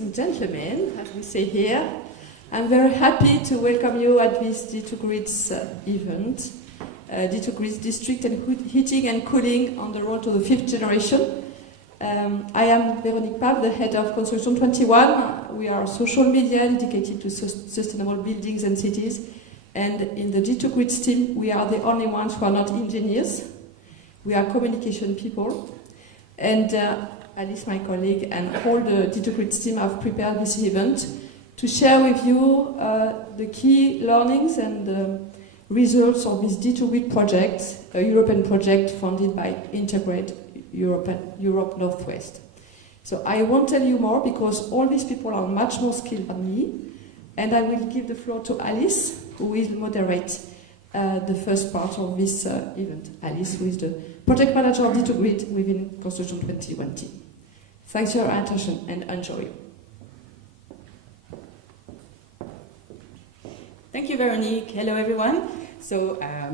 and gentlemen, as we say here, I'm very happy to welcome you at this D2Grids event. D2Grids District and Heating and Cooling on the road to the 5th generation. I am Véronique Pappe, the head of Construction 21. We are social media dedicated to sustainable buildings and cities. And in the D2Grids team, we are the only ones who are not engineers. We are communication people. And Alice, my colleague, and all the D2Grids team have prepared this event to share with you the key learnings and results of this D2Grid project, a European project funded by Interreg Europe Northwest. So I won't tell you more because all these people are much more skilled than me, and I will give the floor to Alice, who will moderate the first part of this event. Alice, who is the project manager of D2Grid within Construction 21 team. Thanks for your attention and enjoy. Thank you, Véronique. Hello, everyone. So, I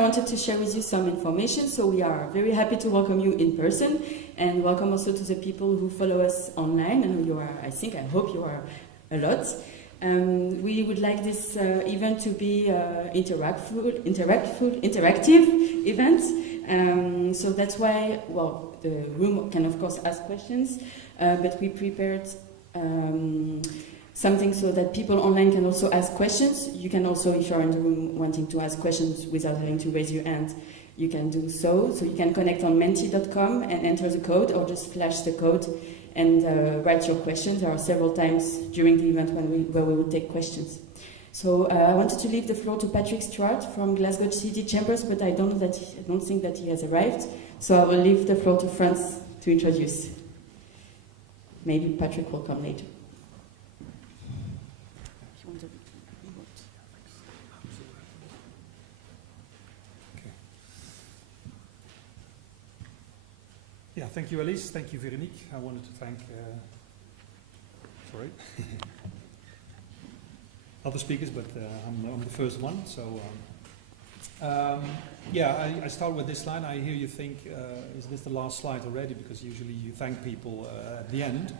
wanted to share with you some information. So we are very happy to welcome you in person, and welcome also to the people who follow us online, and you are, I hope you are a lot. We would like this event to be interactive event. So that's why, the room can of course ask questions, but we prepared something so that people online can also ask questions. You can also, if you're in the room wanting to ask questions without having to raise your hand, you can do so. So you can connect on menti.com and enter the code, or just flash the code and write your questions. There are several times during the event where we will take questions. So I wanted to leave the floor to Patrick Stuart from Glasgow City Chambers, but I don't think that he has arrived. So I will leave the floor to Frans to introduce. Maybe Patrick will come later. Yeah, thank you, Alice. Thank you, Véronique. I wanted to thank other speakers, but I'm the first one. So, I start with this slide. I hear you think, is this the last slide already? Because usually you thank people at the end.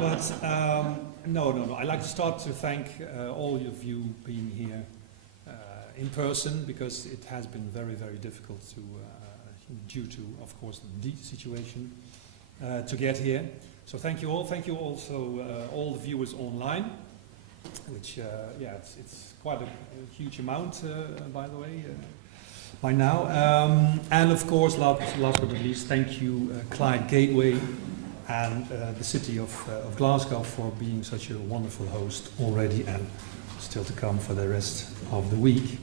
But no. I like to start to thank all of you being here in person, because it has been very, very difficult to. Due to, of course, the situation to get here. So thank you all. Thank you also all the viewers online, which, it's quite a huge amount, by the way, by now. And of course, last but not least, thank you, Clyde Gateway and the city of Glasgow for being such a wonderful host already, and still to come for the rest of the week.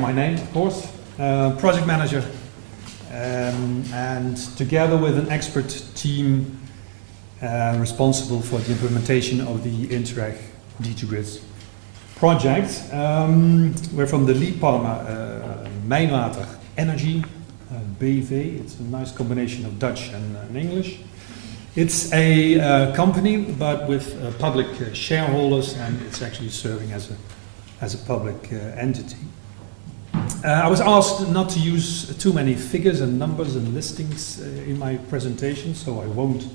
My name, of course, project manager, and together with an expert team responsible for the implementation of the Interreg D2Grids project. We're from the lead partner, Mijnwater Energy, BV. It's a nice combination of Dutch and English. It's a company, but with public shareholders, and it's actually serving as a public entity. I was asked not to use too many figures and numbers and listings in my presentation, so I won't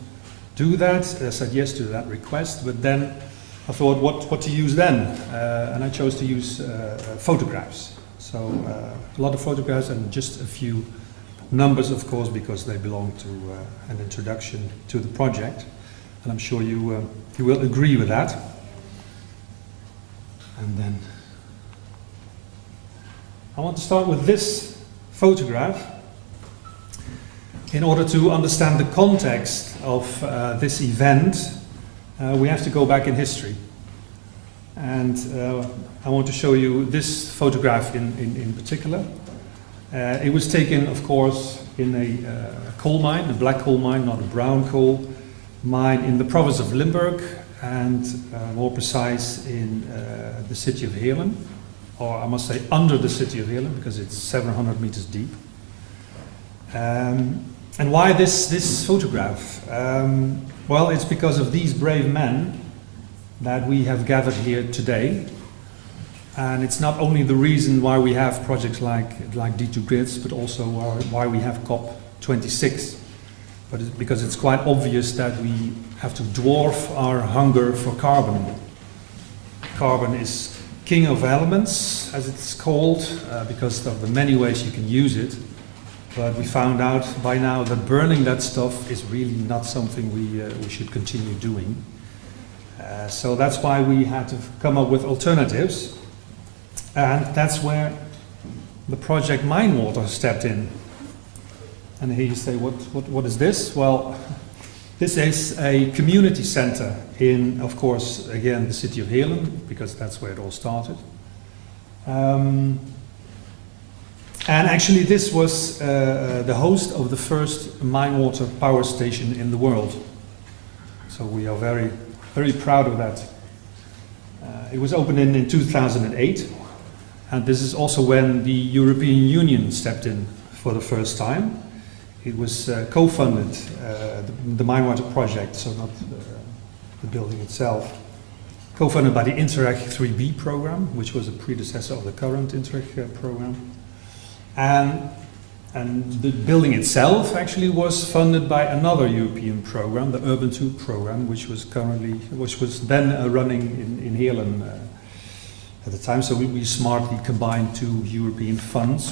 do that. I said yes to that request, but then I thought what to use then, and I chose to use photographs. So a lot of photographs and just a few numbers, of course, because they belong to an introduction to the project, and I'm sure you will agree with that. And then I want to start with this photograph in order to understand the context of this event. We have to go back in history, and I want to show you this photograph in particular. It was taken, of course, in a coal mine, a black coal mine, not a brown coal mine, in the province of Limburg, and more precise in the city of Heerlen. Or I must say under the city of Heerlen, because it's 700 meters deep. And why this photograph? Well, it's because of these brave men that we have gathered here today. And it's not only the reason why we have projects like D2Grids, but also why we have COP26. because it's quite obvious that we have to dwarf our hunger for carbon. Carbon is king of elements, as it's called, because of the many ways you can use it. But we found out by now that burning that stuff is really not something we should continue doing. So that's why we had to come up with alternatives. And that's where the project Mijnwater stepped in. And here you say, what is this? Well, this is a community center in, of course, again, the city of Heerlen, because that's where it all started. And actually this was the host of the first Mijnwater power station in the world. So we are very, very proud of that. It was opened in 2008, and this is also when the European Union stepped in for the first time. It was co-funded, the Mijnwater project, so not the building itself. Co-funded by the Interreg 3B program, which was a predecessor of the current Interreg program. And the building itself actually was funded by another European program, the Urban 2 program, which was then running in Heerlen at the time. So we smartly combined two European funds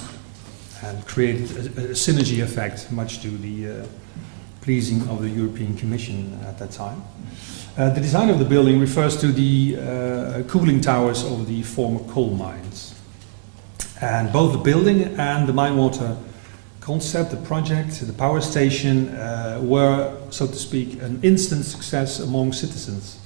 and created a synergy effect, much to the pleasing of the European Commission at that time. The design of the building refers to the cooling towers of the former coal mines. And both the building and the Mijnwater concept, the project, the power station, were, so to speak, an instant success among citizens.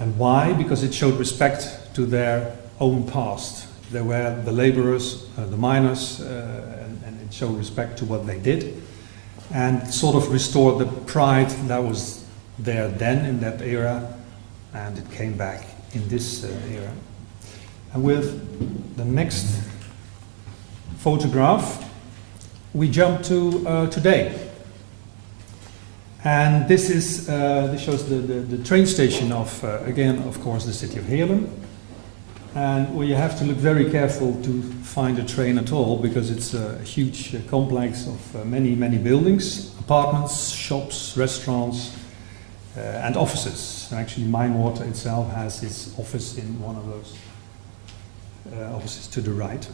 And why? Because it showed respect to their own past. They were the laborers, the miners, and it showed respect to what they did. And sort of restored the pride that was there then in that era, and it came back in this era. And with the next photograph, we jump to today. And this shows the train station of, again, of course, the city of Heerlen. And where you have to look very careful to find a train at all, because it's a huge complex of many, many buildings, apartments, shops, restaurants, and offices. And actually, Mijnwater itself has its office in one of those offices to the right.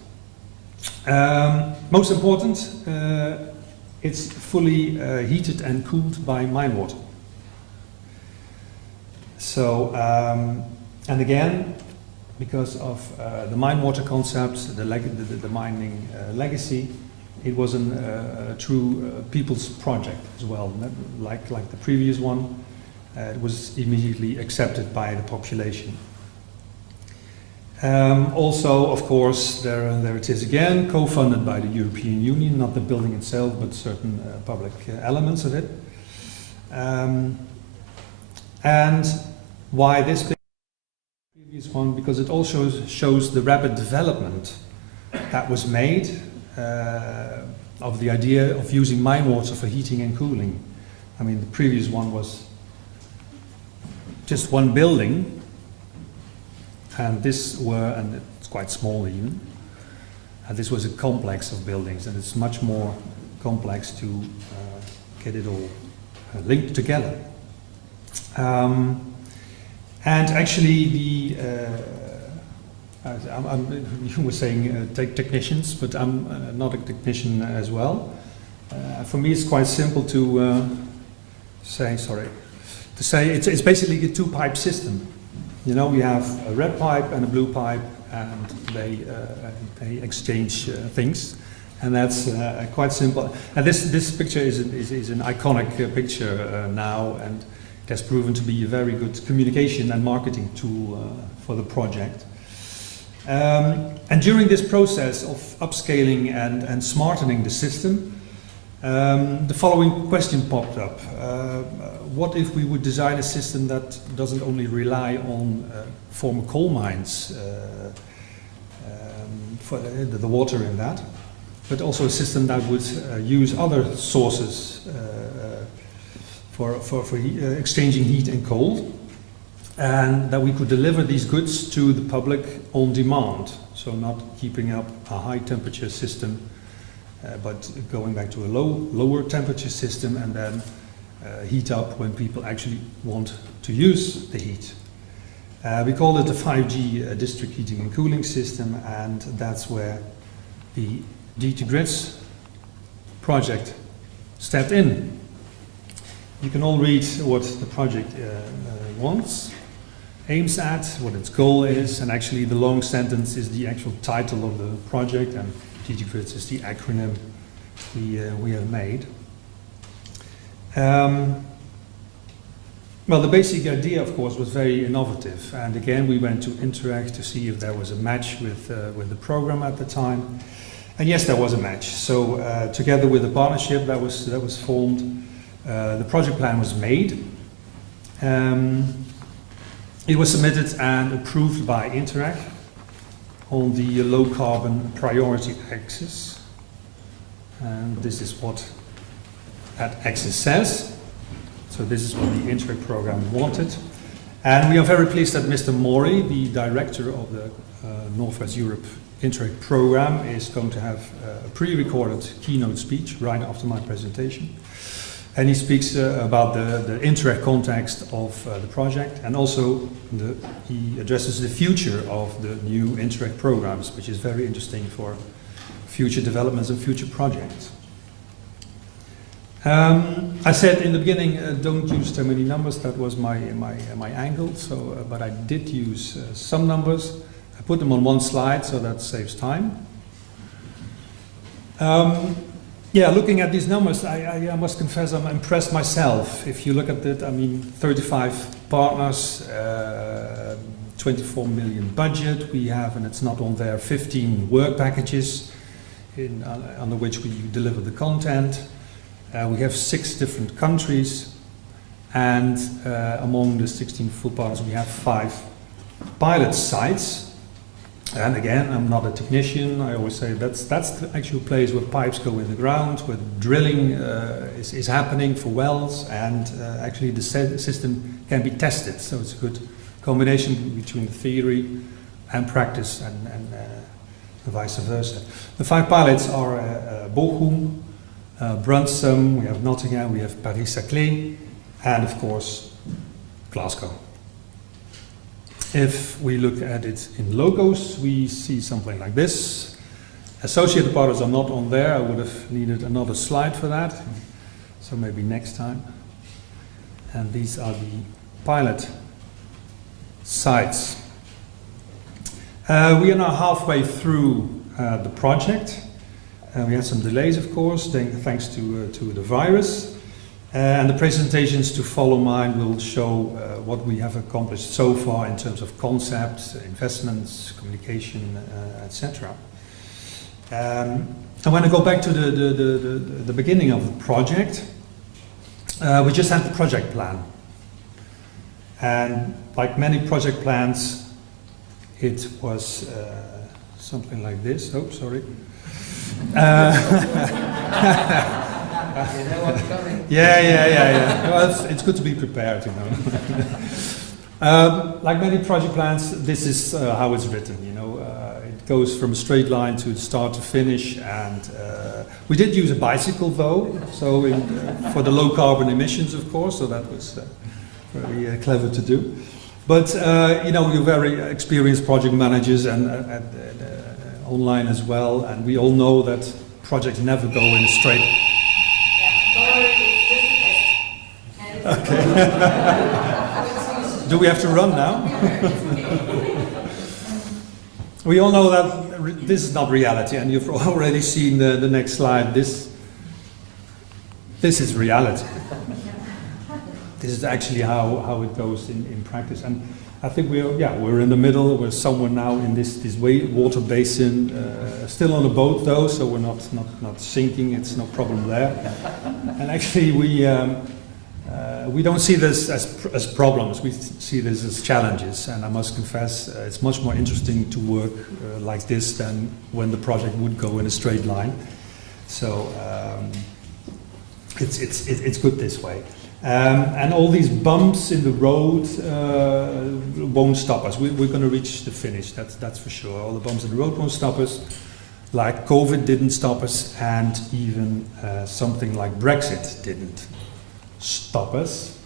Most important, it's fully heated and cooled by Mijnwater. So, and again, because of the Mijnwater concept, the mining legacy, it was a true people's project as well. Like the previous one, it was immediately accepted by the population. Also, of course, there it is again, co-funded by the European Union, not the building itself, but certain public elements of it. And why this previous one? Because it also shows the rapid development that was made of the idea of using Mijnwater for heating and cooling. I mean, the previous one was just one building. And and it's quite small even, and this was a complex of buildings, and it's much more complex to get it all linked together. And actually you were saying technicians, but I'm not a technician as well. For me it's quite simple to say it's basically a two-pipe system. You know, we have a red pipe and a blue pipe, and they exchange things, and that's quite simple. And this picture is an iconic picture now, and it has proven to be a very good communication and marketing tool for the project. And during this process of upscaling and smartening the system, the following question popped up. What if we would design a system that doesn't only rely on former coal mines for the water in that, but also a system that would use other sources for exchanging heat and cold, and that we could deliver these goods to the public on demand, so not keeping up a high temperature system but going back to a lower temperature system and then heat up when people actually want to use the heat. We call it the 5G district heating and cooling system, and that's where the D2Grids project stepped in. You can all read what the project wants, aims at, what its goal is, and actually the long sentence is the actual title of the project, and D2Grids is the acronym we have made. Well, the basic idea, of course, was very innovative, and again we went to Interreg to see if there was a match with the program at the time, and yes, there was a match. So together with the partnership that was formed, the project plan was made. It was submitted and approved by Interreg on the low carbon priority axis, and this is what that axis says. So this is what the Interreg program wanted. And we are very pleased that Mr. Mori, the director of the Northwest Europe Interreg program, is going to have a pre-recorded keynote speech right after my presentation. And he speaks about the Interreg context of the project, and also he addresses the future of the new Interreg programs, which is very interesting for future developments and future projects. I said in the beginning, don't use too many numbers. That was my angle. So, but I did use some numbers. I put them on one slide, so that saves time. Yeah, looking at these numbers, I must confess I'm impressed myself. If you look at it, I mean, 35 partners, 24 million budget. We have, and it's not on there, 15 work packages under which we deliver the content. We have 6 different countries, and among the 16 full partners we have 5 pilot sites. And again, I'm not a technician. I always say that's the actual place where pipes go in the ground, where drilling is happening for wells, and actually the system can be tested. So it's a good combination between theory and practice, and vice versa. The 5 pilots are Bochum, Brunsum, we have Nottingham, we have Paris-Saclay, and of course Glasgow. If we look at it in logos, we see something like this. Associated partners are not on there. I would have needed another slide for that, so maybe next time. And these are the pilot sites. We are now halfway through the project. We had some delays, of course, thanks to the virus. And the presentations to follow mine will show what we have accomplished so far in terms of concepts, investments, communication, etc. And when I go back to the beginning of the project, we just had the project plan. And like many project plans, it was something like this. Oh, sorry. Yeah. Well, it's good to be prepared, you know. Like many project plans, this is how it's written. You know, it goes from a straight line to start to finish, and we did use a bicycle though, so for the low carbon emissions, of course. So that was very clever to do. But you know, you're very experienced project managers and online as well, and we all know that projects never go in a straight. Okay. Do we have to run now? We all know that this is not reality, and you've already seen the next slide. This is reality. This is actually how it goes in practice. And I think we're in the middle. We're somewhere now in this water basin, still on a boat though, so we're not sinking. It's no problem there. And actually we don't see this as problems. We see this as challenges. And I must confess, it's much more interesting to work like this than when the project would go in a straight line. So it's good this way. And all these bumps in the road won't stop us. We're going to reach the finish, that's for sure. All the bumps in the road won't stop us. like COVID didn't stop us, and even something like Brexit didn't stop us.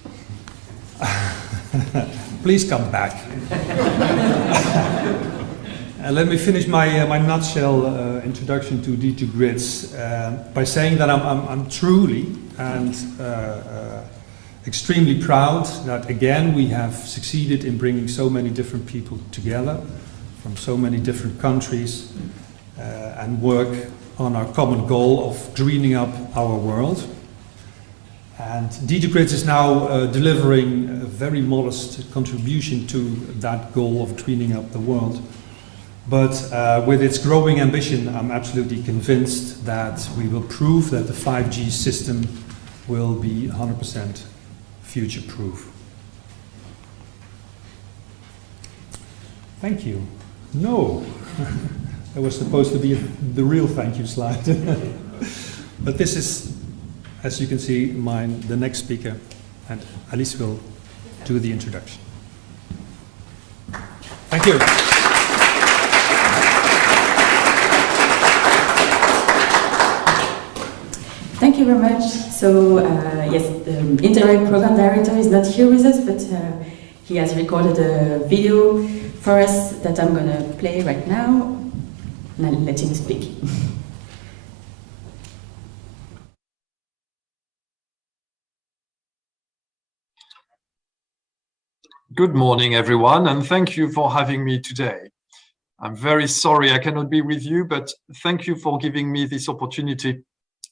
Please come back. Let me finish my nutshell introduction to D2Grids by saying that I'm truly and extremely proud that again we have succeeded in bringing so many different people together from so many different countries and work on our common goal of greening up our world. And D2Grids is now delivering a very modest contribution to that goal of greening up the world. But with its growing ambition, I'm absolutely convinced that we will prove that the 5G system will be 100% future-proof. Thank you. No, that was supposed to be the real thank you slide. But this is, as you can see, the next speaker, and Alice will do the introduction. Thank you. Thank you very much. So, yes, the Interreg program director is not here with us, but he has recorded a video for us that I'm going to play right now, and I'll let him speak. Good morning, everyone, and thank you for having me today. I'm very sorry I cannot be with you, but thank you for giving me this opportunity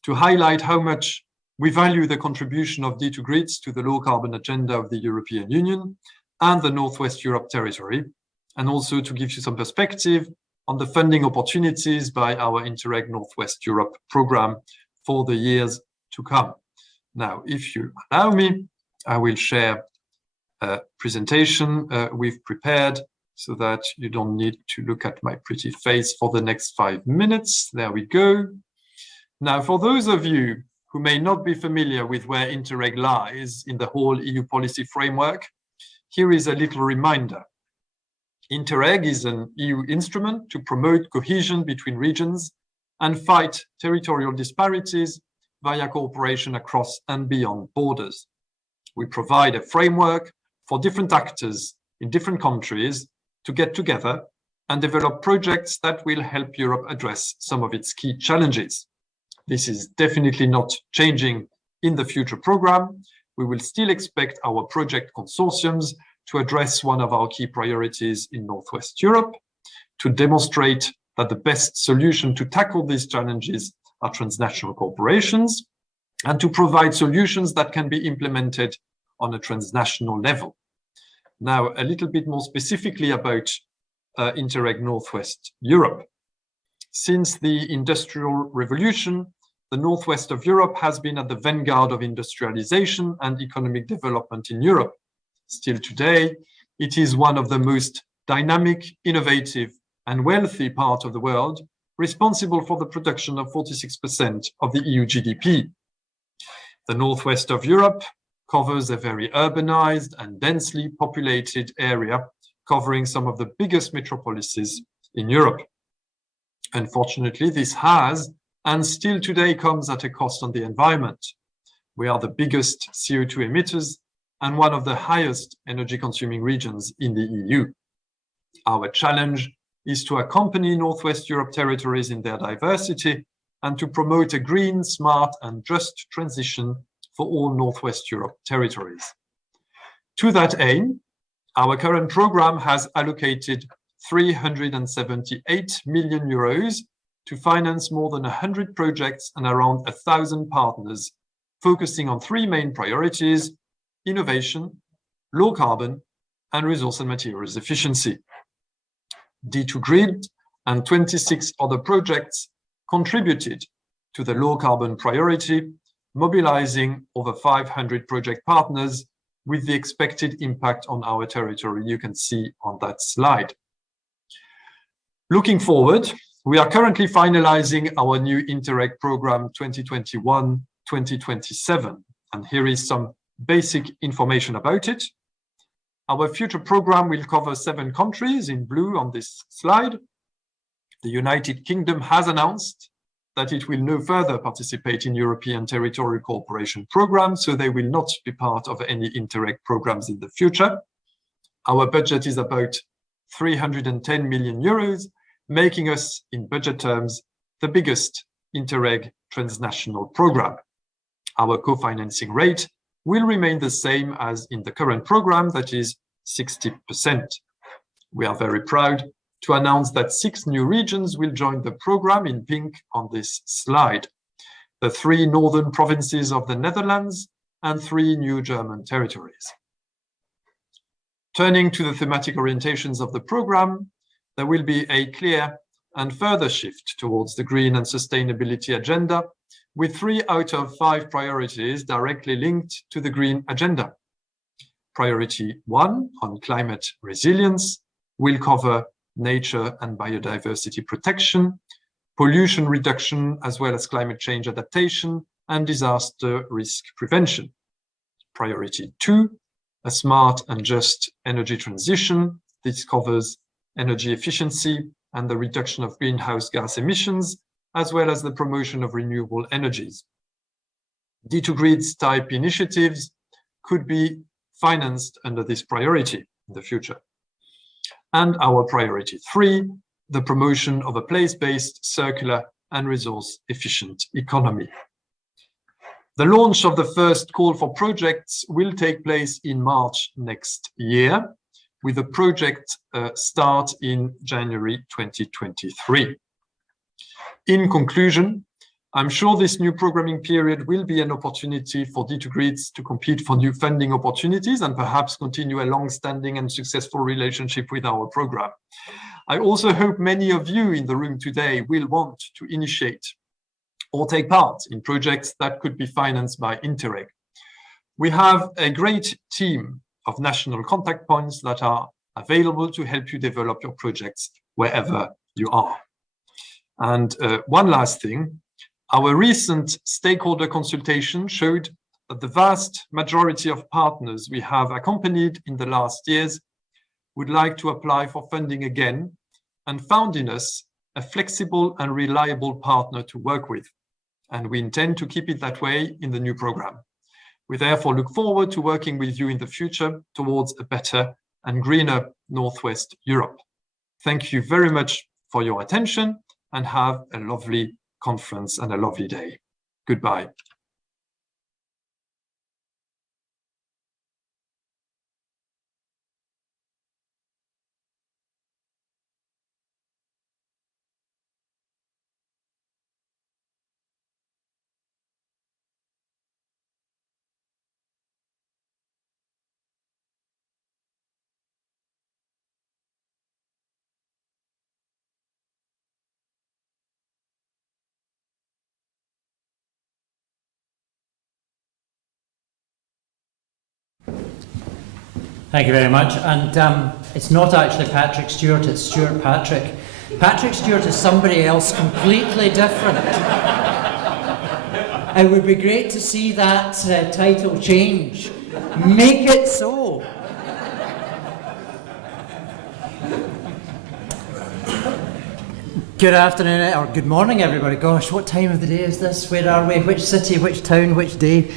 to highlight how much we value the contribution of D2Grids to the low-carbon agenda of the European Union and the Northwest Europe territory, and also to give you some perspective on the funding opportunities by our Interreg Northwest Europe program for the years to come. Now, if you allow me, I will share a presentation we've prepared so that you don't need to look at my pretty face for the next 5 minutes. There we go. Now, for those of you who may not be familiar with where Interreg lies in the whole EU policy framework, here is a little reminder. Interreg is an EU instrument to promote cohesion between regions and fight territorial disparities via cooperation across and beyond borders. We provide a framework for different actors in different countries to get together and develop projects that will help Europe address some of its key challenges. This is definitely not changing in the future program. We will still expect our project consortiums to address one of our key priorities in Northwest Europe, to demonstrate that the best solution to tackle these challenges are transnational corporations, and to provide solutions that can be implemented on a transnational level. Now, a little bit more specifically about Interreg Northwest Europe. Since the Industrial Revolution, the Northwest of Europe has been at the vanguard of industrialization and economic development in Europe. Still today, it is one of the most dynamic, innovative, and wealthy part of the world, responsible for the production of 46% of the EU GDP. The Northwest of Europe covers a very urbanized and densely populated area, covering some of the biggest metropolises in Europe. Unfortunately, this has and still today comes at a cost on the environment. We are the biggest CO2 emitters and one of the highest energy consuming regions in the EU. Our challenge is to accompany Northwest Europe territories in their diversity and to promote a green, smart and just transition for all Northwest Europe territories. To that aim, our current program has allocated 378 million euros to finance more than 100 projects and around 1,000 partners, focusing on 3 main priorities: innovation, low carbon, and resource and materials efficiency. D2Grid and 26 other projects contributed to the low carbon priority, mobilizing over 500 project partners with the expected impact on our territory you can see on that slide. Looking forward, we are currently finalizing our new Interreg program 2021-2027, and here is some basic information about it. Our future program will cover 7 countries in blue on this slide. The United Kingdom has announced that it will no further participate in European territorial cooperation programs, so they will not be part of any Interreg programs in the future. Our budget is about 310 million euros, making us, in budget terms, the biggest Interreg transnational program. Our co-financing rate will remain the same as in the current program, that is 60%. We are very proud to announce that 6 new regions will join the program in pink on this slide. The 3 northern provinces of the Netherlands and 3 new German territories. Turning to the thematic orientations of the program, there will be a clear and further shift towards the green and sustainability agenda, with 3 out of 5 priorities directly linked to the green agenda. Priority 1 on climate resilience will cover nature and biodiversity protection, pollution reduction, as well as climate change adaptation and disaster risk prevention. Priority 2, a smart and just energy transition. This covers energy efficiency and the reduction of greenhouse gas emissions, as well as the promotion of renewable energies. D2Grids type initiatives could be financed under this priority in the future. And our priority 3, the promotion of a place-based, circular and resource-efficient economy. The launch of the first call for projects will take place in March next year, with a project start in January 2023. In conclusion, I'm sure this new programming period will be an opportunity for D2Grids to compete for new funding opportunities and perhaps continue a long-standing and successful relationship with our program. I also hope many of you in the room today will want to initiate or take part in projects that could be financed by Interreg. We have a great team of national contact points that are available to help you develop your projects wherever you are. And one last thing, our recent stakeholder consultation showed that the vast majority of partners we have accompanied in the last years would like to apply for funding again and found in us a flexible and reliable partner to work with. And we intend to keep it that way in the new program. We therefore look forward to working with you in the future towards a better and greener Northwest Europe. Thank you very much for your attention and have a lovely conference and a lovely day. Goodbye. Thank you very much. And it's not actually Patrick Stuart, it's Stuart Patrick. Patrick Stuart is somebody else completely different. It would be great to see that title change. Make it so. Good afternoon, or good morning everybody. Gosh, what time of the day is this? Where are we? Which city, which town, which day?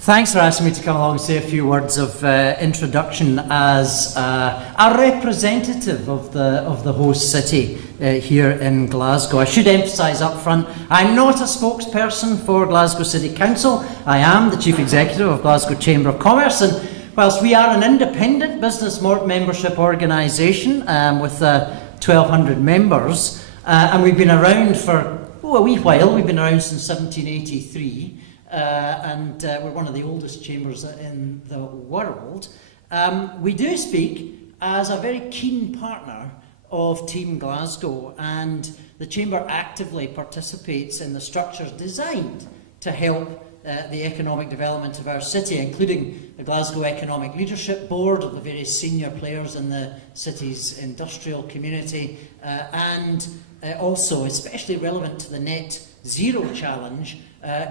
Thanks for asking me to come along and say a few words of introduction as a representative of the host city here in Glasgow. I should emphasise up front, I'm not a spokesperson for Glasgow City Council. I am the Chief Executive of Glasgow Chamber of Commerce, and whilst we are an independent business membership organisation with 1,200 members, and we've been around for a wee while, we've been around since 1783, and we're one of the oldest chambers in the world. We do speak as a very keen partner of Team Glasgow, and the Chamber actively participates in the structures designed to help the economic development of our city, including the Glasgow Economic Leadership Board of the various senior players in the city's industrial community, and also, especially relevant to the Net Zero Challenge,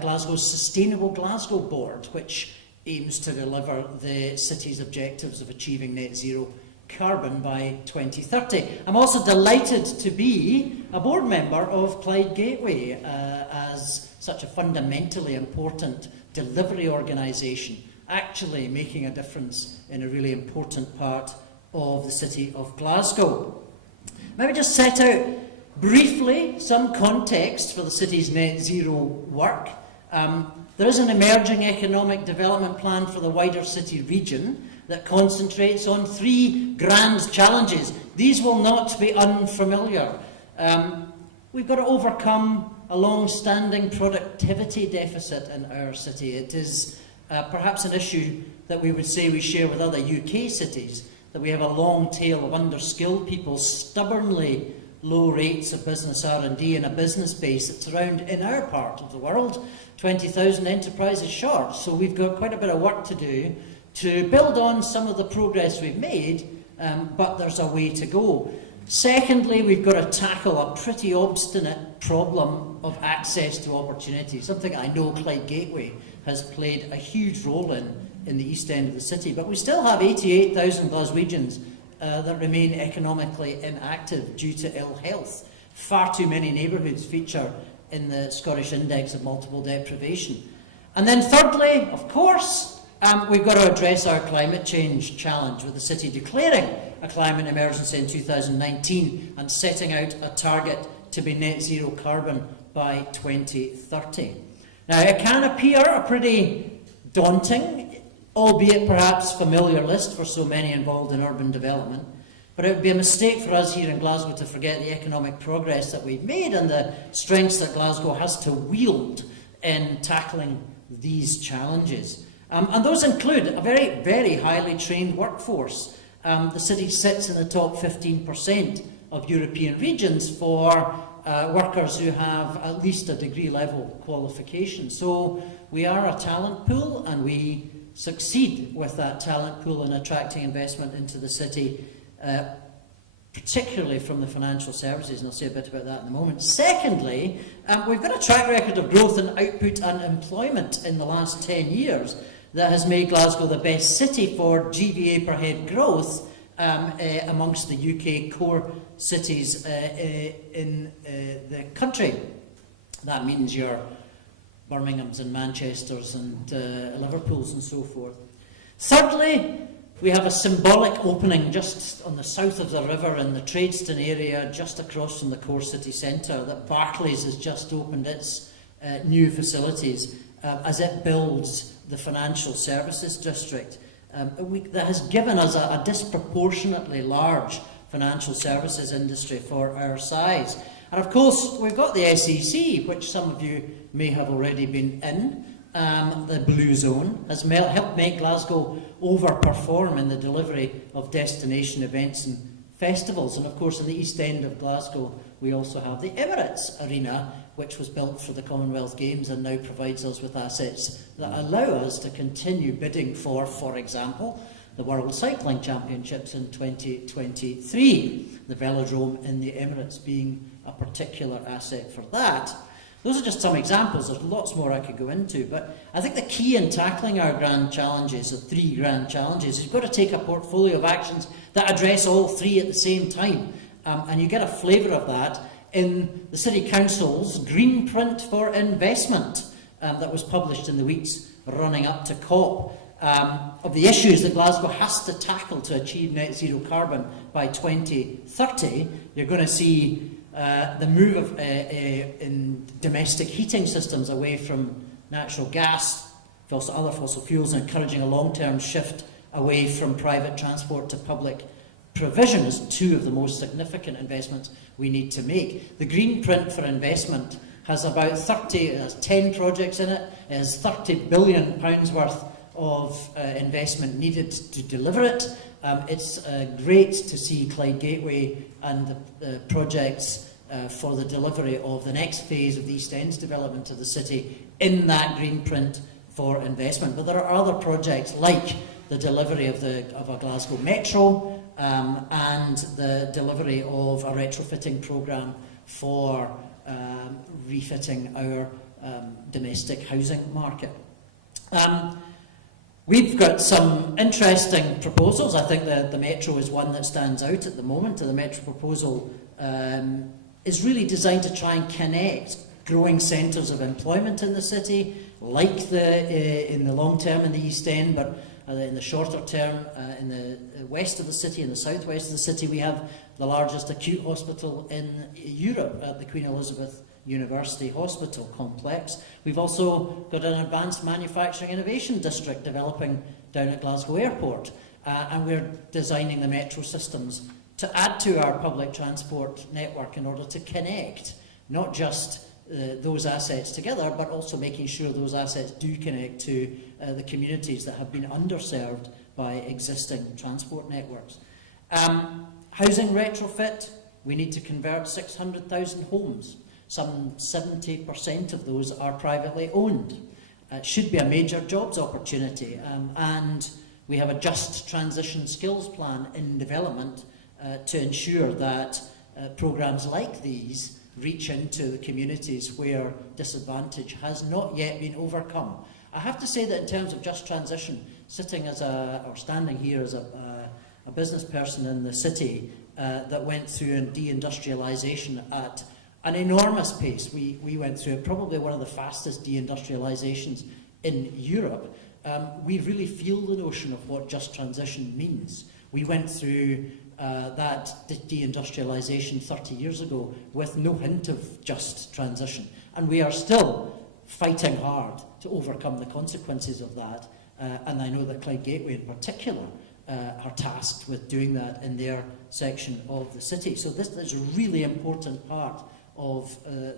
Glasgow's Sustainable Glasgow Board, which aims to deliver the city's objectives of achieving net zero carbon by 2030. I'm also delighted to be a board member of Clyde Gateway as such a fundamentally important delivery organisation, actually making a difference in a really important part of the city of Glasgow. Maybe just set out briefly some context for the city's net zero work. There is an emerging economic development plan for the wider city region that concentrates on 3 grand challenges. These will not be unfamiliar. We've got to overcome a long-standing productivity deficit in our city. It is perhaps an issue that we would say we share with other UK cities, that we have a long tail of underskilled people, stubbornly low rates of business R&D, and a business base that's around, in our part of the world, 20,000 enterprises short. So we've got quite a bit of work to do to build on some of the progress we've made, but there's a way to go. Secondly, we've got to tackle a pretty obstinate problem of access to opportunity, something I know Clyde Gateway has played a huge role in the east end of the city. But we still have 88,000 Glaswegians that remain economically inactive due to ill health. Far too many neighbourhoods feature in the Scottish Index of Multiple Deprivation. And then thirdly, of course, we've got to address our climate change challenge, with the city declaring a climate emergency in 2019 and setting out a target to be net zero carbon by 2030. Now, it can appear a pretty daunting, albeit perhaps familiar list for so many involved in urban development, but it would be a mistake for us here in Glasgow to forget the economic progress that we've made and the strengths that Glasgow has to wield in tackling these challenges. And those include a very, very highly trained workforce. The city sits in the top 15% of European regions for workers who have at least a degree level qualification. So we are a talent pool, and we succeed with that talent pool in attracting investment into the city, particularly from the financial services, and I'll say a bit about that in a moment. Secondly, we've got a track record of growth in output and employment in the last 10 years that has made Glasgow the best city for GVA per head growth amongst the UK core cities in the country. That means your Birminghams and Manchesters and Liverpools and so forth. Thirdly, we have a symbolic opening just on the south of the river in the Tradeston area, just across from the core city centre, that Barclays has just opened its new facilities as it builds the financial services district. That has given us a disproportionately large financial services industry for our size. And of course, we've got the SEC, which some of you may have already been in. The Blue Zone has helped make Glasgow overperform in the delivery of destination events and festivals. And of course, in the east end of Glasgow, we also have the Emirates Arena, which was built for the Commonwealth Games and now provides us with assets that allow us to continue bidding for example, the World Cycling Championships in 2023, the velodrome in the Emirates being a particular asset for that. Those are just some examples. There's lots more I could go into, but I think the key in tackling our grand challenges, the 3 grand challenges, is you've got to take a portfolio of actions that address all 3 at the same time. And you get a flavour of that in the City Council's Green Print for Investment that was published in the weeks running up to COP, of the issues that Glasgow has to tackle to achieve net zero carbon by 2030. You're going to see the move in domestic heating systems away from natural gas, also other fossil fuels, and encouraging a long-term shift away from private transport to public provision is 2 of the most significant investments we need to make. The Green Print for Investment has about 10 projects in it. It has £30 billion worth of investment needed to deliver it. It's great to see Clyde Gateway and the projects for the delivery of the next phase of the East End's development of the city in that Green Print for Investment. But there are other projects like the delivery of a Glasgow Metro and the delivery of a retrofitting programme for refitting our domestic housing market. We've got some interesting proposals. I think the Metro is one that stands out at the moment. The Metro proposal is really designed to try and connect growing centres of employment in the city, like in the long term in the East End, but in the shorter term in the west of the city, in the southwest of the city, we have the largest acute hospital in Europe at the Queen Elizabeth University Hospital complex. We've also got an advanced manufacturing innovation district developing down at Glasgow Airport, and we're designing the metro systems to add to our public transport network in order to connect not just those assets together, but also making sure those assets do connect to the communities that have been underserved by existing transport networks. Housing retrofit, we need to convert 600,000 homes. Some 70% of those are privately owned. It should be a major jobs opportunity, and we have a just transition skills plan in development to ensure that programmes like these reach into the communities where disadvantage has not yet been overcome. I have to say that in terms of just transition, standing here as a business person in the city that went through deindustrialisation at an enormous pace. We went through probably one of the fastest deindustrialisations in Europe. We really feel the notion of what just transition means. We went through that deindustrialisation 30 years ago with no hint of just transition. And we are still fighting hard to overcome the consequences of that. And I know that Clyde Gateway in particular are tasked with doing that in their section of the city. So this is a really important part of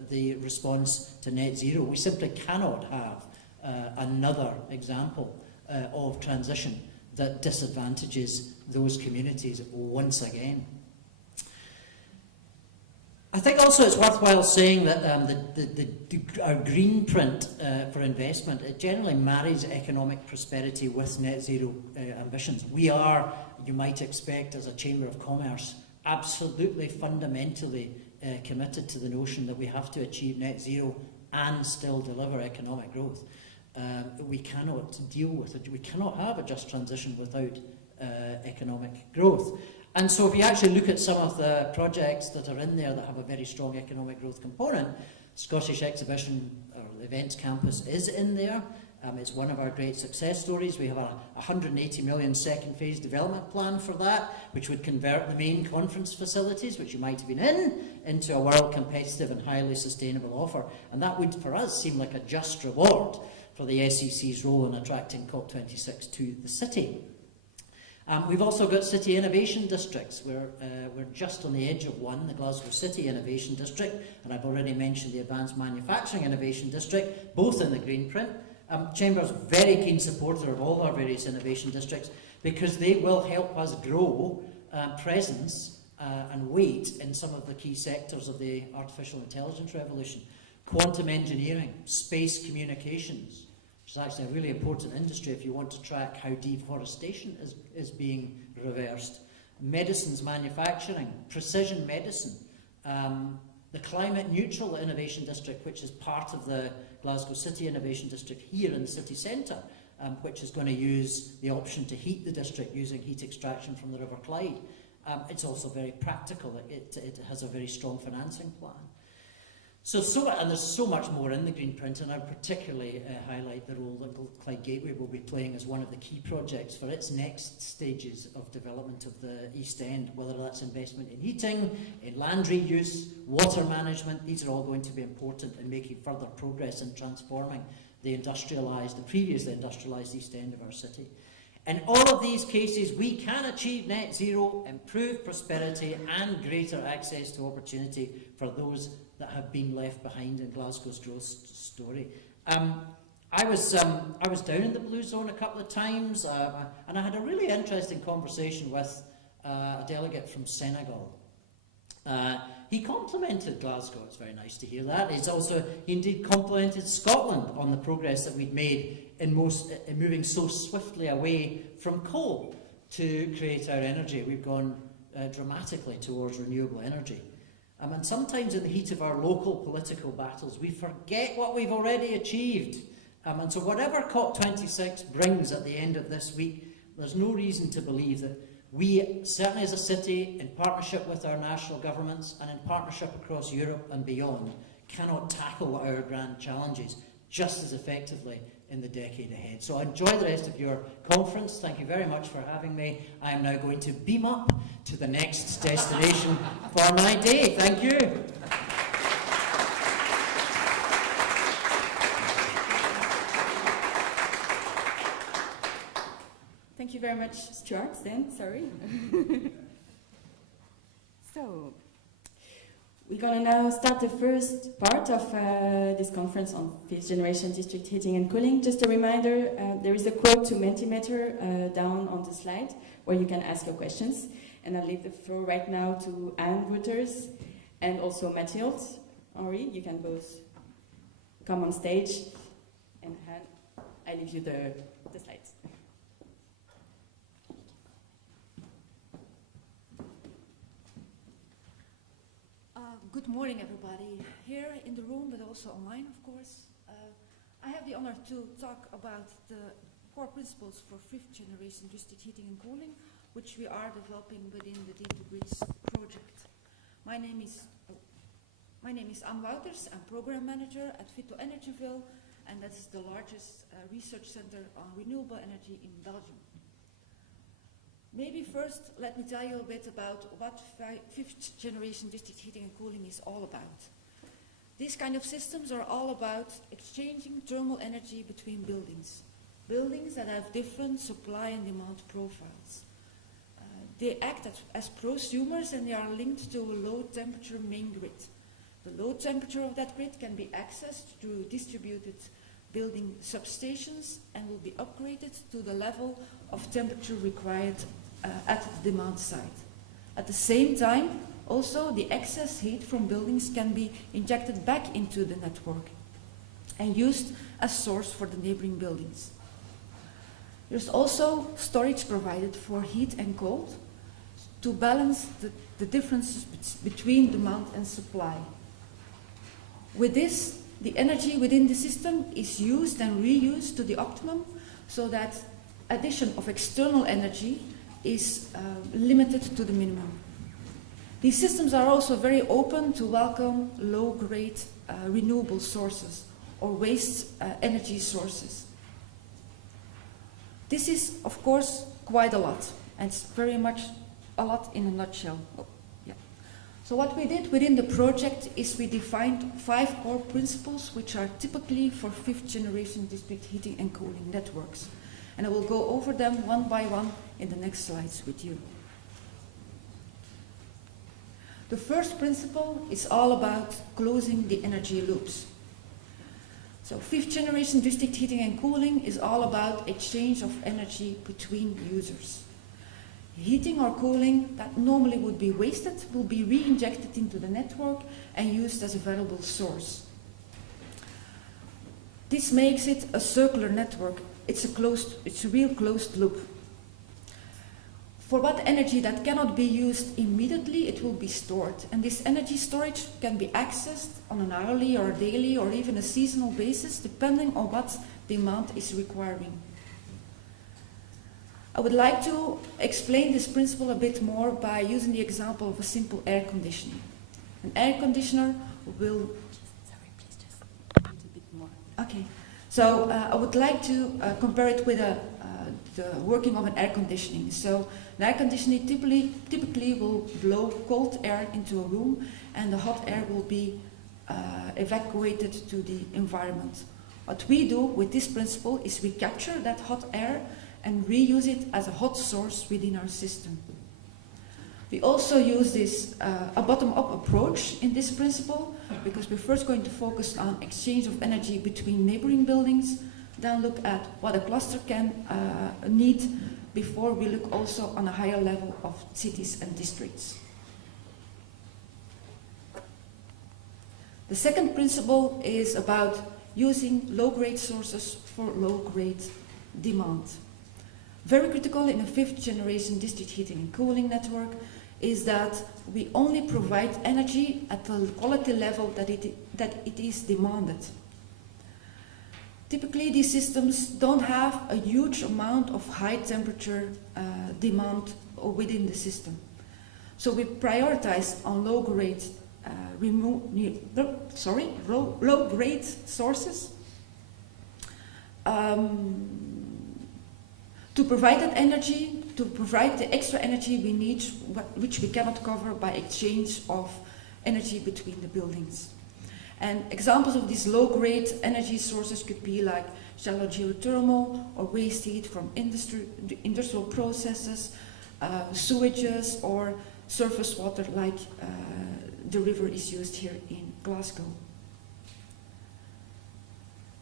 the response to net zero. We simply cannot have another example of transition that disadvantages those communities once again. I think also it's worthwhile saying that our green print for investment, it generally marries economic prosperity with net zero ambitions. We are, you might expect as a Chamber of Commerce, absolutely fundamentally committed to the notion that we have to achieve net zero and still deliver economic growth. We cannot deal with it. We cannot have a just transition without economic growth. And so if you actually look at some of the projects that are in there that have a very strong economic growth component, Scottish Exhibition or Events Campus is in there. It's one of our great success stories. We have a 180 million second phase development plan for that, which would convert the main conference facilities, which you might have been in, into a world competitive and highly sustainable offer. And that would, for us, seem like a just reward for the SEC's role in attracting COP26 to the city. We've also got city innovation districts. We're just on the edge of one, the Glasgow City Innovation District, and I've already mentioned the Advanced Manufacturing Innovation District, both in the green print. Chamber's very keen supporter of all our various innovation districts because they will help us grow presence and weight in some of the key sectors of the artificial intelligence revolution. Quantum engineering, space communications, which is actually a really important industry if you want to track how deforestation is being reversed. Medicines manufacturing, precision medicine, the climate neutral innovation district, which is part of the Glasgow City Innovation District here in the city centre, which is going to use the option to heat the district using heat extraction from the River Clyde. It's also very practical. It has a very strong financing plan. And there's so much more in the green print, and I particularly highlight the role that Clyde Gateway will be playing as one of the key projects for its next stages of development of the East End, whether that's investment in heating, in land reuse, water management. These are all going to be important in making further progress in transforming the previously industrialised East End of our city. In all of these cases, we can achieve net zero, improve prosperity and greater access to opportunity for those that have been left behind in Glasgow's growth story. I was down in the Blue Zone a couple of times, and I had a really interesting conversation with a delegate from Senegal. He complimented Glasgow. It's very nice to hear that. He indeed complimented Scotland on the progress that we'd made in moving so swiftly away from coal to create our energy. We've gone dramatically towards renewable energy. And sometimes in the heat of our local political battles, we forget what we've already achieved. And so whatever COP26 brings at the end of this week, there's no reason to believe that we, certainly as a city, in partnership with our national governments and in partnership across Europe and beyond, cannot tackle our grand challenges just as effectively in the decade ahead. So enjoy the rest of your conference. Thank you very much for having me. I am now going to beam up to the next destination for my day. Thank you. Thank you very much, Stuart, then, sorry. So, we're going to now start the first part of this conference on fifth generation district heating and cooling. Just a reminder, there is a quote to Mentimeter down on the slide where you can ask your questions. And I'll leave the floor right now to Wouters and also Mathilde Henry. You can both come on stage, and I leave you the slides. Good morning, everybody, here in the room, but also online, of course. I have the honor to talk about the core principles for fifth generation district heating and cooling, which we are developing within the D2Grids project. My name is Wouters. I'm program manager at Vito Energyville, and that's the largest research center on renewable energy in Belgium. Maybe first, let me tell you a bit about what fifth generation district heating and cooling is all about. These kind of systems are all about exchanging thermal energy between buildings. Buildings that have different supply and demand profiles. They act as prosumers, and they are linked to a low temperature main grid. The low temperature of that grid can be accessed through distributed building substations and will be upgraded to the level of temperature required at the demand side. At the same time, also the excess heat from buildings can be injected back into the network and used as source for the neighboring buildings. There's also storage provided for heat and cold to balance the differences between demand and supply. With this, the energy within the system is used and reused to the optimum, so that addition of external energy is limited to the minimum. These systems are also very open to welcome low-grade renewable sources or waste energy sources. This is, of course, quite a lot, and it's very much a lot in a nutshell. So what we did within the project is we defined 5 core principles which are typically for fifth generation district heating and cooling networks. And I will go over them one by one in the next slides with you. The first principle is all about closing the energy loops. So fifth generation district heating and cooling is all about exchange of energy between users. Heating or cooling that normally would be wasted will be re-injected into the network and used as a valuable source. This makes it a circular network. It's a real closed loop. For what energy that cannot be used immediately, it will be stored. And this energy storage can be accessed on an hourly or daily or even a seasonal basis, depending on what demand is requiring. I would like to explain this principle a bit more by using the example of a simple air conditioning. An air conditioner will... Sorry, please just a bit more. Okay. So I would like to compare it with the working of an air conditioning. So an air conditioning typically will blow cold air into a room, and the hot air will be evacuated to the environment. What we do with this principle is we capture that hot air and reuse it as a hot source within our system. We also use this a bottom-up approach in this principle, because we're first going to focus on exchange of energy between neighboring buildings, then look at what a cluster can need, before we look also on a higher level of cities and districts. The second principle is about using low-grade sources for low-grade demand. Very critical in a fifth generation district heating and cooling network is that we only provide energy at the quality level that it is demanded. Typically, these systems don't have a huge amount of high temperature demand within the system. So we prioritize on low-grade low-grade sources to provide that energy, to provide the extra energy we need, which we cannot cover by exchange of energy between the buildings. And examples of these low-grade energy sources could be like shallow geothermal or waste heat from industrial processes, sewages, or surface water like the river is used here in Glasgow.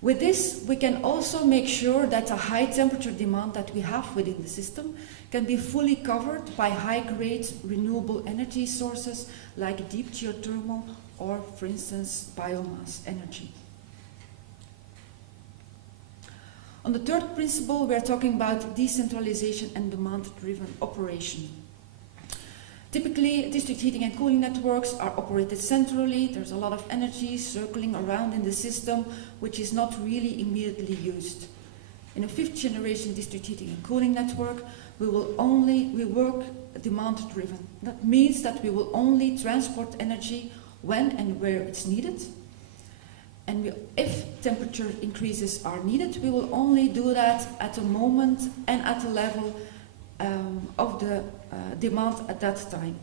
With this, we can also make sure that the high temperature demand that we have within the system can be fully covered by high-grade renewable energy sources like deep geothermal or, for instance, biomass energy. On the third principle, we are talking about decentralization and demand-driven operation. Typically, district heating and cooling networks are operated centrally. There's a lot of energy circling around in the system, which is not really immediately used. In a fifth generation district heating and cooling network, we work demand-driven. That means that we will only transport energy when and where it's needed. And if temperature increases are needed, we will only do that at the moment and at the level of the demand at that time.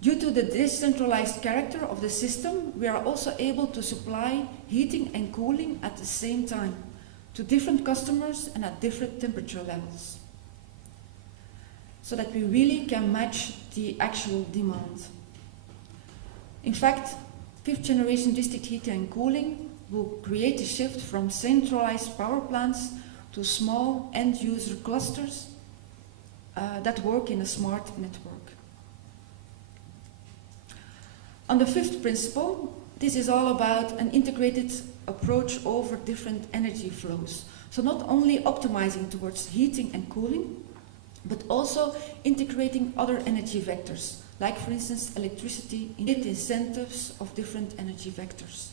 Due to the decentralized character of the system, we are also able to supply heating and cooling at the same time to different customers and at different temperature levels, so that we really can match the actual demand. In fact, fifth generation district heating and cooling will create a shift from centralized power plants to small end-user clusters that work in a smart network. On the fifth principle, this is all about an integrated approach over different energy flows. So not only optimizing towards heating and cooling, but also integrating other energy vectors, like for instance electricity, in incentives of different energy vectors.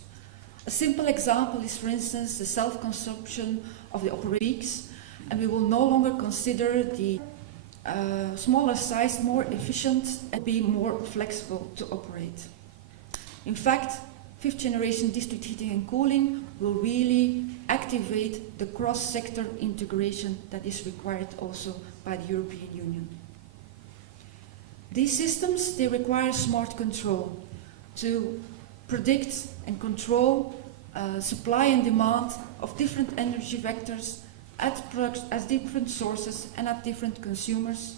A simple example is, for instance, the self-consumption of the peaks, and we will no longer consider the smaller size more efficient and be more flexible to operate. In fact, fifth generation district heating and cooling will really activate the cross-sector integration that is required also by the European Union. These systems, they require smart control to predict and control supply and demand of different energy vectors at different sources and at different consumers.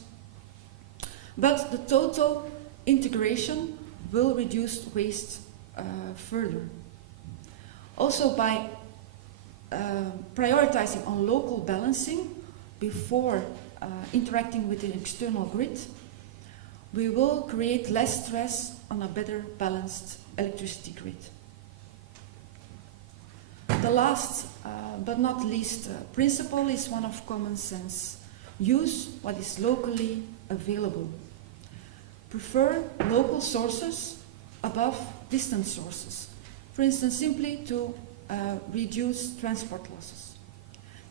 But the total integration will reduce waste further. Also by prioritizing on local balancing before interacting with the external grid, we will create less stress on a better balanced electricity grid. The last but not least principle is one of common sense. Use what is locally available. Prefer local sources above distant sources. For instance, simply to reduce transport losses.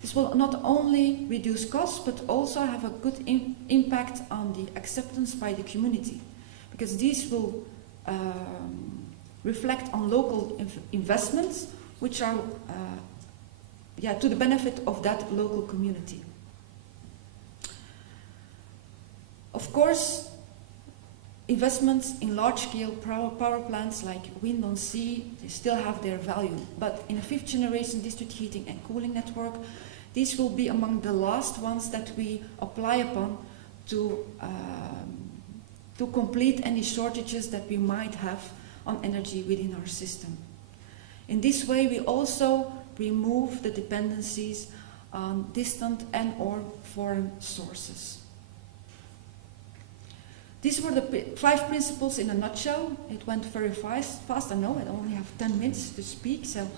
This will not only reduce costs, but also have a good impact on the acceptance by the community, because these will reflect on local investments, which are to the benefit of that local community. Of course, investments in large-scale power plants like wind on sea, they still have their value. But in a fifth generation district heating and cooling network, these will be among the last ones that we apply upon to complete any shortages that we might have on energy within our system. In this way, we also remove the dependencies on distant and or foreign sources. These were the 5 principles in a nutshell. It went very fast. I know I only have 10 minutes to speak. So,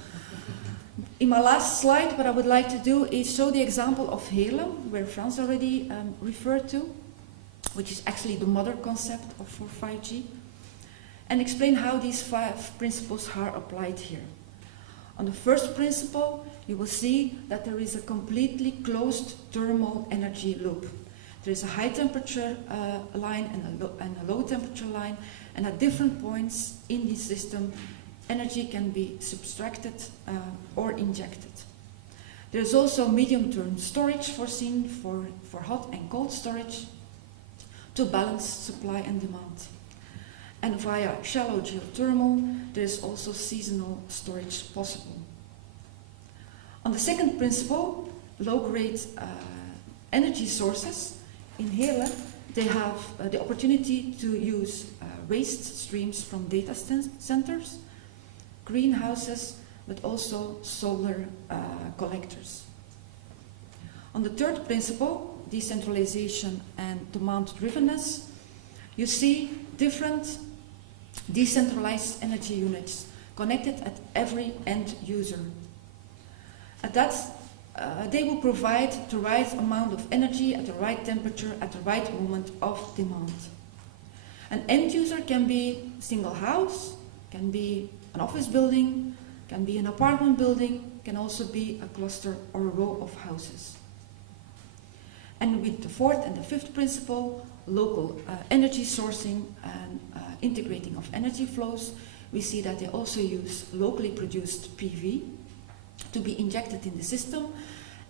in my last slide, what I would like to do is show the example of Heerlen, where Frans already referred to, which is actually the mother concept for 5G, and explain how these 5 principles are applied here. On the first principle, you will see that there is a completely closed thermal energy loop. There is a high temperature line and a low temperature line, and at different points in this system, energy can be subtracted or injected. There is also medium-term storage foreseen for hot and cold storage to balance supply and demand. And via shallow geothermal, there is also seasonal storage possible. On the second principle, low-grade energy sources, in Hele, they have the opportunity to use waste streams from data centers, greenhouses, but also solar collectors. On the third principle, decentralization and demand-drivenness, you see different decentralized energy units connected at every end user. At that, they will provide the right amount of energy at the right temperature at the right moment of demand. An end user can be a single house, can be an office building, can be an apartment building, can also be a cluster or a row of houses. And with the fourth and the fifth principle, local energy sourcing and integrating of energy flows, we see that they also use locally produced PV to be injected in the system,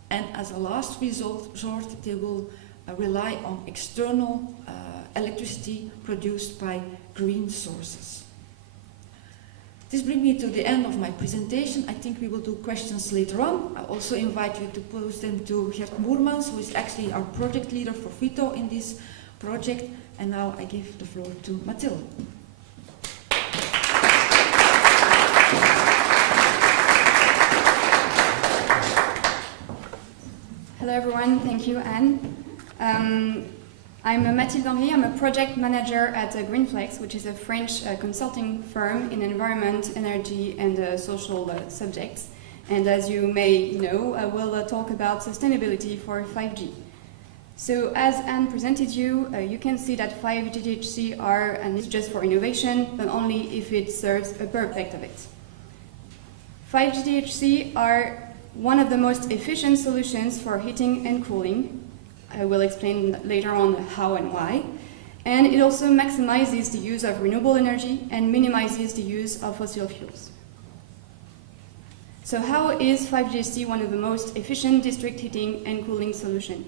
and as a last resort, they will rely on external electricity produced by green sources. This brings me to the end of my presentation. I think we will do questions later on. I also invite you to pose them to Gert Moermans, who is actually our project leader for Vito in this project. And now I give the floor to Mathilde. Hello everyone, thank you Anne. I'm Mathilde Henry, I'm a project manager at GreenFlex, which is a French consulting firm in environment, energy and social subjects. And as you may know, I will talk about sustainability for 5G. So as Anne presented you, you can see that 5GHC are, and it's just for innovation, but only if it serves a purpose of it. 5GHC are one of the most efficient solutions for heating and cooling. I will explain later on how and why. And it also maximizes the use of renewable energy and minimizes the use of fossil fuels. So how is 5GHC one of the most efficient district heating and cooling solutions?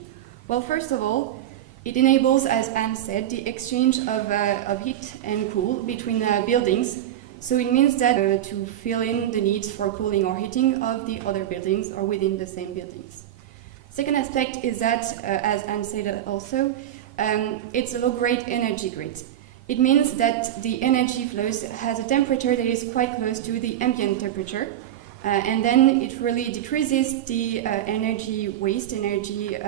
Well, first of all, it enables, as Anne said, the exchange of heat and cool between buildings. So it means that to fill in the needs for cooling or heating of the other buildings or within the same buildings. Second aspect is that, as Anne said also, it's a low-grade energy grid. It means that the energy flows has a temperature that is quite close to the ambient temperature, and then it really decreases the energy waste, energy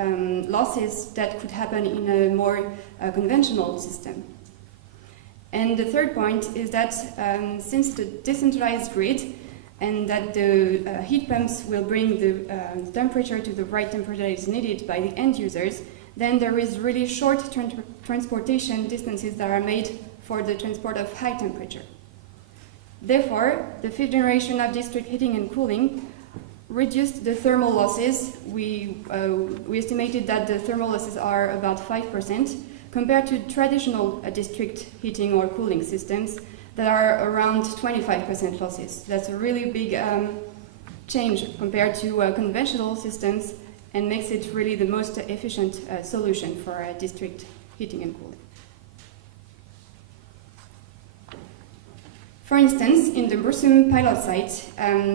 losses that could happen in a more conventional system. And the third point is that since the decentralized grid and that the heat pumps will bring the temperature to the right temperature that is needed by the end users, then there is really short transportation distances that are made for the transport of high temperature. Therefore, the fifth generation of district heating and cooling reduced the thermal losses. We estimated that the thermal losses are about 5% compared to traditional district heating or cooling systems that are around 25% losses. That's a really big change compared to conventional systems and makes it really the most efficient solution for district heating and cooling. For instance, in the Bursum pilot site,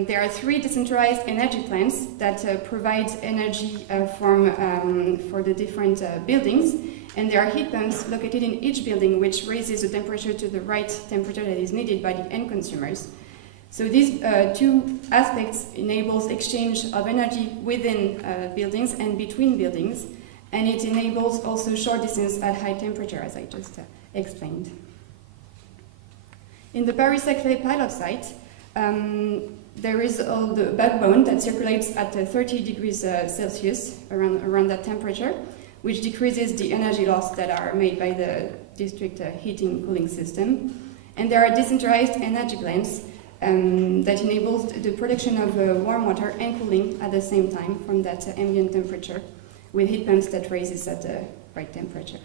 there are 3 decentralized energy plants that provide energy for the different buildings, and there are heat pumps located in each building which raises the temperature to the right temperature that is needed by the end consumers. So these 2 aspects enables exchange of energy within buildings and between buildings, and it enables also short distance at high temperature, as I just explained. In the Paris-Saclay pilot site, there is the backbone that circulates at 30 degrees Celsius, around that temperature, which decreases the energy loss that are made by the district heating cooling system. And there are decentralized energy plants that enables the production of warm water and cooling at the same time from that ambient temperature, with heat pumps that raises at the right temperature.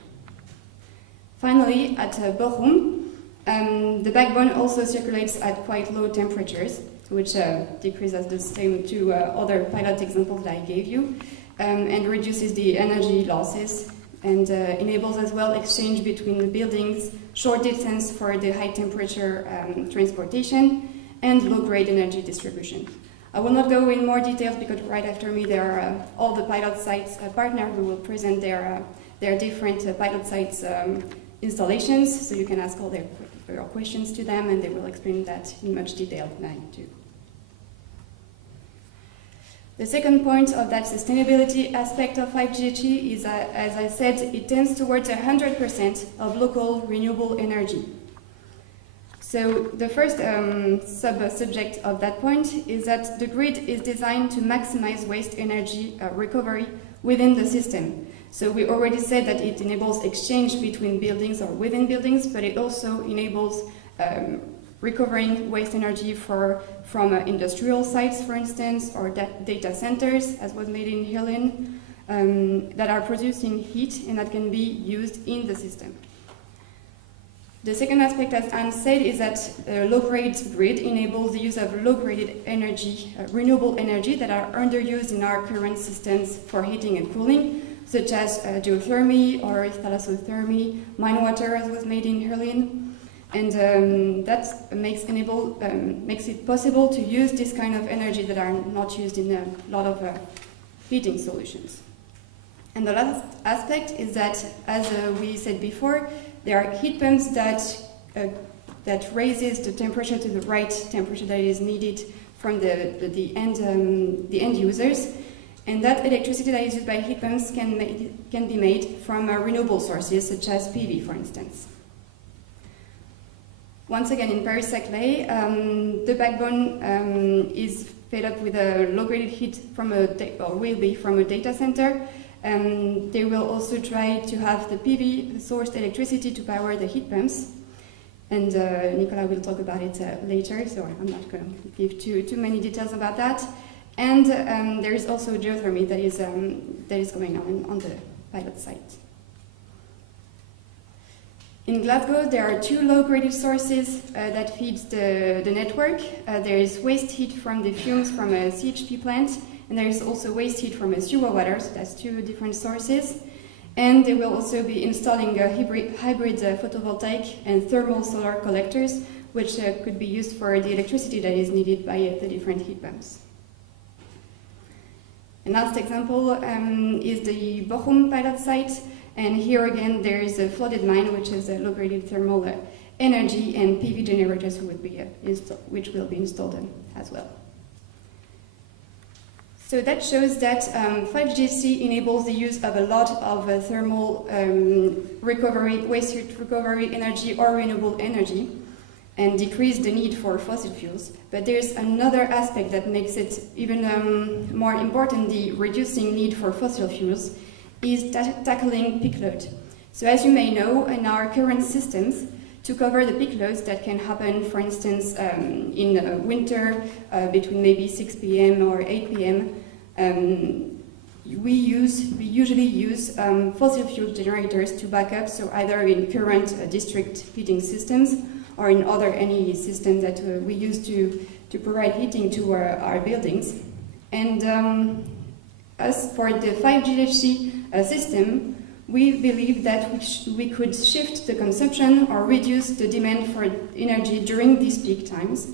Finally, at Bochum, the backbone also circulates at quite low temperatures, which decreases the same to other pilot examples that I gave you, and reduces the energy losses, and enables as well exchange between the buildings, short distance for the high temperature transportation, and low-grade energy distribution. I will not go in more details because right after me there are all the pilot sites partners who will present their different pilot sites installations, so you can ask all your questions to them and they will explain that in much detail than I do. The second point of that sustainability aspect of 5GHE is, as I said, it tends towards 100% of local renewable energy. So the first sub-subject of that point is that the grid is designed to maximize waste energy recovery within the system. So we already said that it enables exchange between buildings or within buildings, but it also enables recovering waste energy from industrial sites, for instance, or data centers, as was made in Berlin, that are producing heat and that can be used in the system. The second aspect, as Anne said, is that low-grade grid enables the use of low-graded energy, renewable energy that are underused in our current systems for heating and cooling, such as geothermy or thalassothermy, Mijnwater, as was made in Berlin. And that makes it possible to use this kind of energy that are not used in a lot of heating solutions. And the last aspect is that, as we said before, there are heat pumps that raises the temperature to the right temperature that is needed from the end users, and that electricity that is used by heat pumps can be made from renewable sources such as PV, for instance. Once again, in Paris-Saclay, the backbone is fed up with a low-graded heat will be from a data center. They will also try to have the PV-sourced electricity to power the heat pumps. And Nicola will talk about it later, so I'm not going to give too many details about that. And there is also geothermy that is going on the pilot site. In Glasgow, there are two low-graded sources that feeds the network. There is waste heat from the fumes from a CHP plant, and there is also waste heat from a sewer water, so that's two different sources. And they will also be installing hybrid photovoltaic and thermal solar collectors, which could be used for the electricity that is needed by the different heat pumps. The last example is the Bochum pilot site. And here again, there is a flooded mine, which is a low-graded thermal energy, and PV generators which will be installed as well. So that shows that 5GHC enables the use of a lot of thermal recovery, waste heat recovery energy or renewable energy, and decrease the need for fossil fuels. But there's another aspect that makes it even more important, the reducing need for fossil fuels, is tackling peak load. So as you may know, in our current systems, to cover the peak loads that can happen, for instance, in winter, between maybe 6 p.m. or 8 p.m., we usually use fossil fuel generators to back up, so either in current district heating systems or in any systems that we use to provide heating to our buildings. And as for the 5GHC system, we believe that we could shift the consumption or reduce the demand for energy during these peak times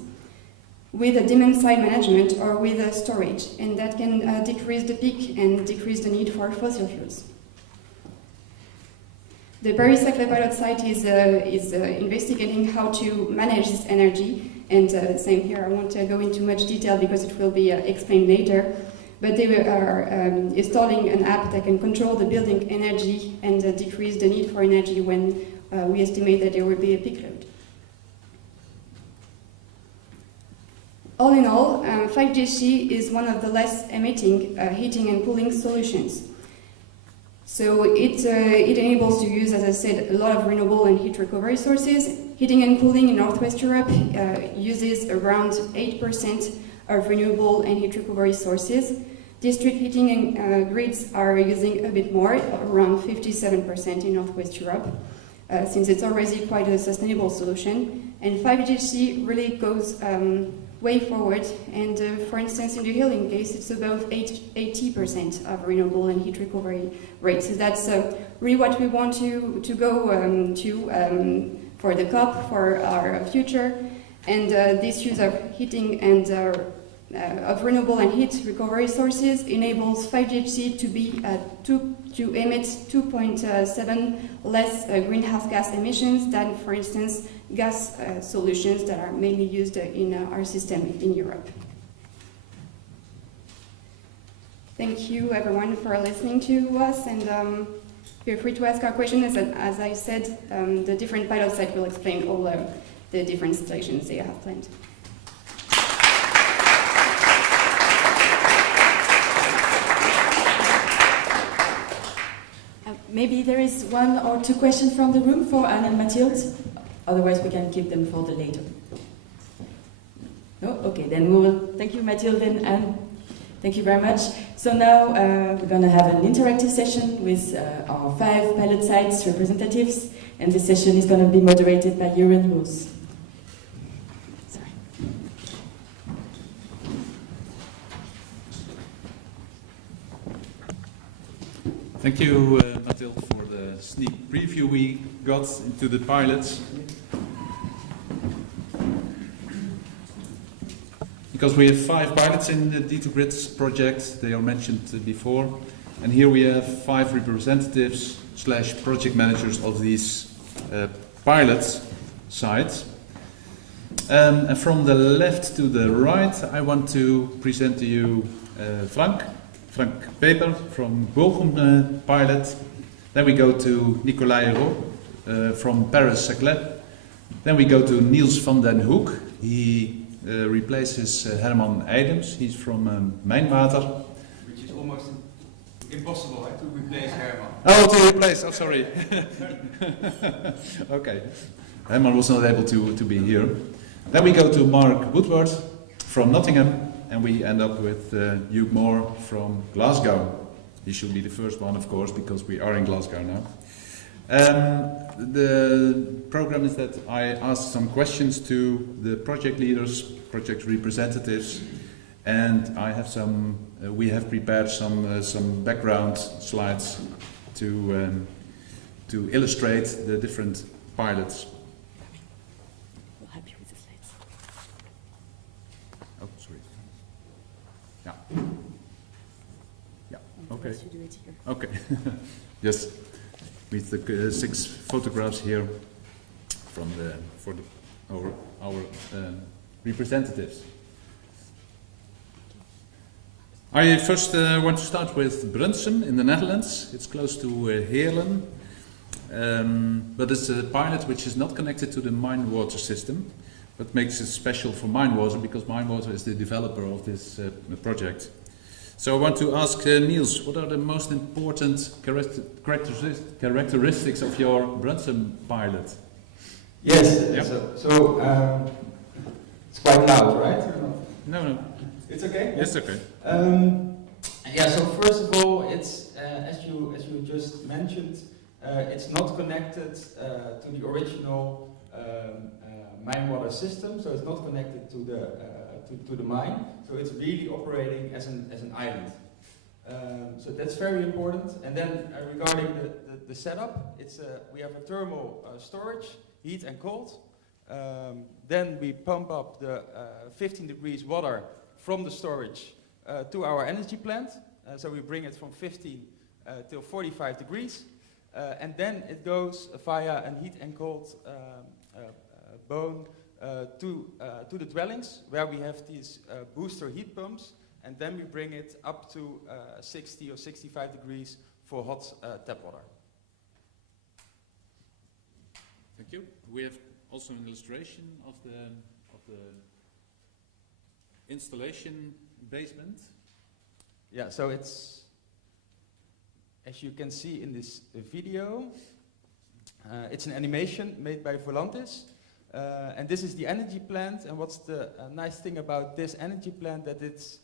with a demand-side management or with a storage, and that can decrease the peak and decrease the need for fossil fuels. The Paris-Saclay pilot site is investigating how to manage this energy, and same here, I won't go into much detail because it will be explained later. But they are installing an app that can control the building energy and decrease the need for energy when we estimate that there will be a peak load. All in all, 5GHC is one of the less emitting heating and cooling solutions. So it enables to use, as I said, a lot of renewable and heat recovery sources. heating and cooling in Northwest Europe uses around 8% of renewable and heat recovery sources. District heating and grids are using a bit more, around 57% in Northwest Europe, since it's already quite a sustainable solution. And 5GC really goes way forward, and for instance, in the healing case, it's above 80% of renewable and heat recovery rates. So that's really what we want to go to for the COP, for our future. And this use of heating and of renewable and heat recovery sources enables 5GHC to emit 2.7 less greenhouse gas emissions than, for instance, gas solutions that are mainly used in our system in Europe. Thank you everyone for listening to us, and feel free to ask our questions. As I said, the different pilot sites will explain all the different stations they have planned. Maybe there is one or two questions from the room for Anne and Mathilde. Otherwise, we can keep them for the later. No? Okay, then we will. Thank you, Mathilde and Anne. Thank you very much. So now we're going to have an interactive session with our 5 pilot sites representatives, and this session is going to be moderated by Jeroen Roos. Thank you, Mathilde, for the sneak preview we got into the pilots. Because we have 5 pilots in the D2Grids project, they are mentioned before, and here we have 5 representatives / project managers of these pilot sites. And from the left to the right, I want to present to you Frank Pappe from Bochum pilot. Then we go to Nicolas Hérault from Paris-Saclay. Then we go to Niels van den Hoek. He replaces Herman Eidens. He's from Mijnwater. Which is almost impossible, right, to replace Herman. Oh, to replace, sorry. Okay. Herman was not able to be here. Then we go to Mark Wouters from Nottingham. And we end up with Hugh Moore from Glasgow. He should be the first one, of course, because we are in Glasgow now. The program is that I ask some questions to the project leaders, project representatives, and I have some. We have prepared some background slides to illustrate the different pilots. Okay. Okay. Yes, with the 6 photographs here from our representatives. I first want to start with Drummen in the Netherlands. It's close to Heerlen, but it's a pilot which is not connected to the Mijnwater system, but makes it special for Mijnwater because Mijnwater is the developer of this project. So I want to ask Niels, what are the most important characteristics of your Drummen pilot? Yes, Yep. so it's quite loud, right? No. It's okay? Yes, okay. Yeah, so first of all, it's, as you just mentioned, it's not connected to the original Mijnwater system, so it's not connected to the mine, so it's really operating as an island. So that's very important. And then regarding the setup, it's we have a thermal storage, heat and cold. Then we pump up the 15 degrees water from the storage to our energy plant. So we bring it from 15 till 45 degrees. And then it goes via a heat and cold bone to the dwellings, where we have these booster heat pumps, and then we bring it up to 60 or 65 degrees for hot tap water. Thank you. We have also an illustration of the installation basement. Yeah, so it's, as you can see in this video, it's an animation made by Volantis. And this is the energy plant. And what's the nice thing about this energy plant, that it's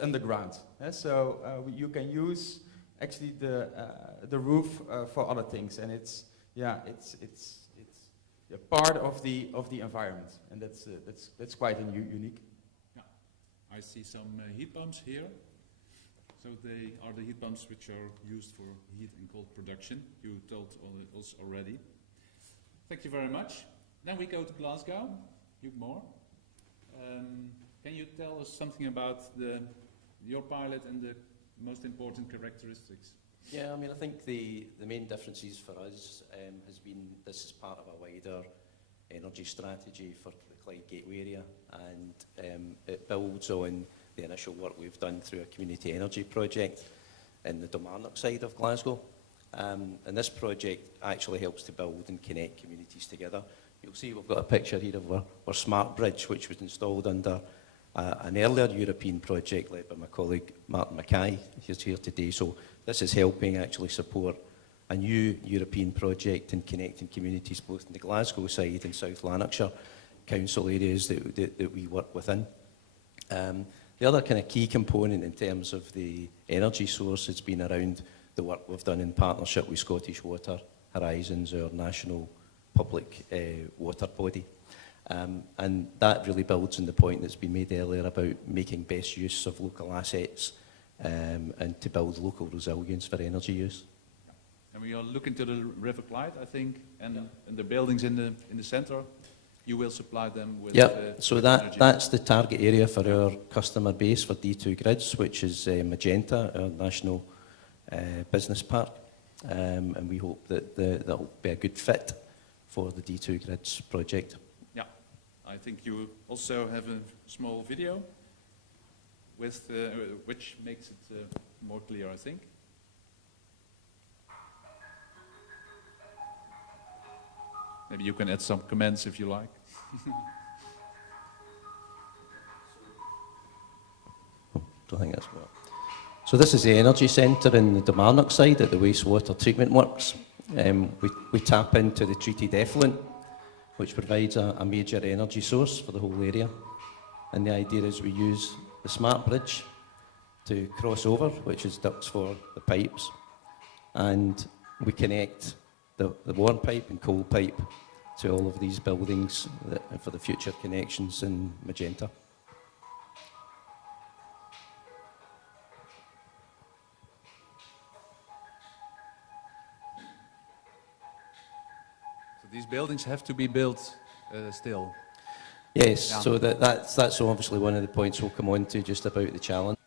underground. So you can use actually the roof for other things, and it's a part of the environment, and that's quite unique. Yeah. I see some heat pumps here. So they are the heat pumps which are used for heat and cold production. You told us already. Thank you very much. Then we go to Glasgow. Hugh Moore. Can you tell us something about your pilot and the most important characteristics? Yeah, I mean, I think the main differences for us has been this is part of a wider energy strategy for the Clyde Gateway area, and it builds on the initial work we've done through a community energy project in the Drummen side of Glasgow. And this project actually helps to build and connect communities together. You'll see we've got a picture here of our smart bridge, which was installed under an earlier European project led by my colleague Martin Mackay, who's here today. So this is helping actually support a new European project in connecting communities both in the Glasgow side and South Lanarkshire council areas that we work within. The other kind of key component in terms of the energy source has been around the work we've done in partnership with Scottish Water Horizons, our national public water body. And that really builds on the point that's been made earlier about making best use of local assets and to build local resilience for energy use. And we are looking to the River Clyde, I think, and the buildings in the centre. You will supply them with so with that's the target area for our customer base for D2 Grids, which is Mijnwater, our national business park. And we hope that that will be a good fit for the D2 Grids project. Yeah, I think you also have a small video with which makes it more clear, I think. Maybe you can add some comments if you like. I think that's what. So this is the energy centre in the Kilmarnock side at the wastewater treatment works. We tap into the treated effluent, which provides a major energy source for the whole area. And the idea is we use the smart bridge to cross over, which is ducts for the pipes, and we connect the warm pipe and cold pipe to all of these buildings for the future connections in Mijnwater. So these buildings have to be built still. Yes, Yeah. so that's obviously one of the points we'll come on to, just about the challenge.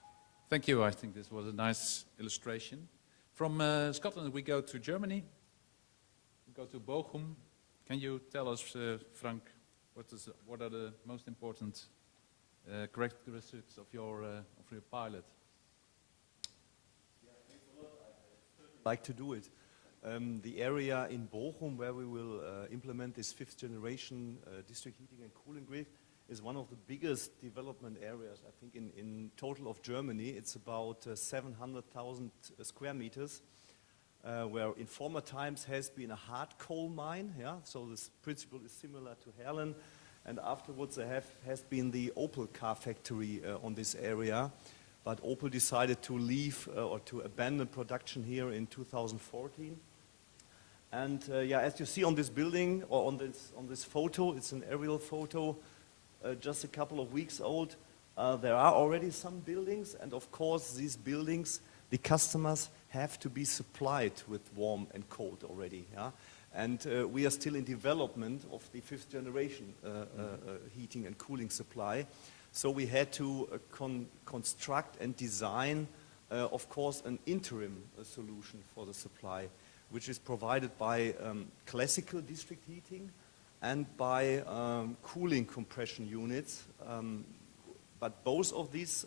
Thank you. I think this was a nice illustration. From Scotland, we go to Germany. We go to Bochum. Can you tell us, Frank, what are the most important characteristics of your pilot? Yeah, thanks a lot. I'd like to do it. The area in Bochum where we will implement this 5th generation district heating and cooling grid is one of the biggest development areas, I think, in total of Germany. It's about 700,000 square meters, where in former times has been a hard coal mine. Yeah? So this principle is similar to Herlen. And afterwards there has been the Opel car factory on this area. But Opel decided to leave or to abandon production here in 2014. And yeah, as you see on this building or on this photo, it's an aerial photo, just a couple of weeks old. There are already some buildings, and of course these buildings, the customers have to be supplied with warm and cold already. Yeah? And we are still in development of the 5th generation heating and cooling supply. So we had to construct and design, of course, an interim solution for the supply, which is provided by classical district heating and by cooling compression units. But both of these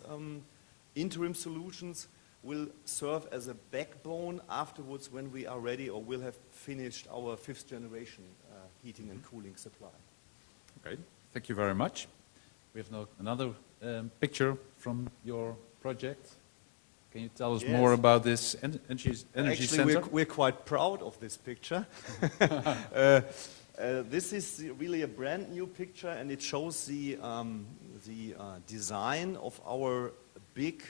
interim solutions will serve as a backbone afterwards when we are ready or will have finished our 5th generation heating and cooling supply. Okay, thank you very much. We have now another picture from your project. Can you tell us more about this energy center? Actually, we're quite proud of this picture. This is really a brand new picture, and it shows the design of our big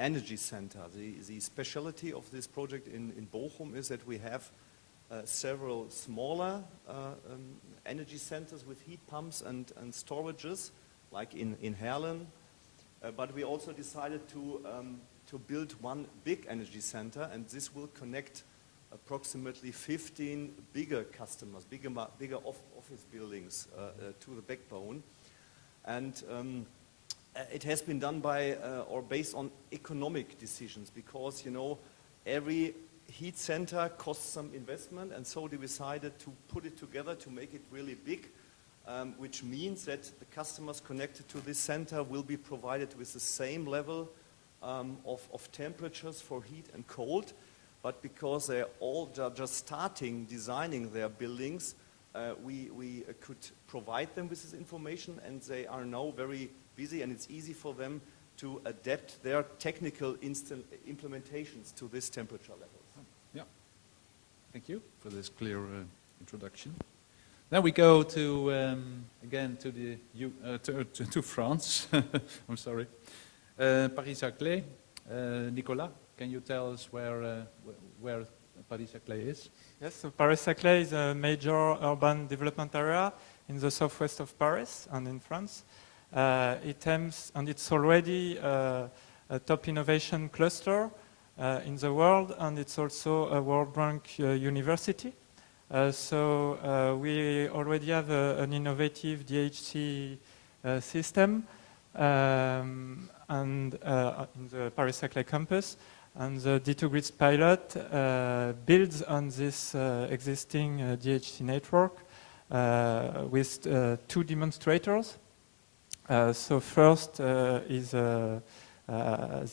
energy center. The specialty of this project in Bochum is that we have several smaller energy centers with heat pumps and storages, like in Herlen. But we also decided to build one big energy center, and this will connect approximately 15 bigger customers, bigger office buildings to the backbone. And it has been done by or based on economic decisions, because, you know, every heat center costs some investment, and so they decided to put it together to make it really big, which means that the customers connected to this center will be provided with the same level of temperatures for heat and cold. But because they're all just starting designing their buildings, we could provide them with this information, and they are now very busy, and it's easy for them to adapt their technical implementations to this temperature level. Yeah, thank you for this clear introduction. Then we go to again to France. I'm sorry, Paris-Saclay. Nicolas, can you tell us where Paris-Saclay is? Yes, so Paris-Saclay is a major urban development area in the southwest of Paris and in France. It aims, and it's already a top innovation cluster in the world, and it's also a World Bank university. So we already have an innovative DHC system and in the Paris-Saclay campus. And the D2Grids pilot builds on this existing DHC network with two demonstrators. So first is the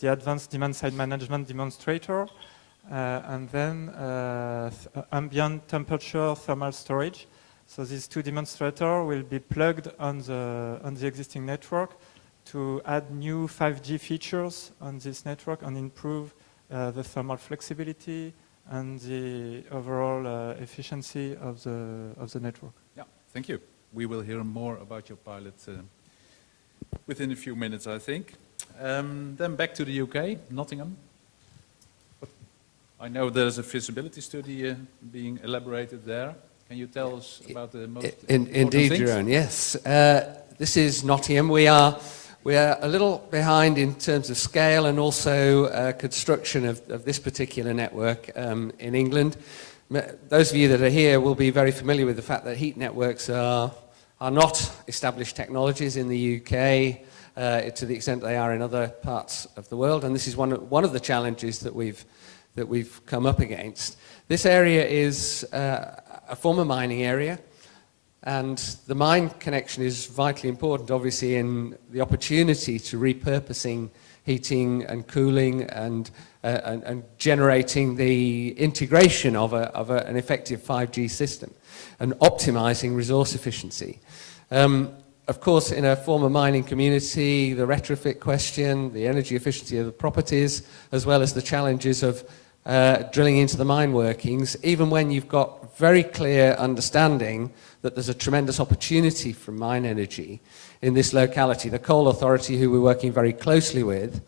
advanced demand-side management demonstrator, and then ambient temperature thermal storage. So these two demonstrators will be plugged on the existing network to add new 5G features on this network and improve the thermal flexibility and the overall efficiency of the network. Yeah, thank you. We will hear more about your pilot within a few minutes, I think. Then back to the UK, Nottingham. I know there's a feasibility study being elaborated there. Can you tell us about the most Indeed, Jeroen, yes. This is Nottingham. We are a little behind in terms of scale and also construction of this particular network in England. Those of you that are here will be very familiar with the fact that heat networks are not established technologies in the UK to the extent they are in other parts of the world, and this is one of the challenges that we've come up against. This area is a former mining area, and the mine connection is vitally important, obviously, in the opportunity to repurposing heating and cooling and generating the integration of an effective 5G system and optimizing resource efficiency. Of course, in a former mining community, the retrofit question, the energy efficiency of the properties, as well as the challenges of drilling into the mine workings, even when you've got very clear understanding that there's a tremendous opportunity for mine energy in this locality. The Coal Authority, who we're working very closely with,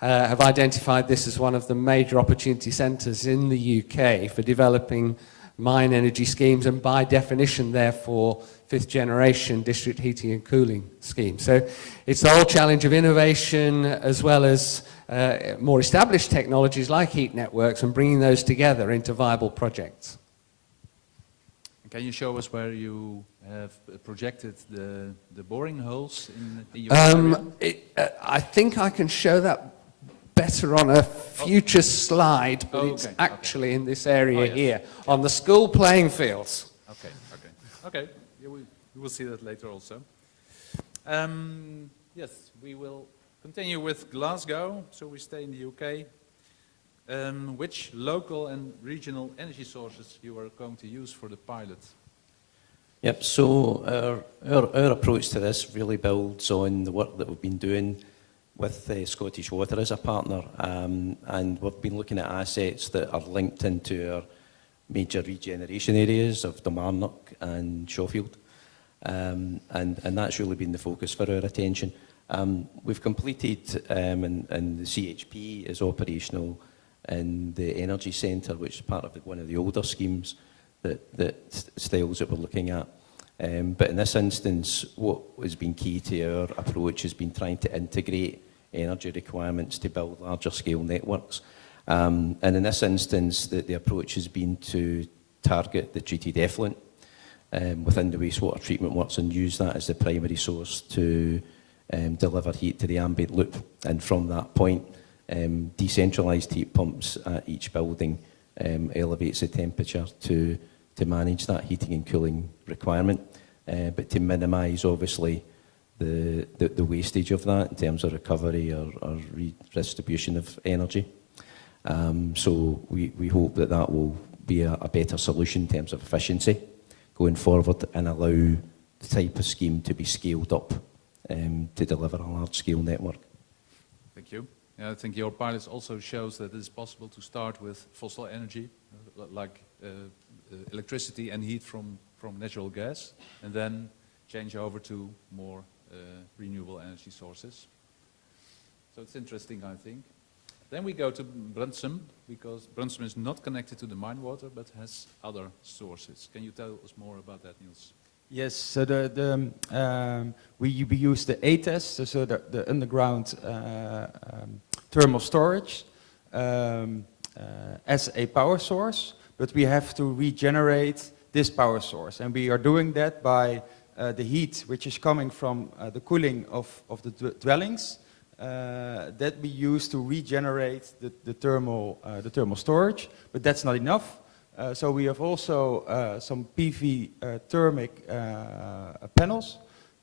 have identified this as one of the major opportunity centres in the UK for developing mine energy schemes, and by definition, therefore, fifth generation district heating and cooling schemes. So it's the whole challenge of innovation as well as more established technologies like heat networks and bringing those together into viable projects. Can you show us where you have projected the boring holes in your area? I think I can show that better on a future slide, but it's actually in this area here, on the school playing fields. Okay. We will see that later also. Yes, we will continue with Glasgow, so we stay in the UK. Which local and regional energy sources you are going to use for the pilot? Yep, so our approach to this really builds on the work that we've been doing with Scottish Water as a partner, and we've been looking at assets that are linked into our major regeneration areas of Kilmarnock and Shawfield. And that's really been the focus for our attention. We've completed, and the CHP is operational in the Energy Centre, which is part of one of the older schemes styles that we're looking at. But in this instance, what has been key to our approach has been trying to integrate energy requirements to build larger scale networks. And in this instance, the approach has been to target the treated effluent within the wastewater treatment works and use that as the primary source to deliver heat to the ambient loop. And from that point, decentralised heat pumps at each building elevates the temperature to manage that heating and cooling requirement, but to minimise, obviously, the wastage of that in terms of recovery or redistribution of energy. So we hope that will be a better solution in terms of efficiency going forward and allow the type of scheme to be scaled up to deliver a large-scale network. Thank you. Yeah, I think your pilots also shows that it is possible to start with fossil energy, like electricity and heat from natural gas, and then change over to more renewable energy sources. So it's interesting, I think. Then we go to Drummen, because Drummen is not connected to the Mijnwater, but has other sources. Can you tell us more about that, Niels? Yes, so we use the A-test, so the underground thermal storage as a power source, but we have to regenerate this power source. And we are doing that by the heat which is coming from the cooling of the dwellings that we use to regenerate the thermal storage, but that's not enough. So we have also some PV thermic panels,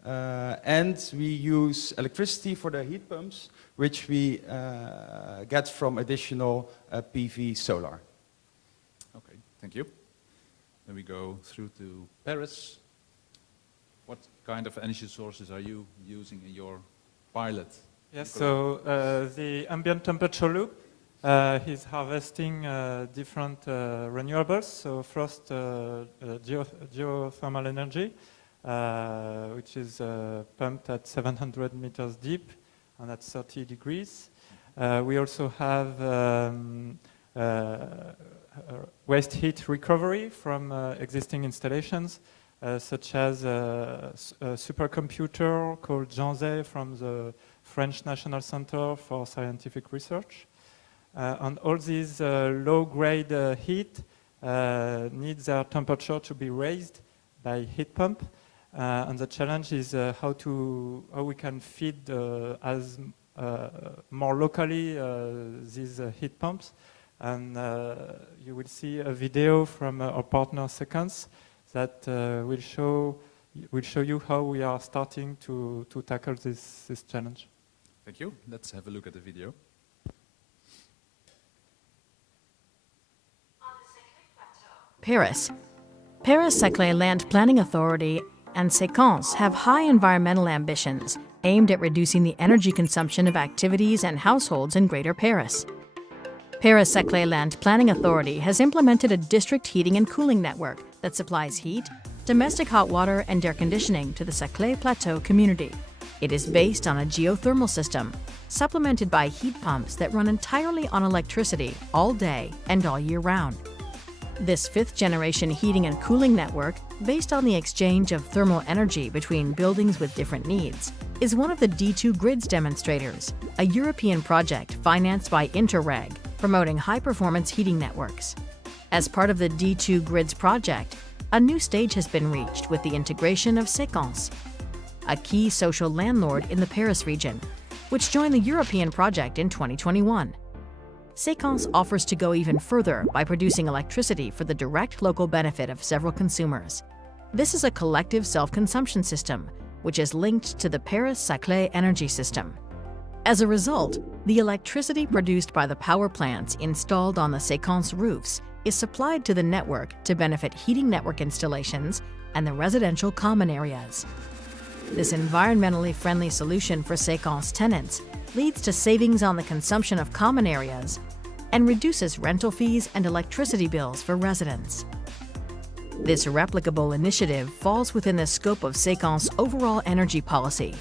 and we use electricity for the heat pumps, which we get from additional PV solar. Okay, thank you. Then we go through to Paris. What kind of energy sources are you using in your pilot? Yes, so the ambient temperature loop is harvesting different renewables. So first, geothermal energy, which is pumped at 700 meters deep and at 30 degrees. We also have waste heat recovery from existing installations, such as a supercomputer called Janzé from the French National Center for Scientific Research. And all these low-grade heat needs their temperature to be raised by heat pump. And the challenge is how we can feed more locally these heat pumps. And you will see a video from our partner Sequence that will show you how we are starting to tackle this challenge. Thank you. Let's have a look at the video. Paris-Saclay Land Planning Authority and Sequence have high environmental ambitions aimed at reducing the energy consumption of activities and households in Greater Paris. Paris-Saclay Land Planning Authority has implemented a district heating and cooling network that supplies heat, domestic hot water, and air conditioning to the Saclay Plateau community. It is based on a geothermal system, supplemented by heat pumps that run entirely on electricity all day and all year round. This fifth-generation heating and cooling network, based on the exchange of thermal energy between buildings with different needs, is one of the D2 Grids demonstrators, a European project financed by Interreg, promoting high-performance heating networks. As part of the D2 Grids project, a new stage has been reached with the integration of Sequence, a key social landlord in the Paris region, which joined the European project in 2021. Sequence offers to go even further by producing electricity for the direct local benefit of several consumers. This is a collective self-consumption system, which is linked to the Paris-Saclay energy system. As a result, the electricity produced by the power plants installed on the Sequence roofs is supplied to the network to benefit heating network installations and the residential common areas. This environmentally friendly solution for Sequence tenants leads to savings on the consumption of common areas and reduces rental fees and electricity bills for residents. This replicable initiative falls within the scope of Séquence' overall energy policy.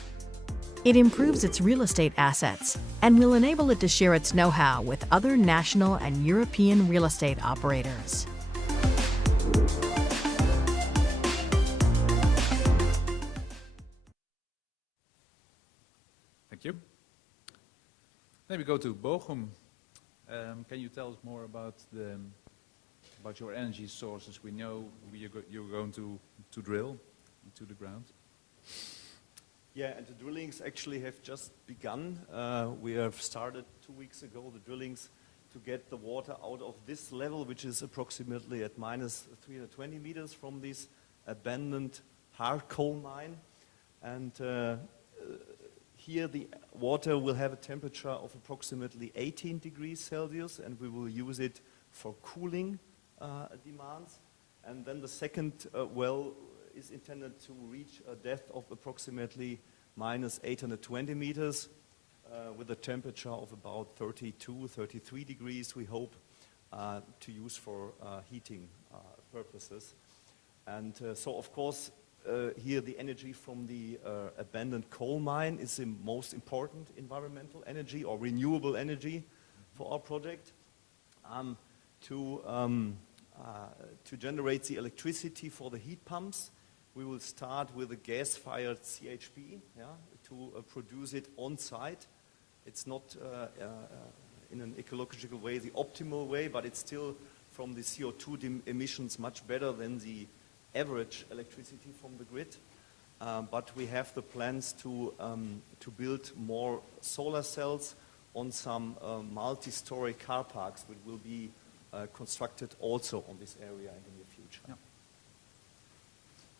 It improves its real estate assets and will enable it to share its know-how with other national and European real estate operators. Thank you. Then we go to Bochum. Can you tell us more about your energy sources? We know you're going to drill into the ground. Yeah, and the drillings actually have just begun. We have started 2 weeks ago the drillings to get the water out of this level, which is approximately at minus 320 meters from this abandoned hard coal mine. And here the water will have a temperature of approximately 18 degrees Celsius, and we will use it for cooling demands. And then the second well is intended to reach a depth of approximately minus 820 meters with a temperature of about 32, 33 degrees, we hope, to use for heating purposes. And so, of course, here the energy from the abandoned coal mine is the most important environmental energy or renewable energy for our project. To generate the electricity for the heat pumps, we will start with a gas-fired CHP to produce it on site. It's not in an ecological way the optimal way, but it's still from the CO2 emissions much better than the average electricity from the grid. But we have the plans to build more solar cells on some multi-story car parks, which will be constructed also on this area in the near future. Yeah.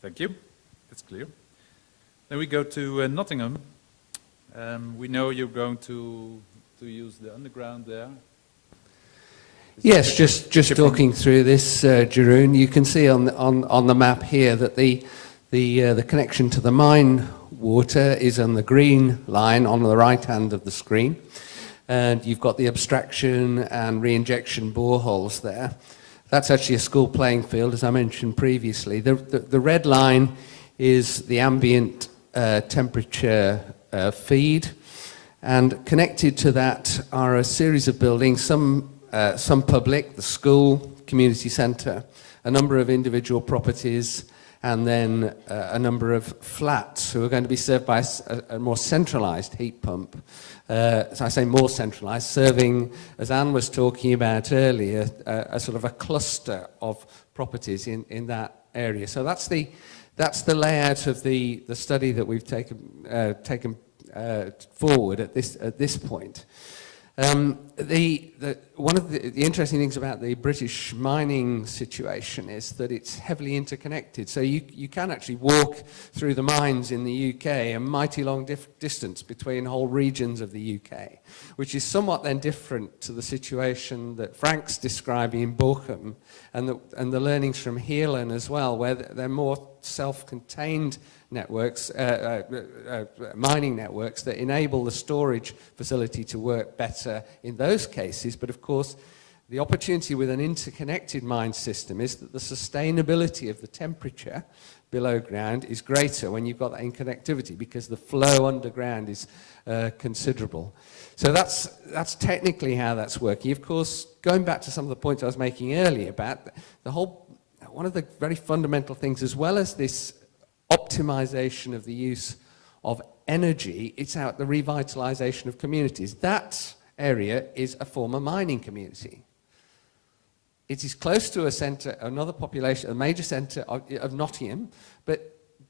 Thank you. That's clear. Then we go to Nottingham. We know you're going to use the underground there. Yes, just talking through this, Jeroen, you can see on the map here that the connection to the Mijnwater is on the green line on the right hand of the screen, and you've got the abstraction and re-injection boreholes there. That's actually a school playing field, as I mentioned previously. The red line is the ambient temperature feed, and connected to that are a series of buildings, some public, the school, community centre, a number of individual properties, and then a number of flats who are going to be served by a more centralised heat pump. So I say more centralised, serving, as Anne was talking about earlier, a sort of a cluster of properties in that area. So that's the layout of the study that we've taken forward at this point. One of the interesting things about the British mining situation is that it's heavily interconnected. So you can actually walk through the mines in the UK a mighty long distance between whole regions of the UK, which is somewhat then different to the situation that Frank's describing in Bochum and the learnings from Heerlen as well, where they're more self-contained networks, mining networks that enable the storage facility to work better in those cases. But of course, the opportunity with an interconnected mine system is that the sustainability of the temperature below ground is greater when you've got that interconnectivity, because the flow underground is considerable. So that's technically how that's working. Of course, going back to some of the points I was making earlier about one of the very fundamental things, as well as this optimization of the use of energy, it's out the revitalization of communities. That area is a former mining community. It is close to a centre, another population, a major centre of Nottingham, but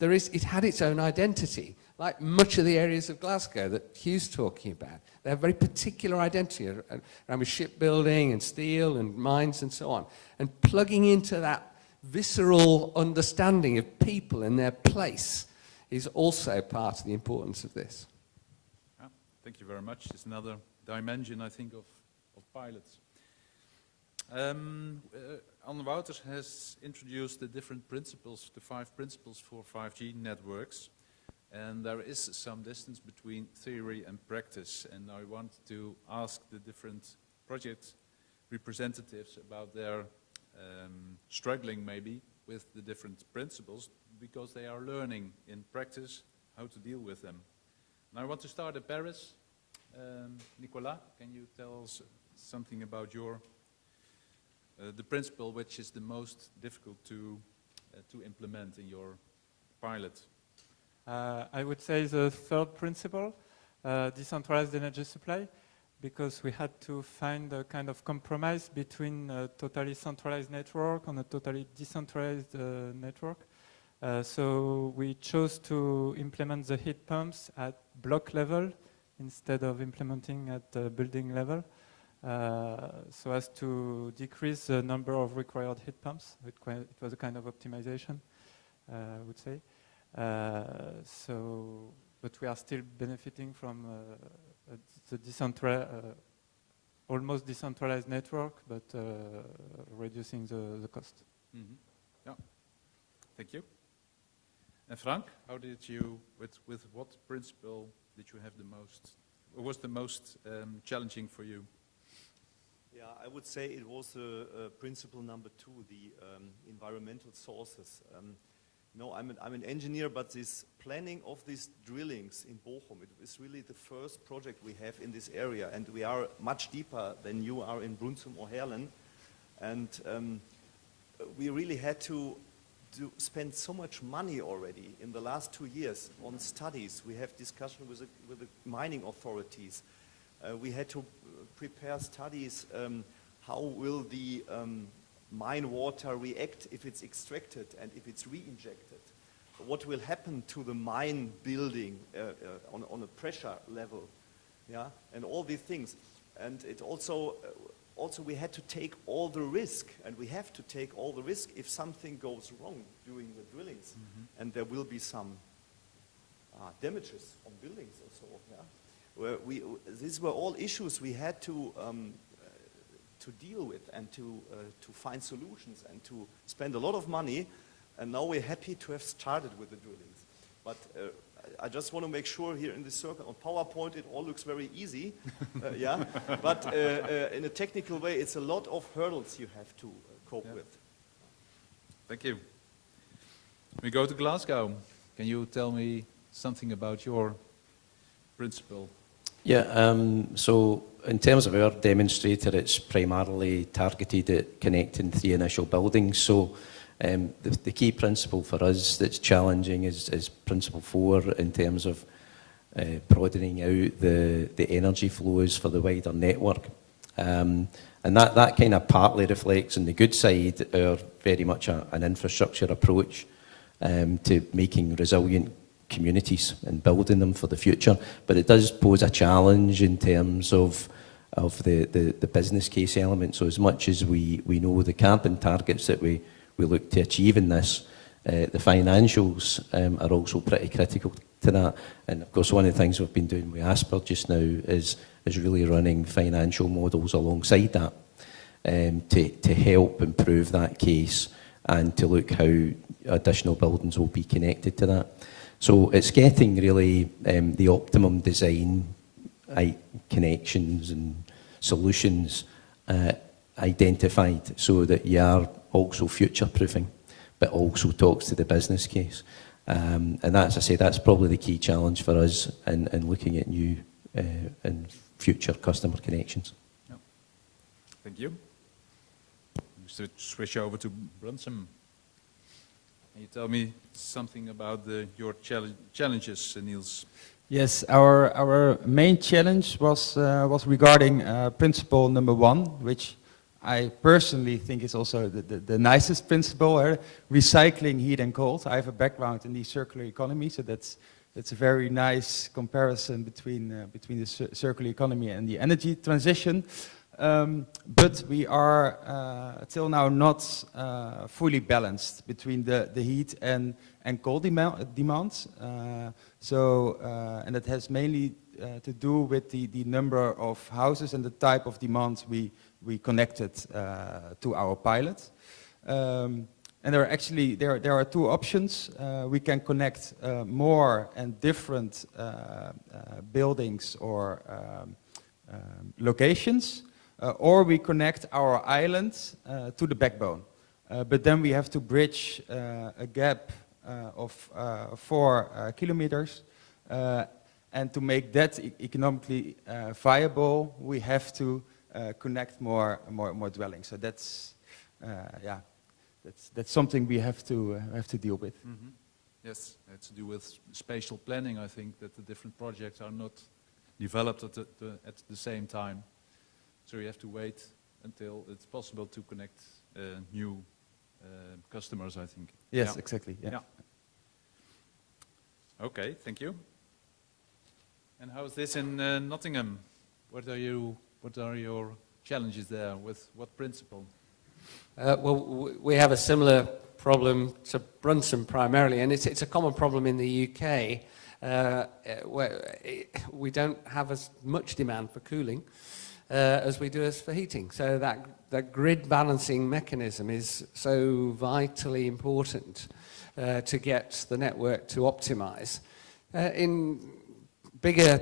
it had its own identity, like much of the areas of Glasgow that Hugh's talking about. They have a very particular identity around with shipbuilding and steel and mines and so on. And plugging into that visceral understanding of people and their place is also part of the importance of this. Yeah, thank you very much. It's another dimension, I think, of pilots. Wouters has introduced the different principles, the 5 principles for 5G networks, and there is some distance between theory and practice, and I want to ask the different project representatives about their struggling maybe with the different principles because they are learning in practice how to deal with them. And I want to start at Paris. Nicolas, can you tell us something about your the principle which is the most difficult to implement in your pilot? I would say the third principle, decentralized energy supply, because we had to find a kind of compromise between a totally centralized network and a totally decentralized network. So we chose to implement the heat pumps at block level instead of implementing at the building level, so as to decrease the number of required heat pumps. It was a kind of optimization, I would say. But we are still benefiting from the almost decentralized network, but reducing the cost. Mm-hmm. Yeah, thank you. And Frank, how did you, with what principle did you have the most, or was the most challenging for you? Yeah, I would say it was principle number 2, the environmental sources. No, I'm an engineer, but this planning of these drillings in Bochum, it is really the first project we have in this area, and we are much deeper than you are in Brunsum or Herlen, and we really had to spend so much money already in the last 2 years on studies. We have discussion with the mining authorities. We had to prepare studies, how will the mine water react if it's extracted and if it's re-injected? What will happen to the mine building on a pressure level? Yeah, and all these things. And it also we had to take all the risk, and we have to take all the risk if something goes wrong during the drillings, and there will be some damages on buildings or so. Yeah, these were all issues we had to deal with and to find solutions and to spend a lot of money, and now we're happy to have started with the drillings. But I just want to make sure here in this circle, on PowerPoint it all looks very easy, yeah, but in a technical way it's a lot of hurdles you have to cope with. Thank you. We go to Glasgow. Can you tell me something about your principle? Yeah, so in terms of our demonstrator, it's primarily targeted at connecting 3 initial buildings. So the key principle for us that's challenging is principle 4 in terms of broadening out the energy flows for the wider network. And that kind of partly reflects on the good side, our very much an infrastructure approach to making resilient communities and building them for the future, but it does pose a challenge in terms of the business case element. So as much as we know the carbon targets that we look to achieve in this, the financials are also pretty critical to that. And of course, one of the things we've been doing with Asper just now is really running financial models alongside that to help improve that case and to look how additional buildings will be connected to that. So it's getting really the optimum design connections and solutions identified so that you are also future-proofing, but also talks to the business case. And that's, I say, that's probably the key challenge for us in looking at new and future customer connections. Yep. Thank you. We switch over to Brunsum. Can you tell me something about your challenges, Niels? Yes, our main challenge was regarding principle number 1, which I personally think is also the nicest principle, recycling heat and cold. I have a background in the circular economy, so that's a very nice comparison between the circular economy and the energy transition. But we are till now not fully balanced between the heat and cold demand. And that has mainly to do with the number of houses and the type of demand we connected to our pilot. And there are 2 options. We can connect more and different buildings or locations. or we connect our island to the backbone. But then we have to bridge a gap of 4 kilometers, and to make that economically viable, we have to connect more dwellings. So that's that's something we have to deal with. Mm-hmm. Yes, it's to do with spatial planning. I think that the different projects are not developed at the same time, so you have to wait until it's possible to connect new customers, I think. Yes, yeah. Exactly. Yeah. Okay, thank you. And how is this in Nottingham? What are your challenges there? With what principle? Well, we have a similar problem to Brunson primarily, and it's a common problem in the UK, where we don't have as much demand for cooling as we do as for heating. So that grid balancing mechanism is so vitally important to get the network to optimize. In bigger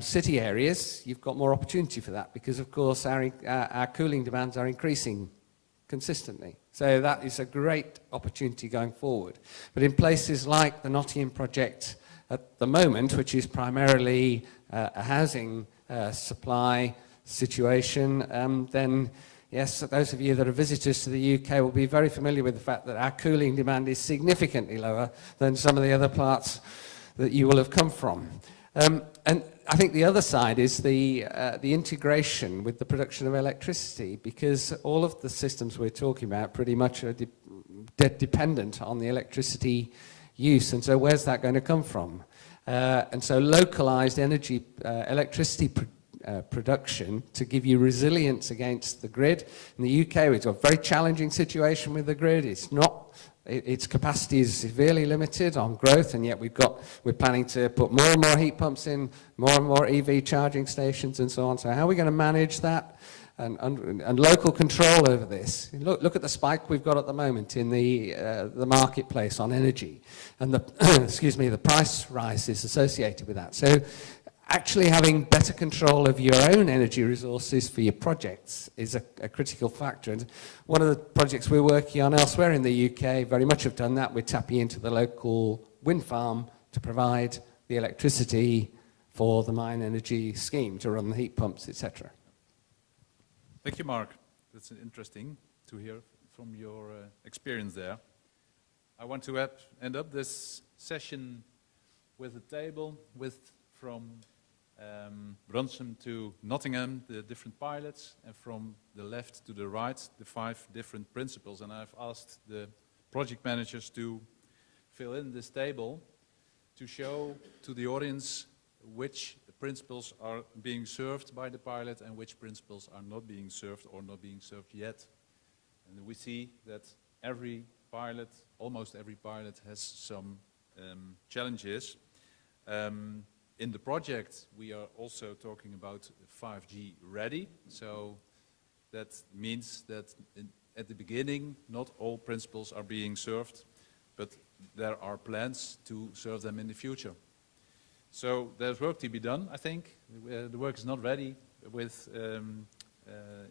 city areas, you've got more opportunity for that because, of course, our cooling demands are increasing consistently. So that is a great opportunity going forward. But in places like the Nottingham project at the moment, which is primarily a housing supply situation, then yes, those of you that are visitors to the UK will be very familiar with the fact that our cooling demand is significantly lower than some of the other parts that you will have come from. And I think the other side is the integration with the production of electricity, because all of the systems we're talking about pretty much are dependent on the electricity use. And so where's that going to come from? And so localized electricity production to give you resilience against the grid. In the UK, it's a very challenging situation with the grid. Its capacity is severely limited on growth, and yet we're planning to put more and more heat pumps in, more and more EV charging stations and so on. So how are we going to manage that? And local control over this. Look at the spike we've got at the moment in the marketplace on energy, and the price rises associated with that. So actually having better control of your own energy resources for your projects is a critical factor. And one of the projects we're working on elsewhere in the UK very much have done that. We're tapping into the local wind farm to provide the electricity for the mine energy scheme to run the heat pumps, etc. Thank you, Mark. That's interesting to hear from your experience there. I want to end up this session with a table from Brunson to Nottingham, the different pilots, and from the left to the right, the 5 different principles. And I've asked the project managers to fill in this table to show to the audience which principles are being served by the pilot and which principles are not being served or not being served yet. And we see that almost every pilot has some challenges. In the project, we are also talking about 5G ready. So that means that at the beginning, not all principles are being served, but there are plans to serve them in the future. So there's work to be done, I think. The work is not ready with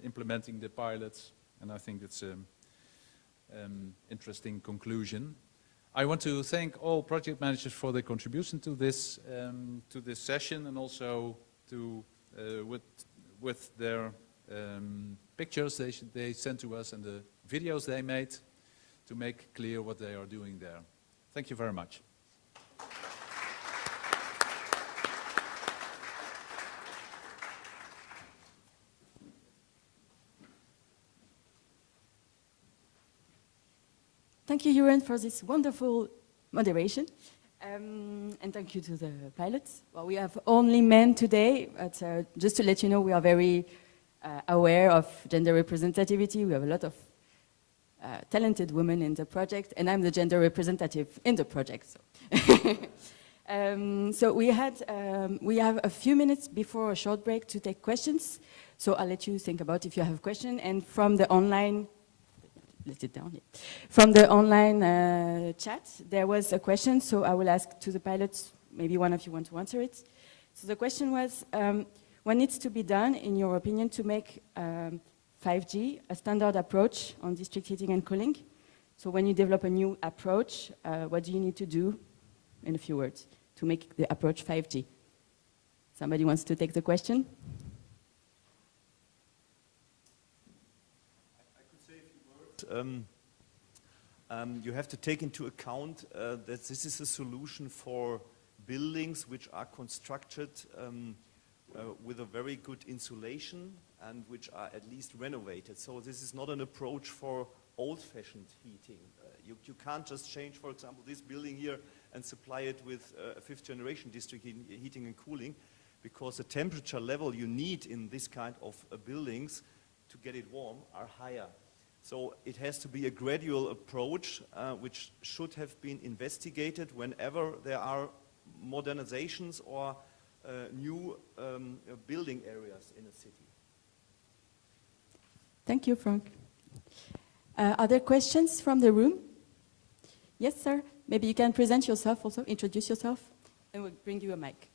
implementing the pilots, and I think it's an interesting conclusion. I want to thank all project managers for their contribution to this session, and also to with their pictures they sent to us and the videos they made to make clear what they are doing there. Thank you very much. Thank you, Jeroen, for this wonderful moderation. And thank you to the pilots. Well, we have only men today, but just to let you know, we are very aware of gender representativity. We have a lot of talented women in the project, and I'm the gender representative in the project. So, so we have a few minutes before a short break to take questions. So I'll let you think about if you have a question. And from the online, let it down. Yeah. From the online chat, there was a question. So I will ask to the pilots. Maybe one of you want to answer it. So the question was, what needs to be done, in your opinion, to make 5G a standard approach on district heating and cooling? So when you develop a new approach, what do you need to do, in a few words, to make the approach 5G? Somebody wants to take the question? I could say a few words. You have to take into account that this is a solution for buildings which are constructed with a very good insulation and which are at least renovated. So this is not an approach for old-fashioned heating. You can't just change, for example, this building here and supply it with a fifth-generation district heating and cooling, because the temperature level you need in this kind of buildings to get it warm are higher. So it has to be a gradual approach which should have been investigated whenever there are modernizations or new building areas in a city. Thank you, Frank. Are there questions from the room? Yes, sir. Maybe you can present yourself also, introduce yourself, and we'll bring you a mic.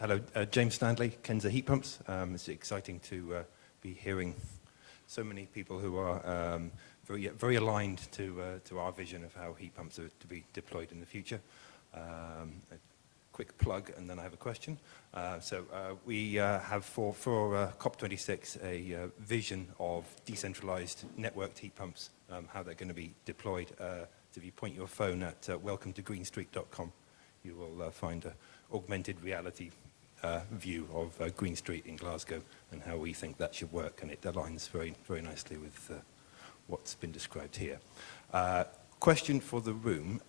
Hello, James Stanley, Kenza Heat Pumps. It's exciting to be hearing so many people who are very aligned to our vision of how heat pumps are to be deployed in the future. A quick plug, and then I have a question. We have for COP26 a vision of decentralized networked heat pumps, how they're going to be deployed. So if you point your phone at welcometogreenstreet.com, you will find an augmented reality view of Green Street in Glasgow and how we think that should work, and it aligns very nicely with what's been described here. Question for the room.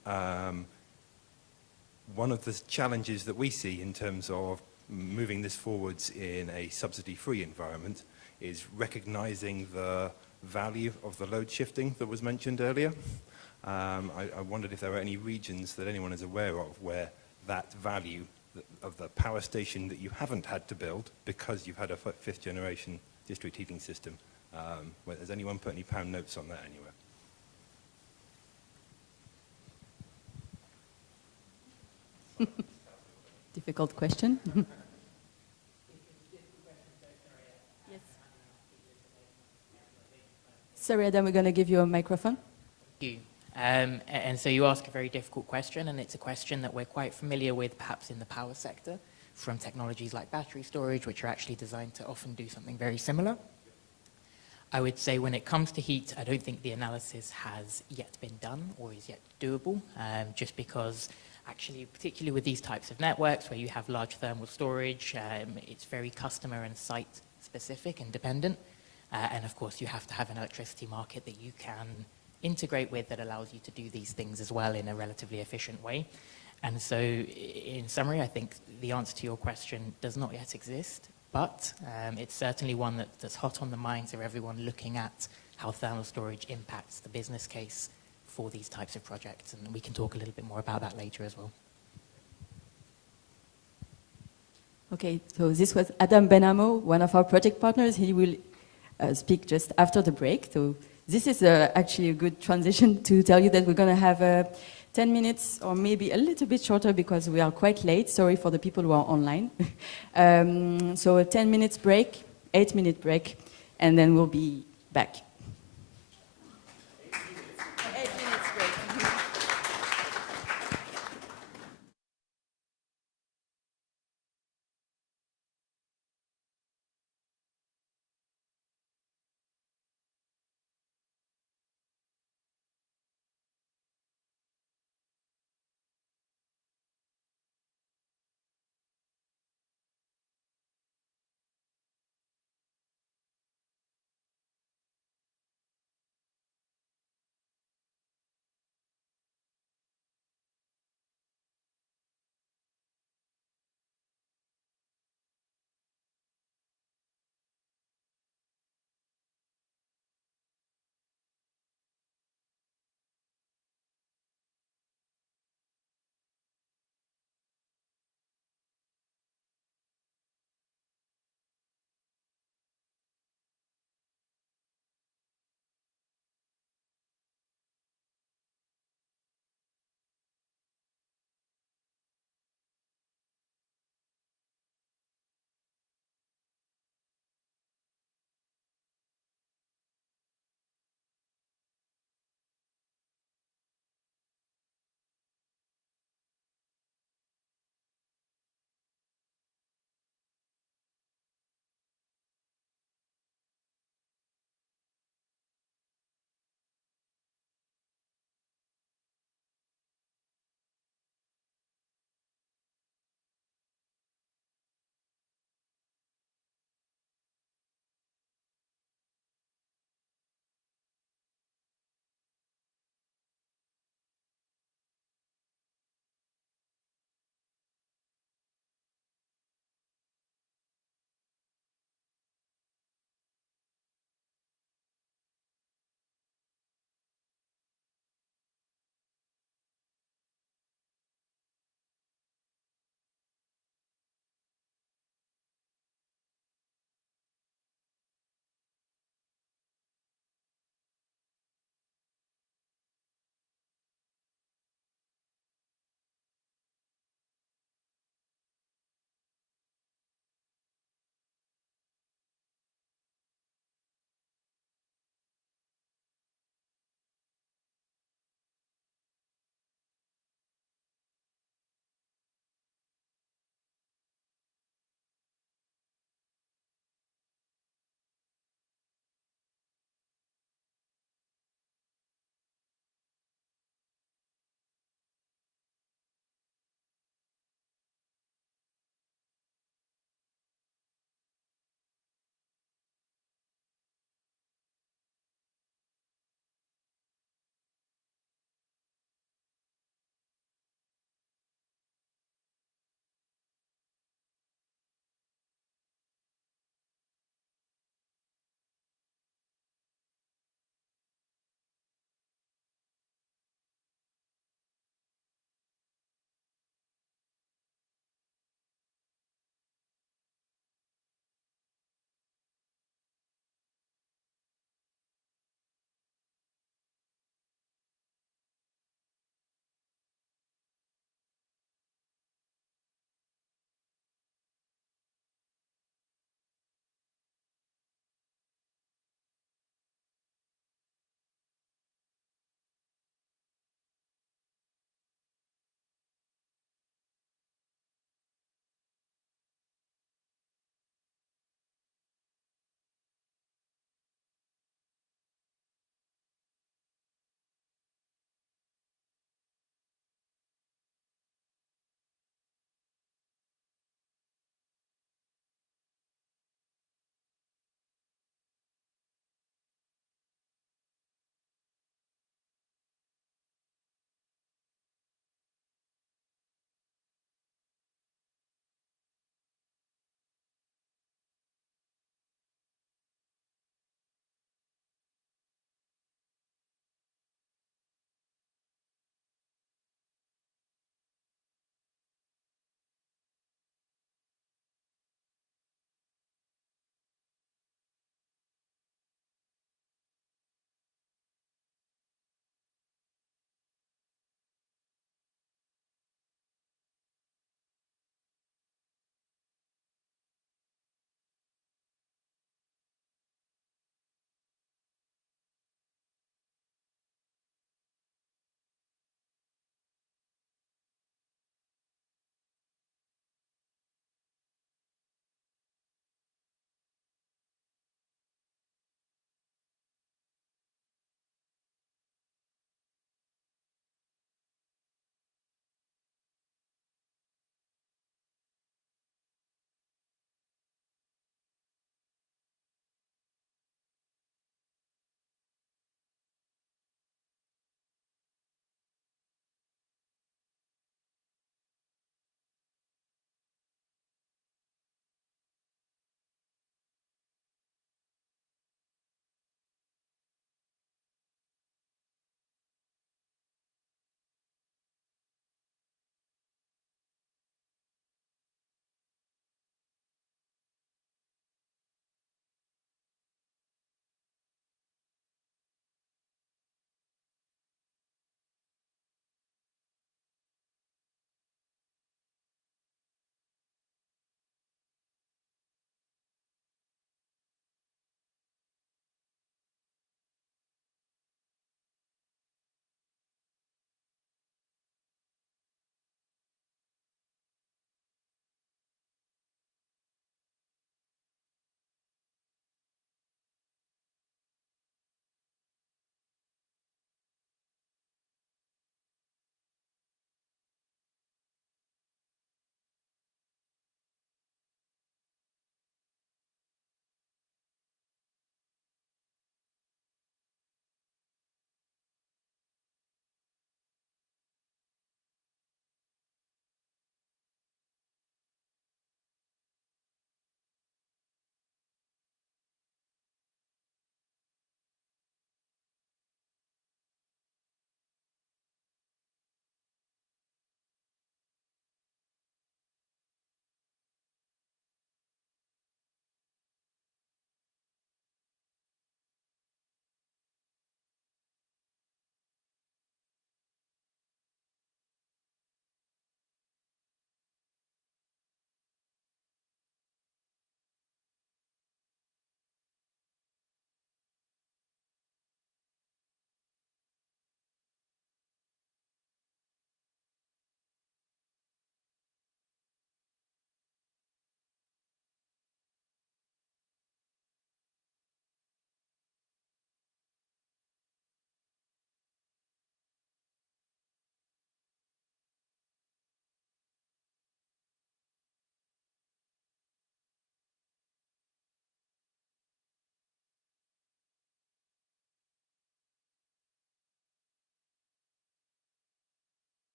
One of the challenges that we see in terms of moving this forwards in a subsidy-free environment is recognizing the value of the load shifting that was mentioned earlier. I wondered if there are any regions that anyone is aware of where that value of the power station that you haven't had to build because you've had a fifth generation district heating system. Has anyone put any pound notes on that anywhere? Difficult question. Yes. Sorry, Adam, we're going to give you a microphone. Thank you. And so you ask a very difficult question, and it's a question that we're quite familiar with perhaps in the power sector from technologies like battery storage, which are actually designed to often do something very similar. I would say when it comes to heat, I don't think the analysis has yet been done or is yet doable, just because actually, particularly with these types of networks where you have large thermal storage, it's very customer and site specific and dependent. And of course, you have to have an electricity market that you can integrate with that allows you to do these things as well in a relatively efficient way. And so in summary, I think the answer to your question does not yet exist, but it's certainly one that's hot on the minds of everyone looking at how thermal storage impacts the business case for these types of projects. And we can talk a little bit more about that later as well. Okay, so this was Adam Benamo, one of our project partners. He will speak just after the break. So this is actually a good transition to tell you that we're going to have 10 minutes or maybe a little bit shorter because we are quite late. Sorry for the people who are online. So a 10 minutes break, 8-minute break, and then we'll be back.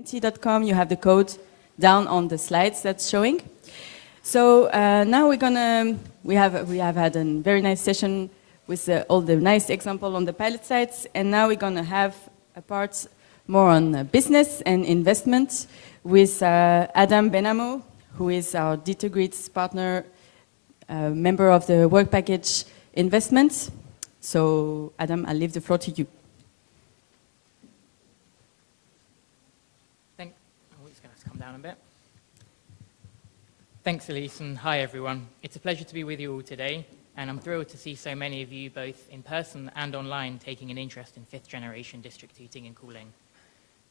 Menti.com, you have the code down on the slides that's showing. So now we have had a very nice session with all the nice example on the pilot sites, and now we're gonna have a part more on business and investment with Adam Benamo, who is our D2Grid's partner, member of the work package investments. So Adam, I'll leave the floor to you. It's going to come down a bit. Thanks, Elise, and hi, everyone. It's a pleasure to be with you all today, and I'm thrilled to see so many of you, both in person and online, taking an interest in fifth-generation district heating and cooling.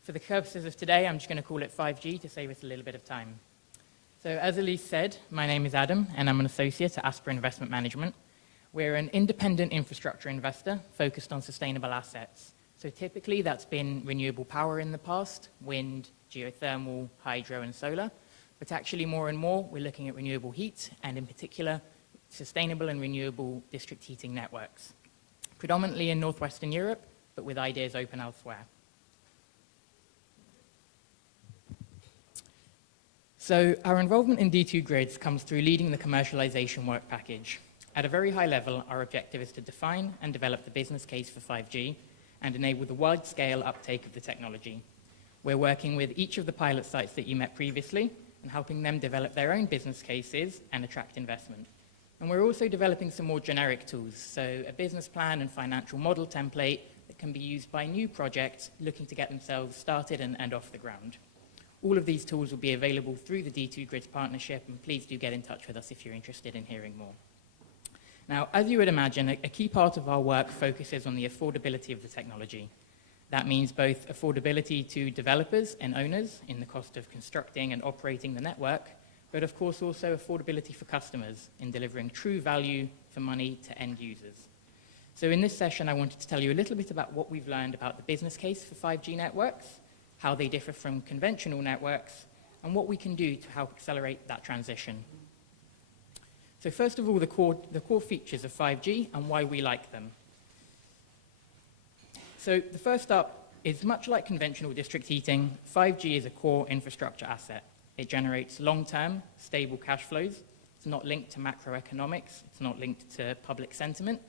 For the purposes of today, I'm just going to call it 5G to save us a little bit of time. So, as Elise said, my name is Adam, and I'm an associate at Asper Investment Management. We're an independent infrastructure investor focused on sustainable assets. So typically, that's been renewable power in the past, wind, geothermal, hydro, and solar. But actually, more and more, we're looking at renewable heat, and in particular, sustainable and renewable district heating networks, predominantly in Northwestern Europe, but with ideas open elsewhere. So our involvement in D2Grids comes through leading the commercialization work package. At a very high level, our objective is to define and develop the business case for 5G and enable the wide-scale uptake of the technology. We're working with each of the pilot sites that you met previously and helping them develop their own business cases and attract investment. And we're also developing some more generic tools, so a business plan and financial model template that can be used by new projects looking to get themselves started and off the ground. All of these tools will be available through the D2Grids partnership, and please do get in touch with us if you're interested in hearing more. Now, as you would imagine, a key part of our work focuses on the affordability of the technology. That means both affordability to developers and owners in the cost of constructing and operating the network, but of course also affordability for customers in delivering true value for money to end users. So in this session, I wanted to tell you a little bit about what we've learned about the business case for 5G networks, how they differ from conventional networks, and what we can do to help accelerate that transition. So first of all, the core features of 5G and why we like them. So the first up is, much like conventional district heating, 5G is a core infrastructure asset. It generates long-term, stable cash flows. It's not linked to macroeconomics. It's not linked to public sentiment.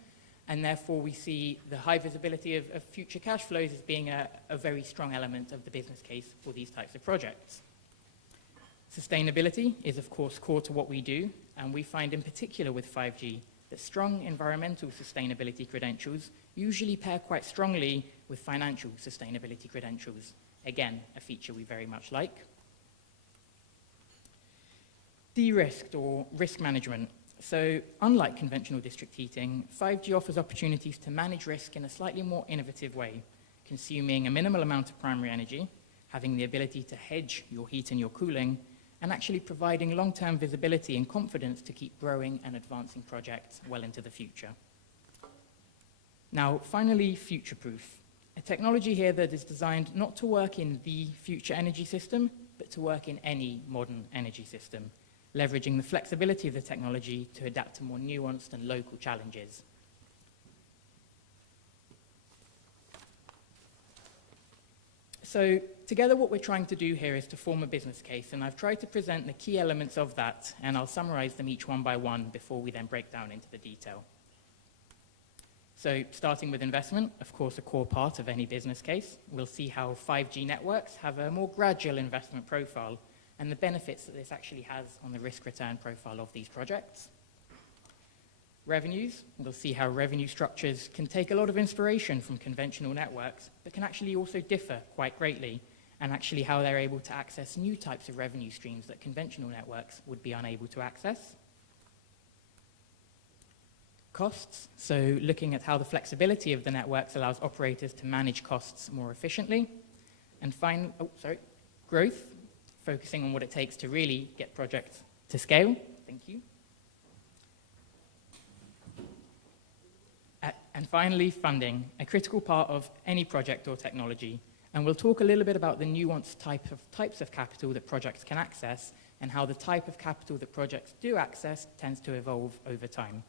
And therefore, we see the high visibility of future cash flows as being a very strong element of the business case for these types of projects. Sustainability is, of course, core to what we do, and we find in particular with 5G that strong environmental sustainability credentials usually pair quite strongly with financial sustainability credentials. Again, a feature we very much like. De-risked, or risk management. So, unlike conventional district heating, 5G offers opportunities to manage risk in a slightly more innovative way, consuming a minimal amount of primary energy, having the ability to hedge your heat and your cooling, and actually providing long-term visibility and confidence to keep growing and advancing projects well into the future. Now, finally, future-proof. A technology here that is designed not to work in the future energy system, but to work in any modern energy system, leveraging the flexibility of the technology to adapt to more nuanced and local challenges. So together what we're trying to do here is to form a business case, and I've tried to present the key elements of that, and I'll summarize them each one by one before we then break down into the detail. So starting with investment, of course a core part of any business case, we'll see how 5G networks have a more gradual investment profile and the benefits that this actually has on the risk-return profile of these projects. Revenues, we'll see how revenue structures can take a lot of inspiration from conventional networks, but can actually also differ quite greatly, and actually how they're able to access new types of revenue streams that conventional networks would be unable to access. Costs, so looking at how the flexibility of the networks allows operators to manage costs more efficiently. And growth, focusing on what it takes to really get projects to scale. Thank you. And finally, funding, a critical part of any project or technology. And we'll talk a little bit about the nuanced types of capital that projects can access and how the type of capital that projects do access tends to evolve over time.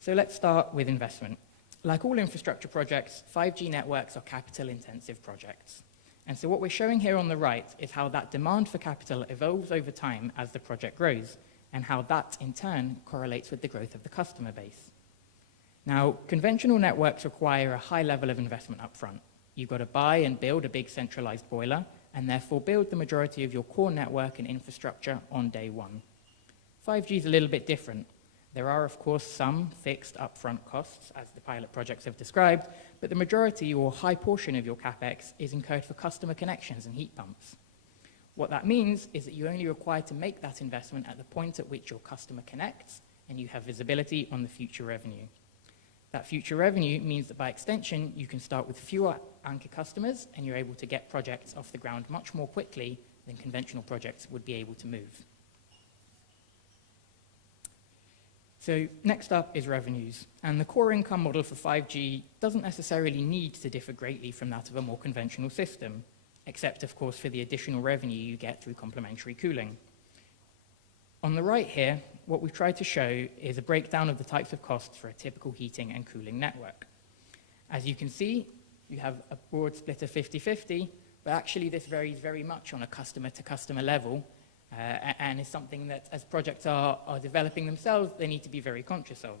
So let's start with investment. Like all infrastructure projects, 5G networks are capital-intensive projects. And so what we're showing here on the right is how that demand for capital evolves over time as the project grows, and how that, in turn, correlates with the growth of the customer base. Now, conventional networks require a high level of investment upfront. You've got to buy and build a big centralized boiler, and therefore build the majority of your core network and infrastructure on day one. 5G is a little bit different. There are, of course, some fixed upfront costs, as the pilot projects have described, but the majority or high portion of your CapEx is incurred for customer connections and heat pumps. What that means is that you're only required to make that investment at the point at which your customer connects, and you have visibility on the future revenue. That future revenue means that by extension, you can start with fewer anchor customers, and you're able to get projects off the ground much more quickly than conventional projects would be able to move. So next up is revenues, and the core income model for 5G doesn't necessarily need to differ greatly from that of a more conventional system, except of course for the additional revenue you get through complementary cooling. On the right here, what we've tried to show is a breakdown of the types of costs for a typical heating and cooling network. As you can see, you have a broad split of 50-50, but actually this varies very much on a customer-to-customer level, and is something that, as projects are developing themselves, they need to be very conscious of.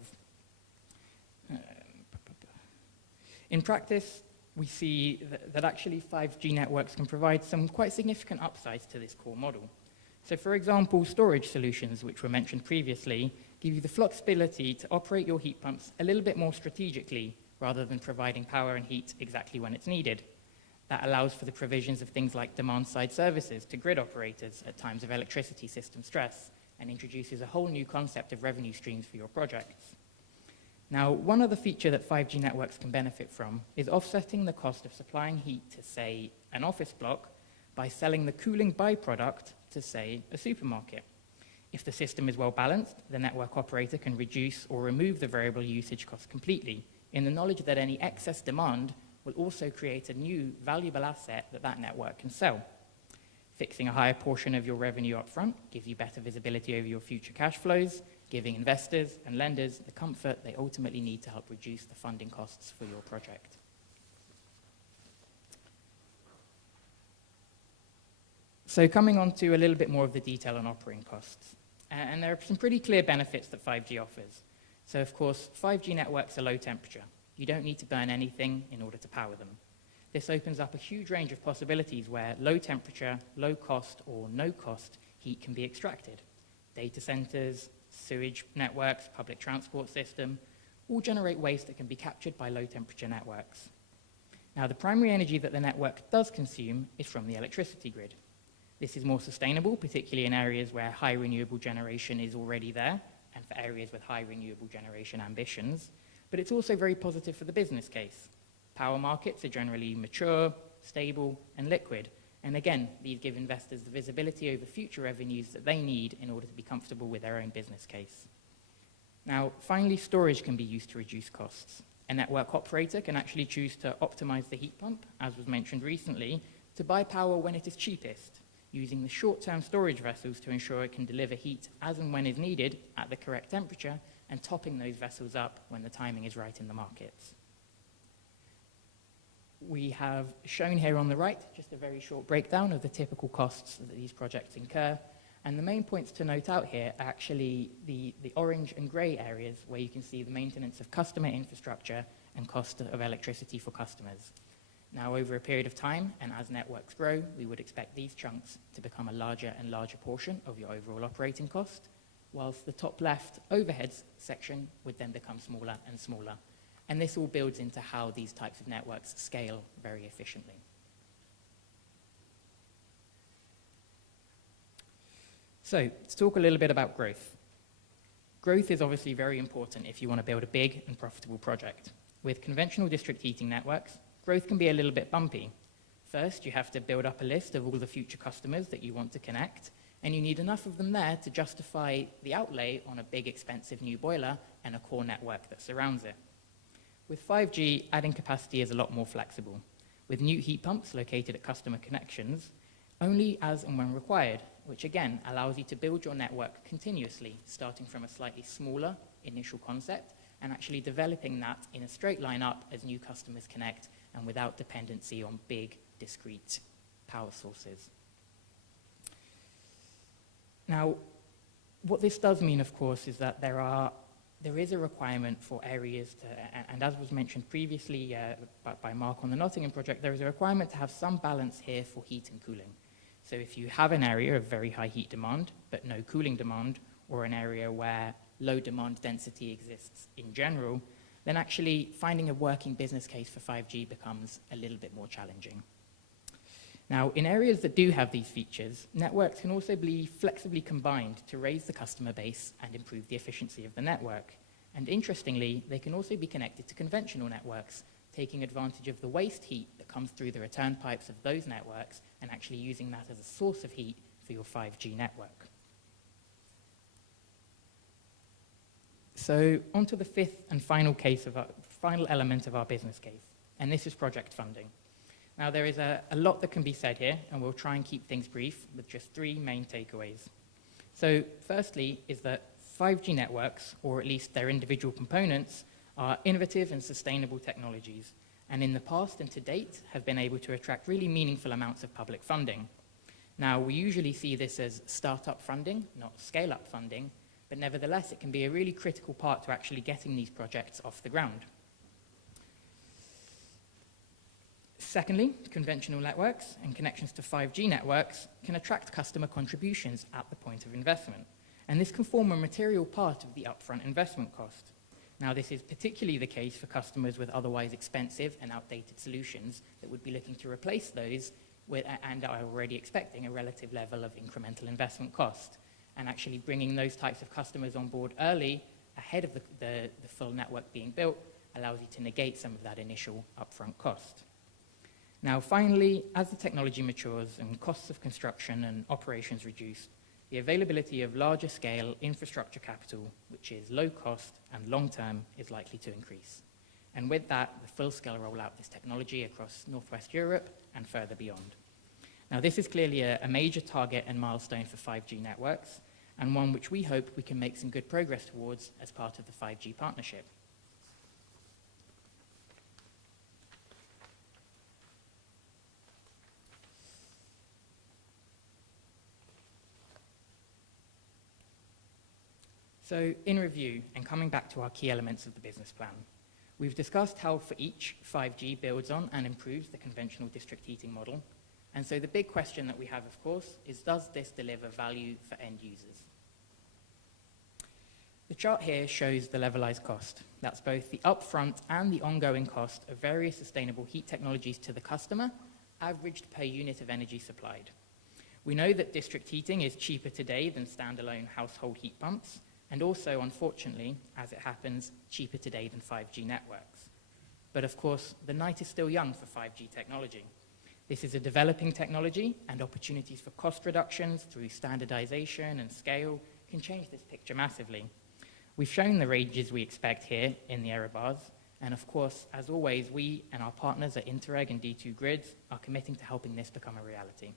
In practice, we see that actually 5G networks can provide some quite significant upsides to this core model. So for example, storage solutions, which were mentioned previously, give you the flexibility to operate your heat pumps a little bit more strategically, rather than providing power and heat exactly when it's needed. That allows for the provisions of things like demand-side services to grid operators at times of electricity system stress, and introduces a whole new concept of revenue streams for your projects. Now, one other feature that 5G networks can benefit from is offsetting the cost of supplying heat to, say, an office block by selling the cooling byproduct to, say, a supermarket. If the system is well balanced, the network operator can reduce or remove the variable usage cost completely, in the knowledge that any excess demand will also create a new valuable asset that network can sell. Fixing a higher portion of your revenue up front gives you better visibility over your future cash flows, giving investors and lenders the comfort they ultimately need to help reduce the funding costs for your project. So coming on to a little bit more of the detail on operating costs. And there are some pretty clear benefits that 5G offers. So of course, 5G networks are low temperature. You don't need to burn anything in order to power them. This opens up a huge range of possibilities where low temperature, low cost, or no cost heat can be extracted. Data centers, sewage networks, public transport system, all generate waste that can be captured by low temperature networks. Now, the primary energy that the network does consume is from the electricity grid. This is more sustainable, particularly in areas where high renewable generation is already there, and for areas with high renewable generation ambitions. But it's also very positive for the business case. Power markets are generally mature, stable, and liquid. And again, these give investors the visibility over future revenues that they need in order to be comfortable with their own business case. Now, finally, storage can be used to reduce costs. A network operator can actually choose to optimize the heat pump, as was mentioned recently, to buy power when it is cheapest, using the short-term storage vessels to ensure it can deliver heat as and when is needed at the correct temperature, and topping those vessels up when the timing is right in the markets. We have shown here on the right just a very short breakdown of the typical costs that these projects incur. And the main points to note out here are actually the orange and grey areas where you can see the maintenance of customer infrastructure and cost of electricity for customers. Now, over a period of time, and as networks grow, we would expect these chunks to become a larger and larger portion of your overall operating cost, whilst the top left overheads section would then become smaller and smaller. And this all builds into how these types of networks scale very efficiently. So, let's talk a little bit about growth. Growth is obviously very important if you want to build a big and profitable project. With conventional district heating networks, growth can be a little bit bumpy. First, you have to build up a list of all the future customers that you want to connect, and you need enough of them there to justify the outlay on a big, expensive new boiler and a core network that surrounds it. With 5G, adding capacity is a lot more flexible, with new heat pumps located at customer connections only as and when required, which again allows you to build your network continuously, starting from a slightly smaller initial concept and actually developing that in a straight line up as new customers connect and without dependency on big, discrete power sources. Now, what this does mean, of course, is that there is a requirement for areas to, and as was mentioned previously by Mark on the Nottingham project, there is a requirement to have some balance here for heat and cooling. So if you have an area of very high heat demand, but no cooling demand, or an area where low demand density exists in general, then actually finding a working business case for 5G becomes a little bit more challenging. Now, in areas that do have these features, networks can also be flexibly combined to raise the customer base and improve the efficiency of the network. And interestingly, they can also be connected to conventional networks, taking advantage of the waste heat that comes through the return pipes of those networks and actually using that as a source of heat for your 5G network. So onto the fifth and final element of our business case, and this is project funding. Now, there is a lot that can be said here, and we'll try and keep things brief with just three main takeaways. So firstly is that 5G networks, or at least their individual components, are innovative and sustainable technologies, and in the past and to date have been able to attract really meaningful amounts of public funding. Now, we usually see this as startup funding, not scale-up funding, but nevertheless, it can be a really critical part to actually getting these projects off the ground. Secondly, conventional networks and connections to 5G networks can attract customer contributions at the point of investment, and this can form a material part of the upfront investment cost. Now, this is particularly the case for customers with otherwise expensive and outdated solutions that would be looking to replace those and are already expecting a relative level of incremental investment cost. And actually bringing those types of customers on board early, ahead of the full network being built, allows you to negate some of that initial upfront cost. Now, finally, as the technology matures and costs of construction and operations reduce, the availability of larger scale infrastructure capital, which is low cost and long term, is likely to increase. And with that, the full scale rollout of this technology across Northwest Europe and further beyond. Now, this is clearly a major target and milestone for 5G networks, and one which we hope we can make some good progress towards as part of the 5G partnership. So, in review, and coming back to our key elements of the business plan, we've discussed how for each 5G builds on and improves the conventional district heating model. And so the big question that we have, of course, is does this deliver value for end users? The chart here shows the levelized cost. That's both the upfront and the ongoing cost of various sustainable heat technologies to the customer, averaged per unit of energy supplied. We know that district heating is cheaper today than standalone household heat pumps, and also, unfortunately, as it happens, cheaper today than 5G networks. But of course, the night is still young for 5G technology. This is a developing technology, and opportunities for cost reductions through standardization and scale can change this picture massively. We've shown the ranges we expect here in the error bars, and of course, as always, we and our partners at Interreg and D2 Grids are committing to helping this become a reality.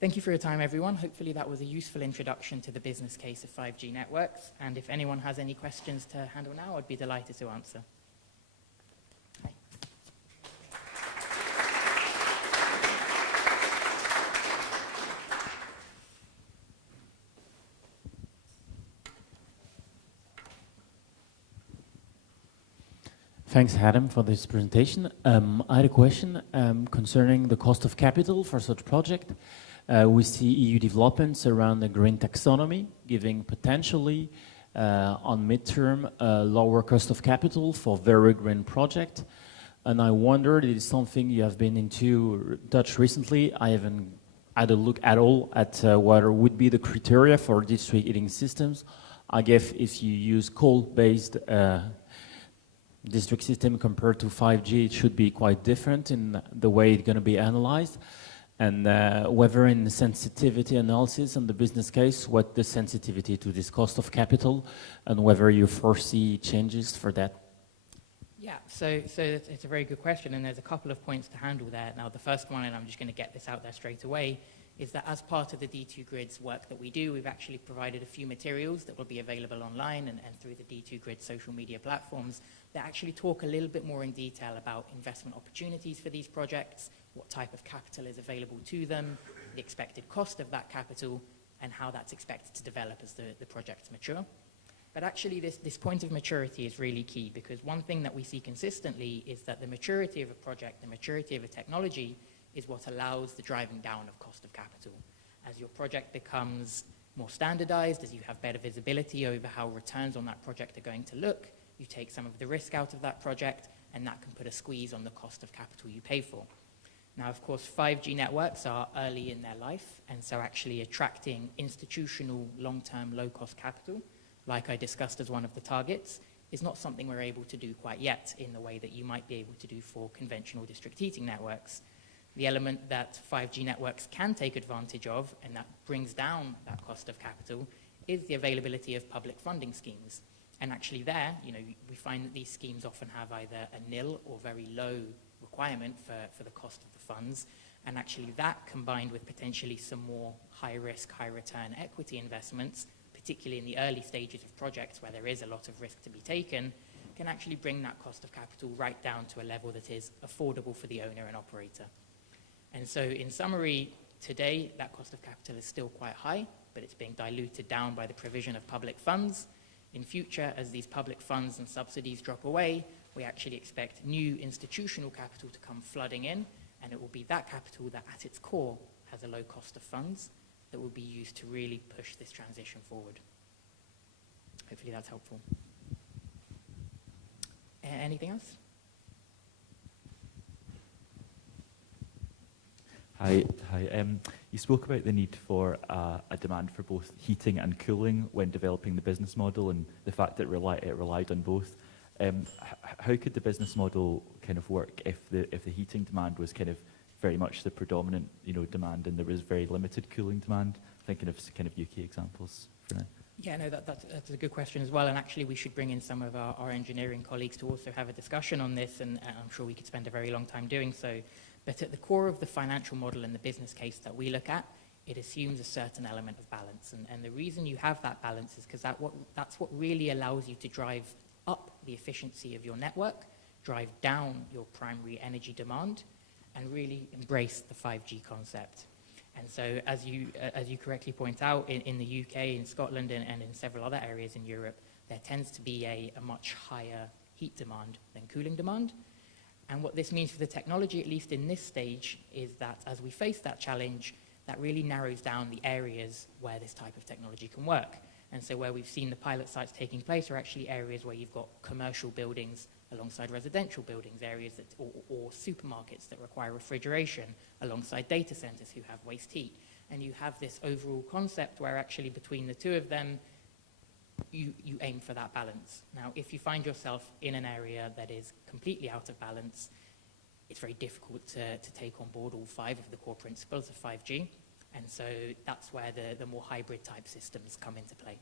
Thank you for your time, everyone. Hopefully that was a useful introduction to the business case of 5G networks, and if anyone has any questions to handle now, I'd be delighted to answer. Hi. Thanks, Adam, for this presentation. I had a question concerning the cost of capital for such project. We see EU developments around the green taxonomy, giving potentially on midterm lower cost of capital for very green project. And I wondered, it is something you have been into touch recently. I haven't had a look at all at what would be the criteria for district heating systems. I guess if you use coal-based district system compared to 5G, it should be quite different in the way it's going to be analyzed. And whether in the sensitivity analysis and the business case, what the sensitivity to this cost of capital, and whether you foresee changes for that. Yeah, so it's a very good question, and there's a couple of points to handle there. Now, the first one, and I'm just going to get this out there straight away, is that as part of the D2 Grids work that we do, we've actually provided a few materials that will be available online and through the D2 Grid social media platforms that actually talk a little bit more in detail about investment opportunities for these projects, what type of capital is available to them, the expected cost of that capital, and how that's expected to develop as the projects mature. But actually this point of maturity is really key, because one thing that we see consistently is that the maturity of a project, the maturity of a technology, is what allows the driving down of cost of capital. As your project becomes more standardized, as you have better visibility over how returns on that project are going to look, you take some of the risk out of that project, and that can put a squeeze on the cost of capital you pay for. Now, of course, 5G networks are early in their life, and so actually attracting institutional, long-term, low-cost capital, like I discussed as one of the targets, is not something we're able to do quite yet in the way that you might be able to do for conventional district heating networks. The element that 5G networks can take advantage of, and that brings down that cost of capital, is the availability of public funding schemes. And actually there, we find that these schemes often have either a nil or very low requirement for the cost of the funds. And actually that, combined with potentially some more high-risk, high-return equity investments, particularly in the early stages of projects where there is a lot of risk to be taken, can actually bring that cost of capital right down to a level that is affordable for the owner and operator. And so in summary, today that cost of capital is still quite high, but it's being diluted down by the provision of public funds. In future, as these public funds and subsidies drop away, we actually expect new institutional capital to come flooding in, and it will be that capital that at its core has a low cost of funds that will be used to really push this transition forward. Hopefully that's helpful. Anything else? Hi. You spoke about the need for a demand for both heating and cooling when developing the business model, and the fact that it relied on both. How could the business model kind of work if the heating demand was kind of very much the predominant demand, and there was very limited cooling demand? Thinking of kind of UK examples for now. Yeah, no, that's a good question as well, and actually we should bring in some of our engineering colleagues to also have a discussion on this, and I'm sure we could spend a very long time doing so. But at the core of the financial model and the business case that we look at, it assumes a certain element of balance. And the reason you have that balance is because that's what really allows you to drive up the efficiency of your network, drive down your primary energy demand, and really embrace the 5G concept. And so as you correctly point out, in the UK, in Scotland, and in several other areas in Europe, there tends to be a much higher heat demand than cooling demand. And what this means for the technology, at least in this stage, is that as we face that challenge, that really narrows down the areas where this type of technology can work. And so where we've seen the pilot sites taking place are actually areas where you've got commercial buildings alongside residential buildings, areas that, or supermarkets that require refrigeration, alongside data centers who have waste heat. And you have this overall concept where actually between the two of them, you aim for that balance. Now, if you find yourself in an area that is completely out of balance, it's very difficult to take on board all 5 of the core principles of 5G. And so that's where the more hybrid type systems come into play.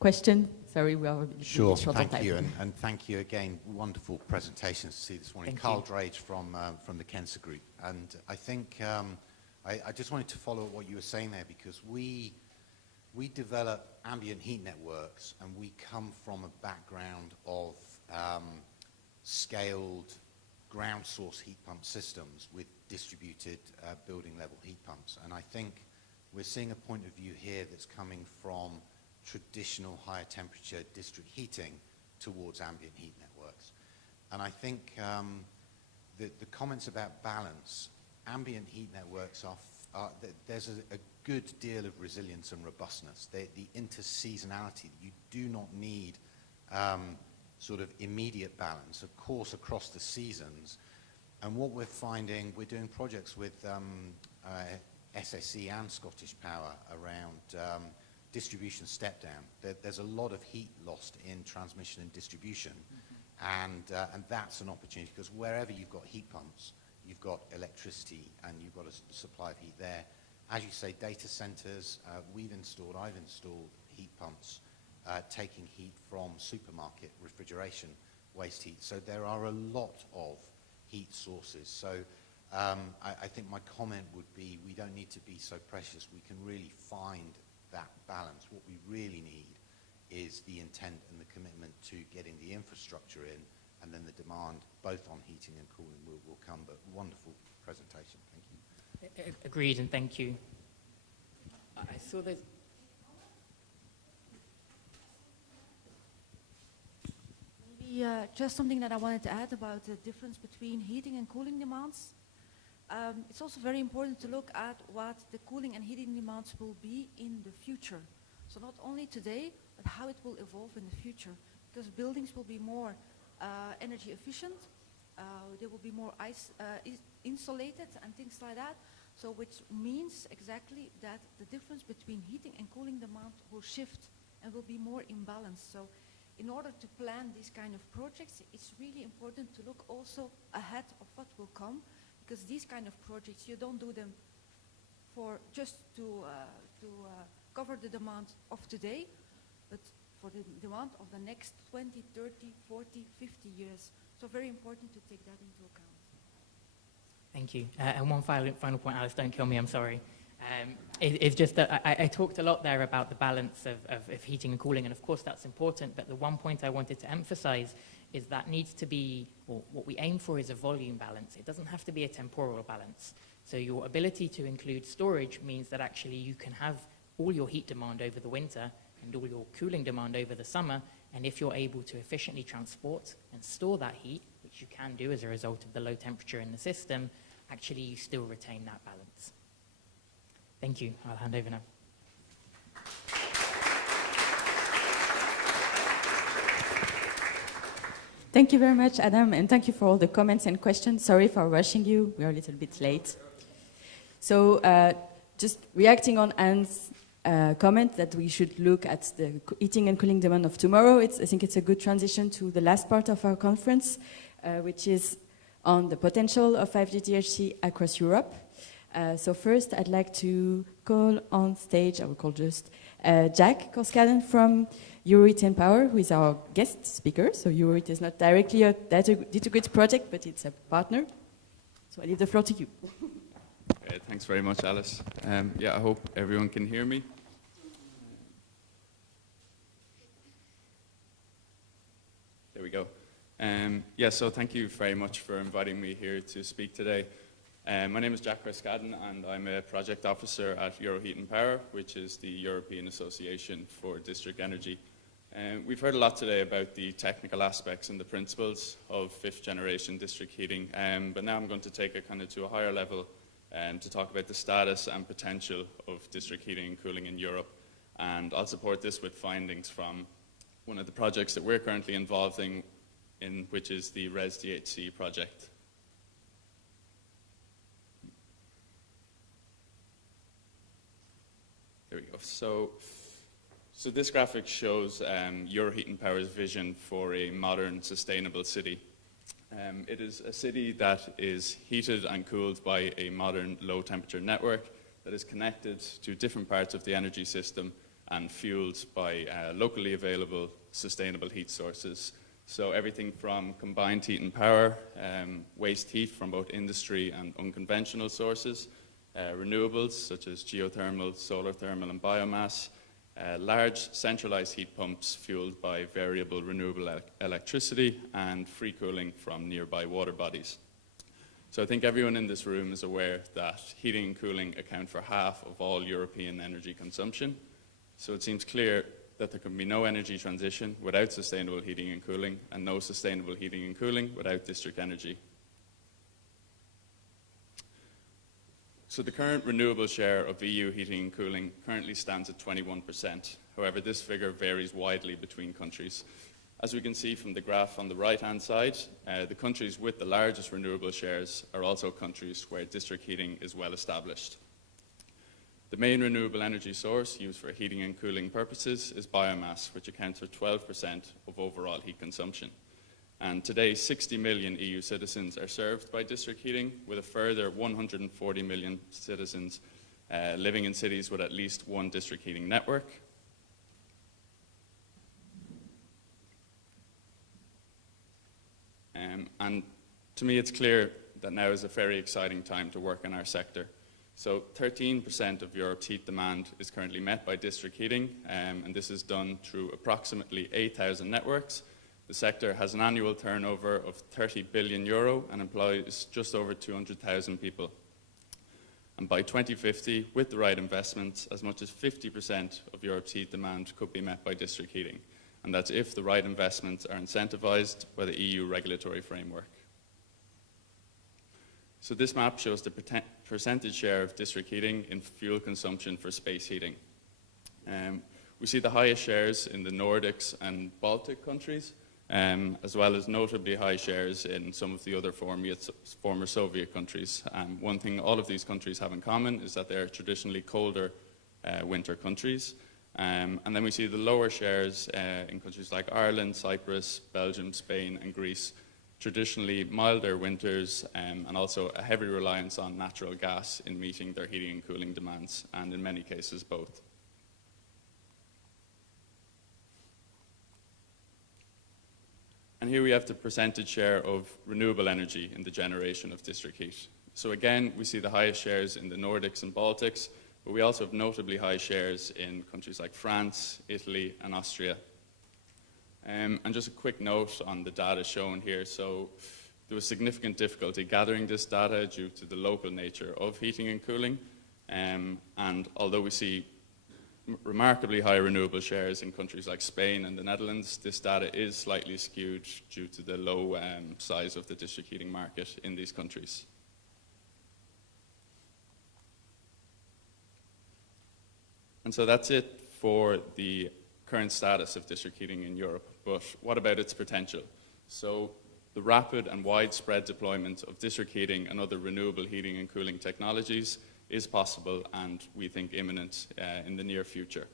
Question? Sorry, we are a bit Sure, short on thank time. you, and thank you again. Wonderful presentations to see this morning. Thank Carl you. Drage from the Kensa Group. And I think I just wanted to follow what you were saying there, because we develop ambient heat networks, and we come from a background of scaled ground source heat pump systems with distributed building level heat pumps. And I think we're seeing a point of view here that's coming from traditional higher temperature district heating towards ambient heat networks. And I think the comments about balance, ambient heat networks there's a good deal of resilience and robustness. The interseasonality, you do not need sort of immediate balance, of course, across the seasons. And what we're finding, we're doing projects with SSE and Scottish Power around distribution step down. There's a lot of heat lost in transmission and distribution, and that's an opportunity, because wherever you've got heat pumps, you've got electricity and you've got a supply of heat there. As you say, data centers, I've installed heat pumps taking heat from supermarket refrigeration waste heat. So there are a lot of heat sources. So I think my comment would be we don't need to be so precious. We can really find that balance. What we really need is the intent and the commitment to getting the infrastructure in, and then the demand both on heating and cooling will come. But wonderful presentation. Thank you. Agreed, and thank you. I saw there's... Maybe just something that I wanted to add about the difference between heating and cooling demands. It's also very important to look at what the cooling and heating demands will be in the future. So not only today, but how it will evolve in the future. Because buildings will be more energy efficient, they will be more insulated and things like that. So which means exactly that the difference between heating and cooling demand will shift and will be more imbalanced. So in order to plan these kind of projects, it's really important to look also ahead of what will come, because these kind of projects, you don't do them for just to cover the demand of today, but for the demand of the next 20, 30, 40, 50 years. So very important to take that into account. Thank you. And one final point, Alice, don't kill me, I'm sorry. It's just that I talked a lot there about the balance of heating and cooling, and of course that's important, but the one point I wanted to emphasize is that needs to be, or what we aim for is a volume balance. It doesn't have to be a temporal balance. So your ability to include storage means that actually you can have all your heat demand over the winter and all your cooling demand over the summer, and if you're able to efficiently transport and store that heat, which you can do as a result of the low temperature in the system, actually you still retain that balance. Thank you. I'll hand over now. Thank you very much, Adam, and thank you for all the comments and questions. Sorry for rushing you. We are a little bit late. So just reacting on Anne's comment that we should look at the heating and cooling demand of tomorrow, I think it's a good transition to the last part of our conference, which is on the potential of 5G DHC across Europe. So first, I'd like to call on stage, I will call just Jack Korskaden from Euroheat Power, who is our guest speaker. So Euroheat is not directly a DigiGrid project, but it's a partner. So I leave the floor to you. Thanks very much, Alice. Yeah, I hope everyone can hear me. There we go. Yeah, so thank you very much for inviting me here to speak today. My name is Jack Korskaden, and I'm a project officer at Euroheat Power, which is the European Association for District Energy. We've heard a lot today about the technical aspects and the principles of fifth generation district heating, but now I'm going to take it kind of to a higher level to talk about the status and potential of district heating and cooling in Europe. And I'll support this with findings from one of the projects that we're currently involved in which is the RES-DHC project. There we go. So this graphic shows Euroheat Power's vision for a modern, sustainable city. It is a city that is heated and cooled by a modern low-temperature network that is connected to different parts of the energy system and fueled by locally available, sustainable heat sources. So everything from combined heat and power, waste heat from both industry and unconventional sources, renewables such as geothermal, solar thermal and biomass, large centralized heat pumps fueled by variable renewable electricity, and free cooling from nearby water bodies. So I think everyone in this room is aware that heating and cooling account for half of all European energy consumption. So it seems clear that there can be no energy transition without sustainable heating and cooling, and no sustainable heating and cooling without district energy. So the current renewable share of EU heating and cooling currently stands at 21%. However, this figure varies widely between countries. As we can see from the graph on the right-hand side, the countries with the largest renewable shares are also countries where district heating is well established. The main renewable energy source used for heating and cooling purposes is biomass, which accounts for 12% of overall heat consumption. And today, 60 million EU citizens are served by district heating, with a further 140 million citizens living in cities with at least one district heating network. And To me, it's clear that now is a very exciting time to work in our sector. So 13% of Europe's heat demand is currently met by district heating, and this is done through approximately 8,000 networks. The sector has an annual turnover of 30 billion euro and employs just over 200,000 people. And by 2050, with the right investments, as much as 50% of Europe's heat demand could be met by district heating. And that's if the right investments are incentivized by the EU regulatory framework. So this map shows the percentage share of district heating in fuel consumption for space heating. We see the highest shares in the Nordics and Baltic countries, as well as notably high shares in some of the other former Soviet countries. One thing all of these countries have in common is that they're traditionally colder winter countries. And then we see the lower shares in countries like Ireland, Cyprus, Belgium, Spain, and Greece. Traditionally milder winters and also a heavy reliance on natural gas in meeting their heating and cooling demands, and in many cases both. And here we have the percentage share of renewable energy in the generation of district heat. So again, we see the highest shares in the Nordics and Baltics, but we also have notably high shares in countries like France, Italy, and Austria. And just a quick note on the data shown here. So there was significant difficulty gathering this data due to the local nature of heating and cooling. And although we see remarkably high renewable shares in countries like Spain and the Netherlands, this data is slightly skewed due to the low size of the district heating market in these countries. And so that's it for the current status of district heating in Europe. But what about its potential? So the rapid and widespread deployment of district heating and other renewable heating and cooling technologies is possible and we think imminent in the near future.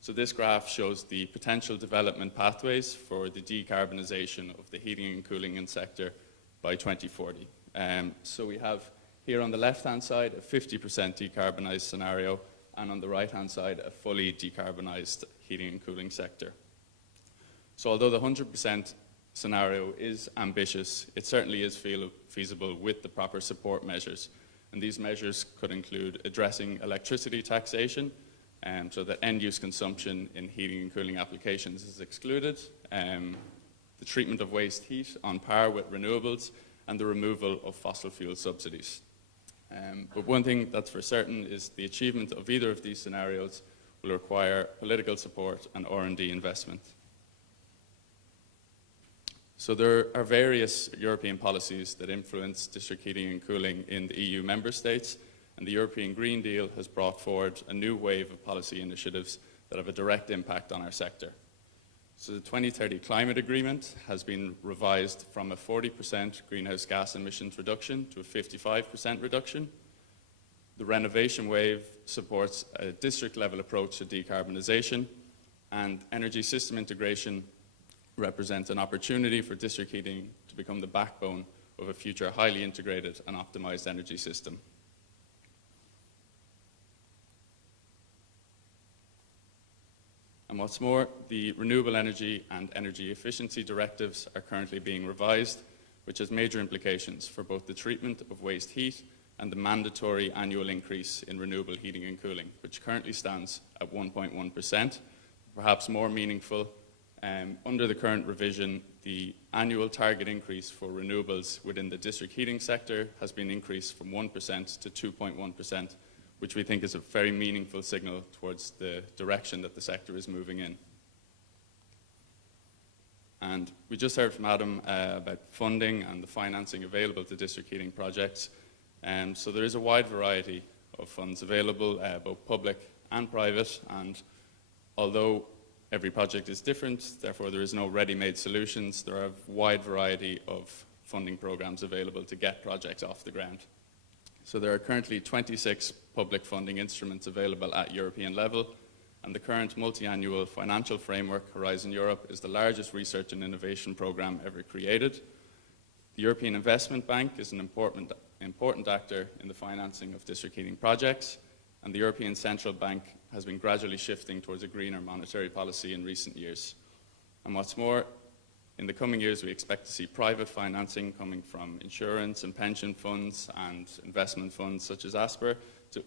So this graph shows the potential development pathways for the decarbonization of the heating and cooling sector by 2040. So we have here on the left-hand side a 50% decarbonized scenario, and on the right-hand side a fully decarbonized heating and cooling sector. So although the 100% scenario is ambitious, it certainly is feasible with the proper support measures. And these measures could include addressing electricity taxation, so that end-use consumption in heating and cooling applications is excluded, the treatment of waste heat on par with renewables, and the removal of fossil fuel subsidies. But one thing that's for certain is the achievement of either of these scenarios will require political support and R&D investment. So there are various European policies that influence district heating and cooling in the EU member states, and the European Green Deal has brought forward a new wave of policy initiatives that have a direct impact on our sector. So the 2030 Climate Agreement has been revised from a 40% greenhouse gas emissions reduction to a 55% reduction. The renovation wave supports a district-level approach to decarbonisation, and energy system integration represents an opportunity for district heating to become the backbone of a future highly integrated and optimised energy system. And what's more, the renewable energy and energy efficiency directives are currently being revised, which has major implications for both the treatment of waste heat and the mandatory annual increase in renewable heating and cooling, which currently stands at 1.1%. Perhaps more meaningful, under the current revision, the annual target increase for renewables within the district heating sector has been increased from 1% to 2.1%, which we think is a very meaningful signal towards the direction that the sector is moving in. And we just heard from Adam about funding and the financing available to district heating projects. So there is a wide variety of funds available, both public and private, and although every project is different, therefore there is no ready-made solutions, there are a wide variety of funding programs available to get projects off the ground. So there are currently 26 public funding instruments available at European level, and the current multi-annual financial framework, Horizon Europe, is the largest research and innovation program ever created. The European Investment Bank is an important actor in the financing of district heating projects, and the European Central Bank has been gradually shifting towards a greener monetary policy in recent years. And what's more, in the coming years, we expect to see private financing coming from insurance and pension funds and investment funds such as Asper to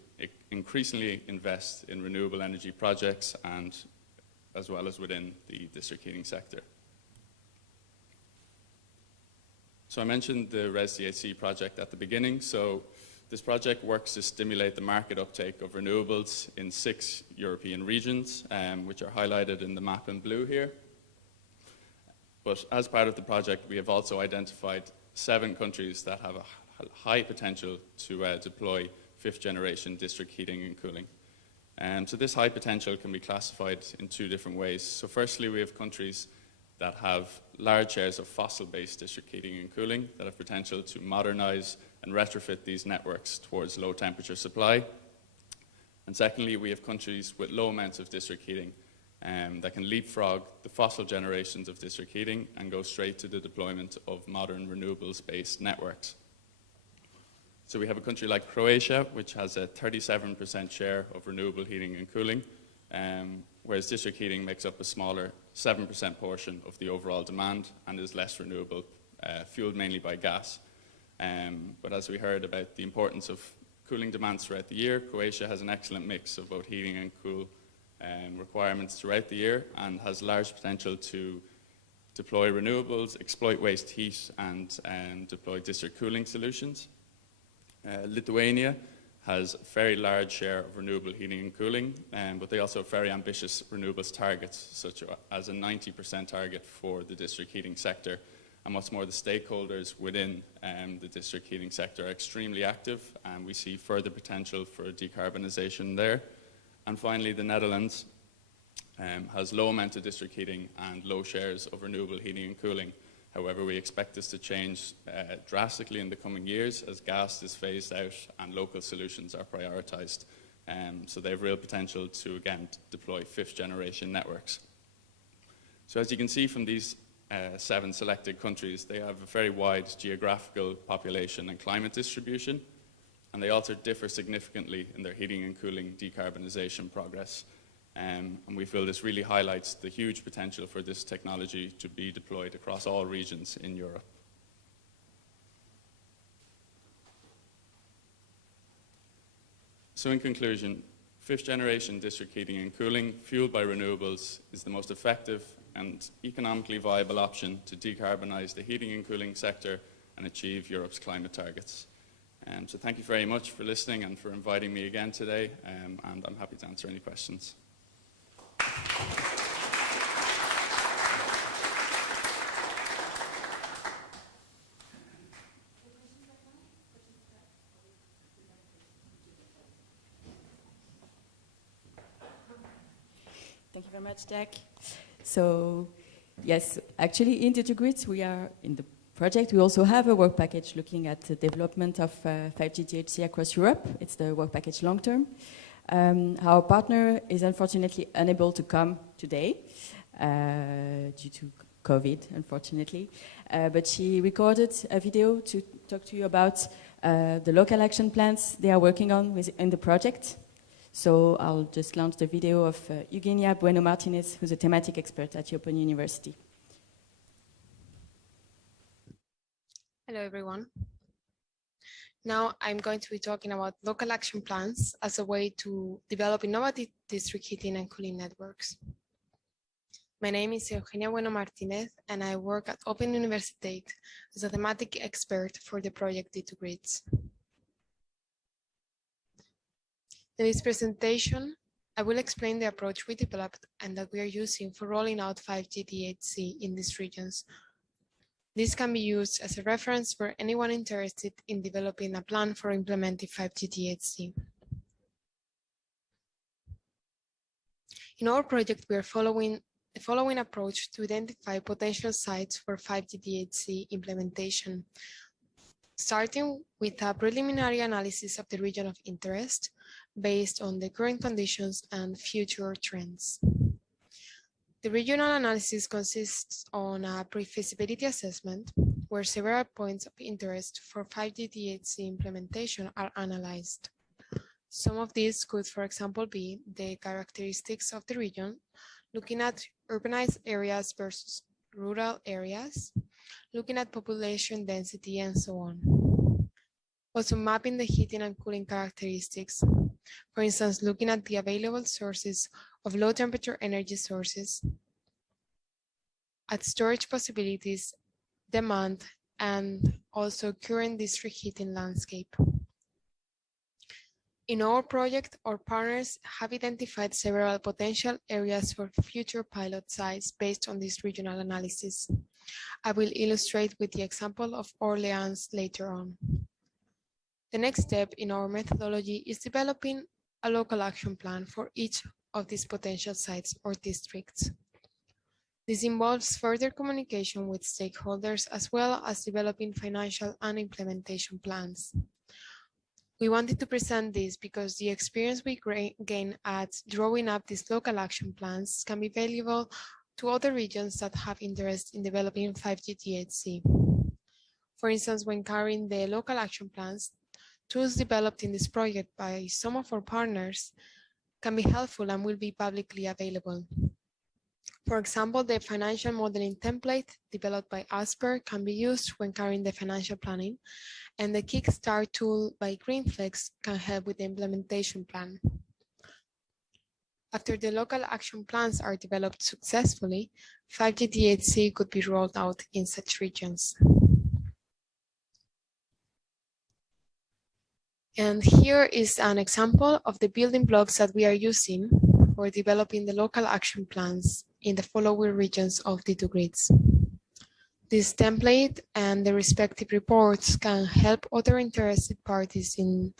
increasingly invest in renewable energy projects and as well as within the district heating sector. So I mentioned the ResDHC project at the beginning. So this project works to stimulate the market uptake of renewables in 6 European regions, which are highlighted in the map in blue here. But as part of the project, we have also identified 7 countries that have a high potential to deploy 5th generation district heating and cooling. So this high potential can be classified in 2 different ways. So firstly, we have countries that have large shares of fossil-based district heating and cooling that have potential to modernize and retrofit these networks towards low temperature supply. And secondly, we have countries with low amounts of district heating that can leapfrog the fossil generations of district heating and go straight to the deployment of modern renewables-based networks. So we have a country like Croatia, which has a 37% share of renewable heating and cooling, whereas district heating makes up a smaller 7% portion of the overall demand and is less renewable, fueled mainly by gas. But as we heard about the importance of cooling demands throughout the year, Croatia has an excellent mix of both heating and cool requirements throughout the year and has large potential to deploy renewables, exploit waste heat, and deploy district cooling solutions. Lithuania has a very large share of renewable heating and cooling, but they also have very ambitious renewables targets, such as a 90% target for the district heating sector. And what's more, the stakeholders within the district heating sector are extremely active, and we see further potential for decarbonisation there. And finally, the Netherlands has low amount of district heating and low shares of renewable heating and cooling. However, we expect this to change drastically in the coming years as gas is phased out and local solutions are prioritised. So they have real potential to, again, deploy 5th generation networks. So as you can see from these 7 selected countries, they have a very wide geographical population and climate distribution, and they also differ significantly in their heating and cooling decarbonisation progress. And we feel this really highlights the huge potential for this technology to be deployed across all regions in Europe. So in conclusion, 5th generation district heating and cooling fueled by renewables is the most effective and economically viable option to decarbonise the heating and cooling sector and achieve Europe's climate targets. So thank you very much for listening and for inviting me again today, and I'm happy to answer any questions. Thank you very much, Jack. So, yes, actually in Grids, we are in the project. We also have a work package looking at the development of 5G DHC across Europe. It's the work package long term. Our partner is unfortunately unable to come today due to COVID, unfortunately. But she recorded a video to talk to you about the local action plans they are working on in the project. So I'll just launch the video of Eugenia Bueno Martinez, who's a thematic expert at Open University. Hello, everyone. Now I'm going to be talking about local action plans as a way to develop innovative district heating and cooling networks. My name is Eugenia Bueno Martinez, and I work at Open University as a thematic expert for the project D2Grids. In this presentation, I will explain the approach we developed and that we are using for rolling out 5G DHC in these regions. This can be used as a reference for anyone interested in developing a plan for implementing 5G DHC. In our project, we are following the following approach to identify potential sites for 5G DHC implementation, starting with a preliminary analysis of the region of interest based on the current conditions and future trends. The regional analysis consists on a pre-feasibility assessment where several points of interest for 5G DHC implementation are analyzed. Some of these could, for example, be the characteristics of the region, looking at urbanized areas versus rural areas, looking at population density and so on. Also mapping the heating and cooling characteristics. For instance, looking at the available sources of low temperature energy sources, at storage possibilities, demand, and also current district heating landscape. In our project, our partners have identified several potential areas for future pilot sites based on this regional analysis. I will illustrate with the example of Orleans later on. The next step in our methodology is developing a local action plan for each of these potential sites or districts. This involves further communication with stakeholders as well as developing financial and implementation plans. We wanted to present this because the experience we gain at drawing up these local action plans can be valuable to other regions that have interest in developing 5G DHC. For instance, when carrying the local action plans, tools developed in this project by some of our partners can be helpful and will be publicly available. For example, the financial modeling template developed by Asper can be used when carrying the financial planning, and the Kickstart tool by GreenFlex can help with the implementation plan. After the local action plans are developed successfully, 5G DHC could be rolled out in such regions. And here is an example of the building blocks that we are using for developing the local action plans in the following regions of the two grids. This template and the respective reports can help other interested parties in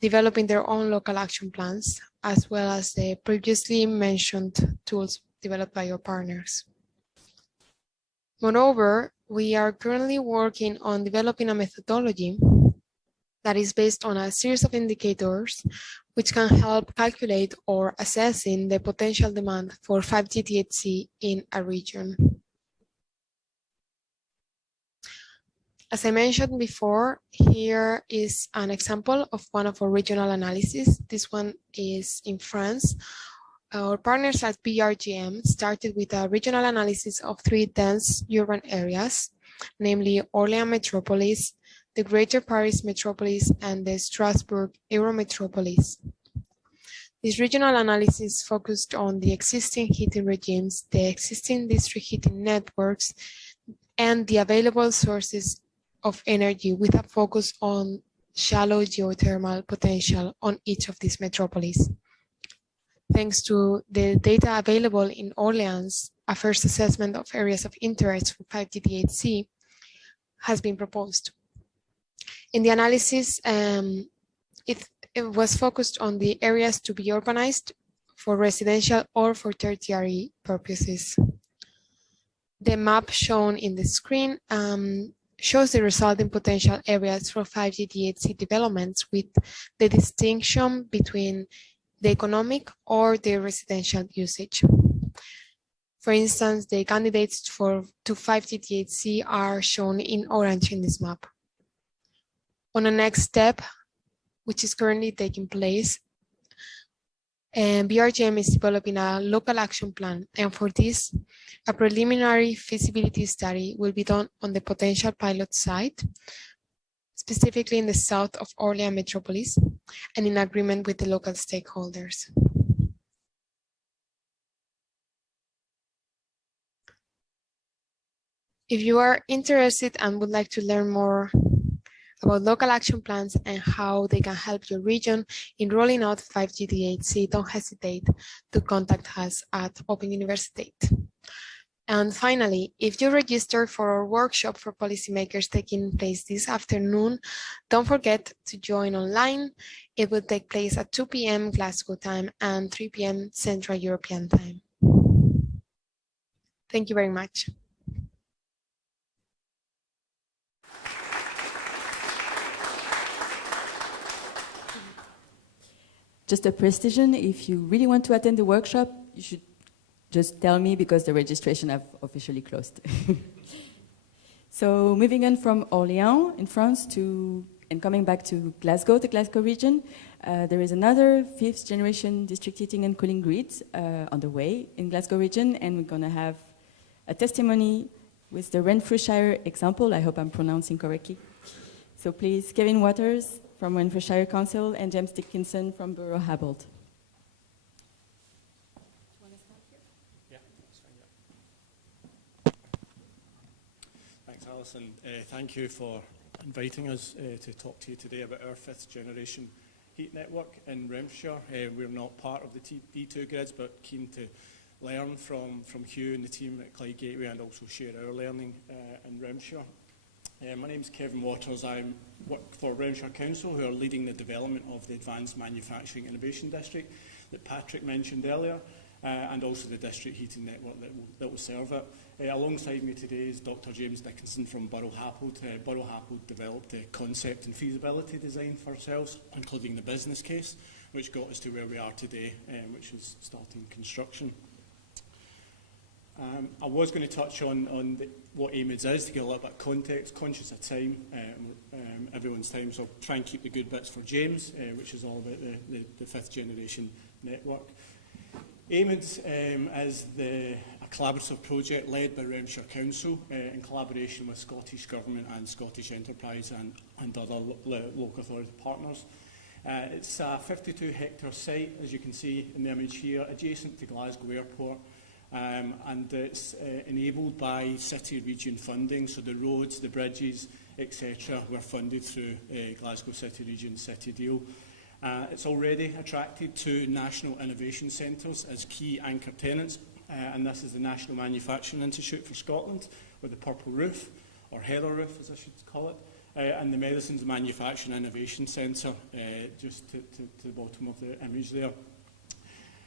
developing their own local action plans, as well as the previously mentioned tools developed by your partners. Moreover, we are currently working on developing a methodology that is based on a series of indicators which can help calculate or assessing the potential demand for 5G DHC in a region. As I mentioned before, here is an example of one of our regional analyses. This one is in France. Our partners at BRGM started with a regional analysis of 3 dense urban areas, namely Orléans Metropolis, the Greater Paris Metropolis, and the Strasbourg Eurometropolis. This regional analysis focused on the existing heating regimes, the existing district heating networks, and the available sources of energy with a focus on shallow geothermal potential on each of these metropolises. Thanks to the data available in Orleans, a first assessment of areas of interest for 5G DHC has been proposed. In the analysis, it was focused on the areas to be urbanized for residential or for tertiary purposes. The map shown in the screen shows the resulting potential areas for 5G DHC developments with the distinction between the economic or the residential usage. For instance, the candidates to 5G DHC are shown in orange in this map. On the next step, which is currently taking place, BRGM is developing a local action plan, and for this, a preliminary feasibility study will be done on the potential pilot site, specifically in the south of Orléans Metropolis, and in agreement with the local stakeholders. If you are interested and would like to learn more about local action plans and how they can help your region in rolling out 5G DHC, don't hesitate to contact us at Open University. And finally, if you register for our workshop for policymakers taking place this afternoon, don't forget to join online. It will take place at 2 p.m. Glasgow time and 3 p.m. Central European time. Thank you very much. Just a precision, if you really want to attend the workshop, you should just tell me because the registration have officially closed. So moving on from Orléans in France and coming back to Glasgow, the Glasgow region, there is another 5th generation district heating and cooling grid on the way in Glasgow region, and we're gonna have a testimony with the Renfrewshire example. I hope I'm pronouncing correctly. So please, Kevin Wouters from Renfrewshire Council and James Dickinson from Borough Habold. Thanks, Alison. Thank you for inviting us to talk to you today about our 5th generation heat network in Renfrewshire. We're not part of the D2 grids, but keen to learn from Hugh and the team at Clyde Gateway and also share our learning in Renfrewshire. My name is Kevin Wouters. I work for Renfrewshire Council, who are leading the development of the Advanced Manufacturing Innovation District that Patrick mentioned earlier, and also the district heating network that will serve it. Alongside me today is Dr. James Dickinson from Borough Habold. Borough Habold developed a concept and feasibility design for ourselves, including the business case, which got us to where we are today, which is starting construction. I was going to touch on what AMIDS is to get a little bit of context, conscious of time, everyone's time, so I'll try and keep the good bits for James, which is all about the 5th generation network. AMIDS is a collaborative project led by Renfrewshire Council in collaboration with Scottish Government and Scottish Enterprise and other local authority partners. It's a 52-hectare site, as you can see in the image here, adjacent to Glasgow Airport. And it's enabled by city region funding, so the roads, the bridges, etc. were funded through Glasgow City Region City Deal. It's already attracted 2 national innovation centres as key anchor tenants, and this is the National Manufacturing Institute for Scotland, with the Purple Roof, or Heather Roof as I should call it, and the Medicines Manufacturing Innovation Centre, just to the bottom of the image there.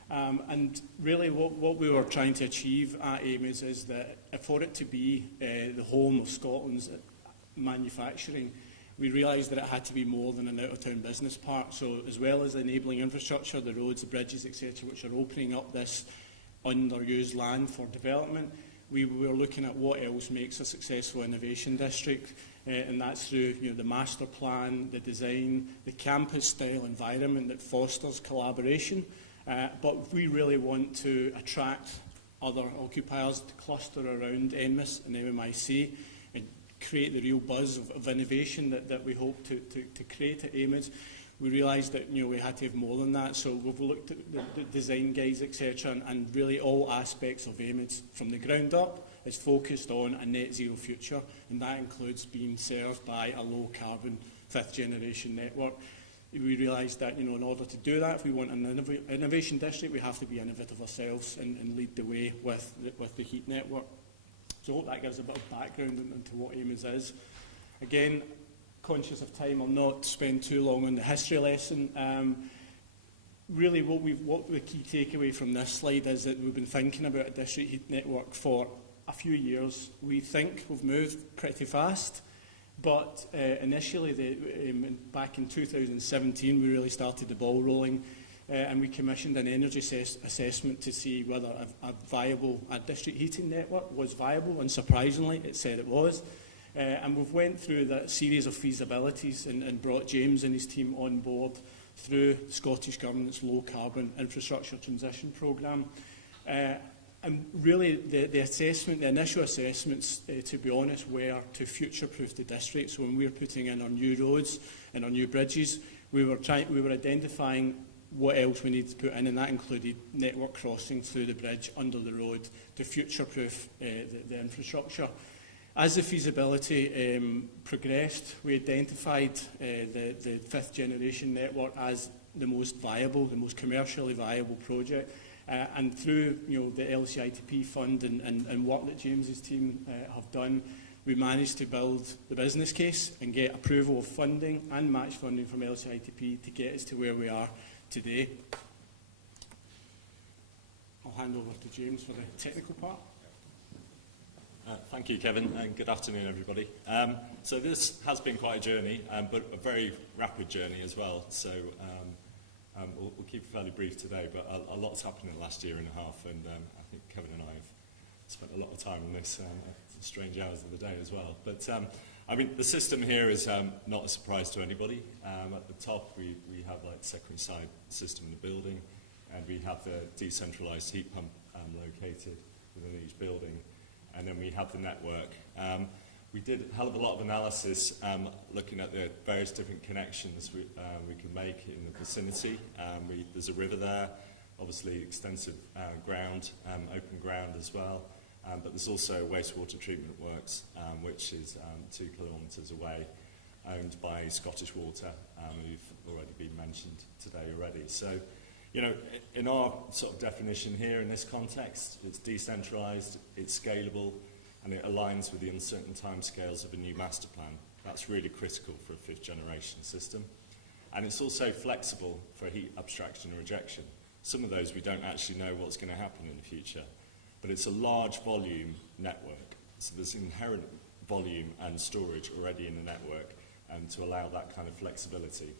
And really what we were trying to achieve at AMIDS is that for it to be the home of Scotland's manufacturing, we realised that it had to be more than an out-of-town business park. So as well as enabling infrastructure, the roads, the bridges, etc., which are opening up this underused land for development, we were looking at what else makes a successful innovation district, and that's through the master plan, the design, the campus-style environment that fosters collaboration. But we really want to attract other occupiers to cluster around ENMIS and MMIC and create the real buzz of innovation that we hope to create at AMIDS. We realised that we had to have more than that, so we've looked at the design guides, etc., and really all aspects of AMIDS from the ground up is focused on a net zero future, and that includes being served by a low carbon 5th generation network. We realised that in order to do that, if we want an innovation district, we have to be innovative ourselves and lead the way with the heat network. So I hope that gives a bit of background into what AMIDS is. Again, conscious of time, I'll not spend too long on the history lesson. Really, what the key takeaway from this slide is that we've been thinking about a district heat network for a few years. We think we've moved pretty fast. But initially, back in 2017, we really started the ball rolling, and we commissioned an energy assessment to see whether a district heating network was viable, and surprisingly, it said it was. And we've went through that series of feasibilities and brought James and his team on board through Scottish Government's Low Carbon Infrastructure Transition Programme. And really, the initial assessments, to be honest, were to future-proof the district. So when we were putting in our new roads and our new bridges, we were identifying what else we needed to put in, and that included network crossings through the bridge, under the road, to future-proof the infrastructure. As the feasibility progressed, we identified the 5th generation network as the most viable, the most commercially viable project. And through the LCITP fund and work that James's team have done, we managed to build the business case and get approval of funding and match funding from LCITP to get us to where we are today. I'll hand over to James for the technical part. Thank you, Kevin, and good afternoon, everybody. So this has been quite a journey, but a very rapid journey as well. So we'll keep it fairly brief today, but a lot's happened in the last year and a half, and I think Kevin and I have spent a lot of time on this strange hours of the day as well. But I mean, the system here is not a surprise to anybody. At the top, we have like the secondary side system in the building, and we have the decentralised heat pump located within each building. and then we have the network. We did a hell of a lot of analysis looking at the various different connections we can make in the vicinity. There's a river there, obviously extensive ground, open ground as well, but there's also wastewater treatment works, which is 2 kilometres away, owned by Scottish Water, who've already been mentioned today already. So, you know, in our sort of definition here in this context, it's decentralised, it's scalable, and it aligns with the uncertain timescales of a new master plan. That's really critical for a 5th generation system. And it's also flexible for heat abstraction and rejection. Some of those we don't actually know what's going to happen in the future. But it's a large volume network. So there's inherent volume and storage already in the network to allow that kind of flexibility.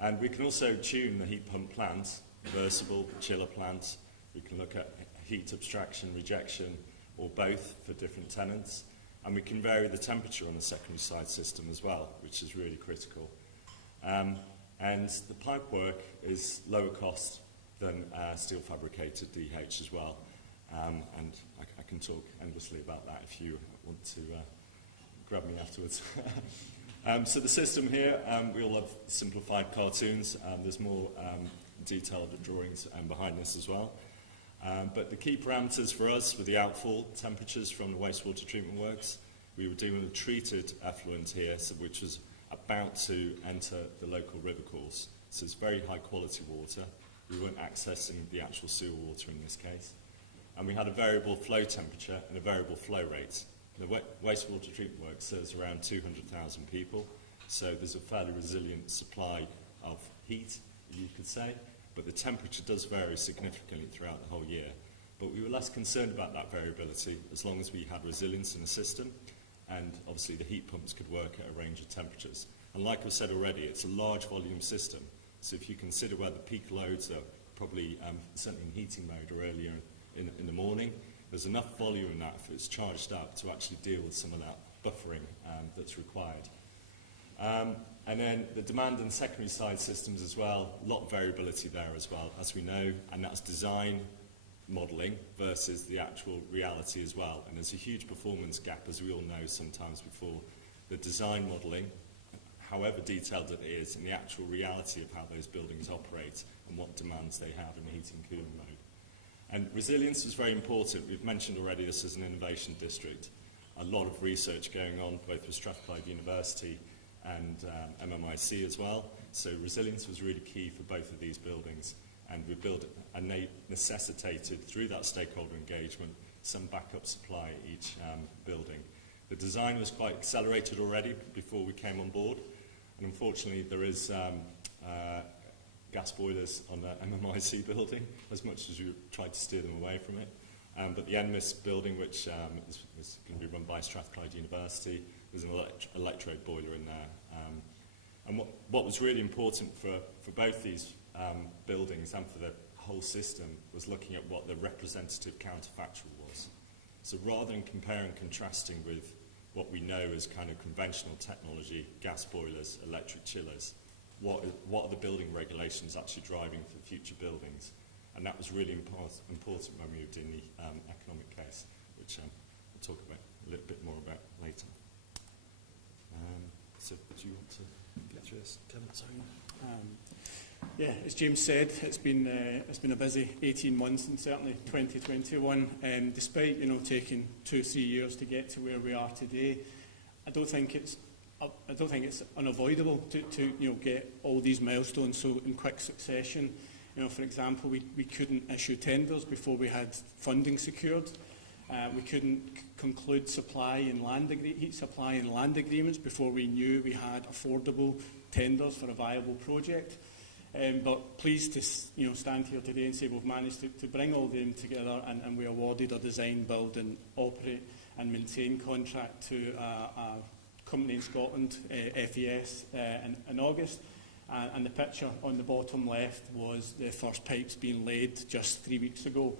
And we can also tune the heat pump plant, reversible, chiller plant. We can look at heat abstraction, rejection, or both for different tenants. And we can vary the temperature on the secondary side system as well, which is really critical. And the pipe work is lower cost than steel fabricated DH as well. And I can talk endlessly about that if you want to grab me afterwards. So the system here, we all have simplified cartoons. There's more detailed drawings behind this as well. But the key parameters for us were the outfall temperatures from the wastewater treatment works. We were dealing with treated effluent here, which was about to enter the local river course. So it's very high quality water. We weren't accessing the actual sewer water in this case. And we had a variable flow temperature and a variable flow rate. The wastewater treatment work serves around 200,000 people, so there's a fairly resilient supply of heat, you could say, but the temperature does vary significantly throughout the whole year. But we were less concerned about that variability as long as we had resilience in the system, and obviously the heat pumps could work at a range of temperatures. And like I've said already, it's a large volume system, so if you consider where the peak loads are, probably certainly in heating mode or earlier in the morning, there's enough volume in that if it's charged up to actually deal with some of that buffering that's required. And then the demand and secondary side systems as well, a lot of variability there as well, as we know, and that's design modelling versus the actual reality as well. And there's a huge performance gap, as we all know sometimes before the design modelling, however detailed it is, and the actual reality of how those buildings operate and what demands they have in the heating and cooling mode. And resilience is very important. We've mentioned already this is an innovation district. A lot of research going on, both with Strathclyde University and MMIC as well. So resilience was really key for both of these buildings. And we built and they necessitated, through that stakeholder engagement, some backup supply at each building. The design was quite accelerated already before we came on board. And unfortunately, there is gas boilers on the MMIC building, as much as you tried to steer them away from it. But the NMIS building, which is going to be run by Strathclyde University, there's an electrode boiler in there. And what was really important for both these buildings and for the whole system was looking at what the representative counterfactual was. So rather than comparing and contrasting with what we know as kind of conventional technology, gas boilers, electric chillers, what are the building regulations actually driving for future buildings? And that was really important when we were doing the economic case, which we'll talk about a little bit more about later. So do you want to get through this, Tim? Sorry. Yeah, as James said, it's been a busy 18 months, and certainly 2021. Despite taking 2-3 years to get to where we are today, I don't think it's unavoidable to get all these milestones so in quick succession. For example, we couldn't issue tenders before we had funding secured. We couldn't conclude heat supply and land agreements before we knew we had affordable tenders for a viable project. But pleased to stand here today and say we've managed to bring all of them together, and we awarded a design, build and operate and maintain contract to a company in Scotland, FES, in August. And the picture on the bottom left was the first pipes being laid just 3 weeks ago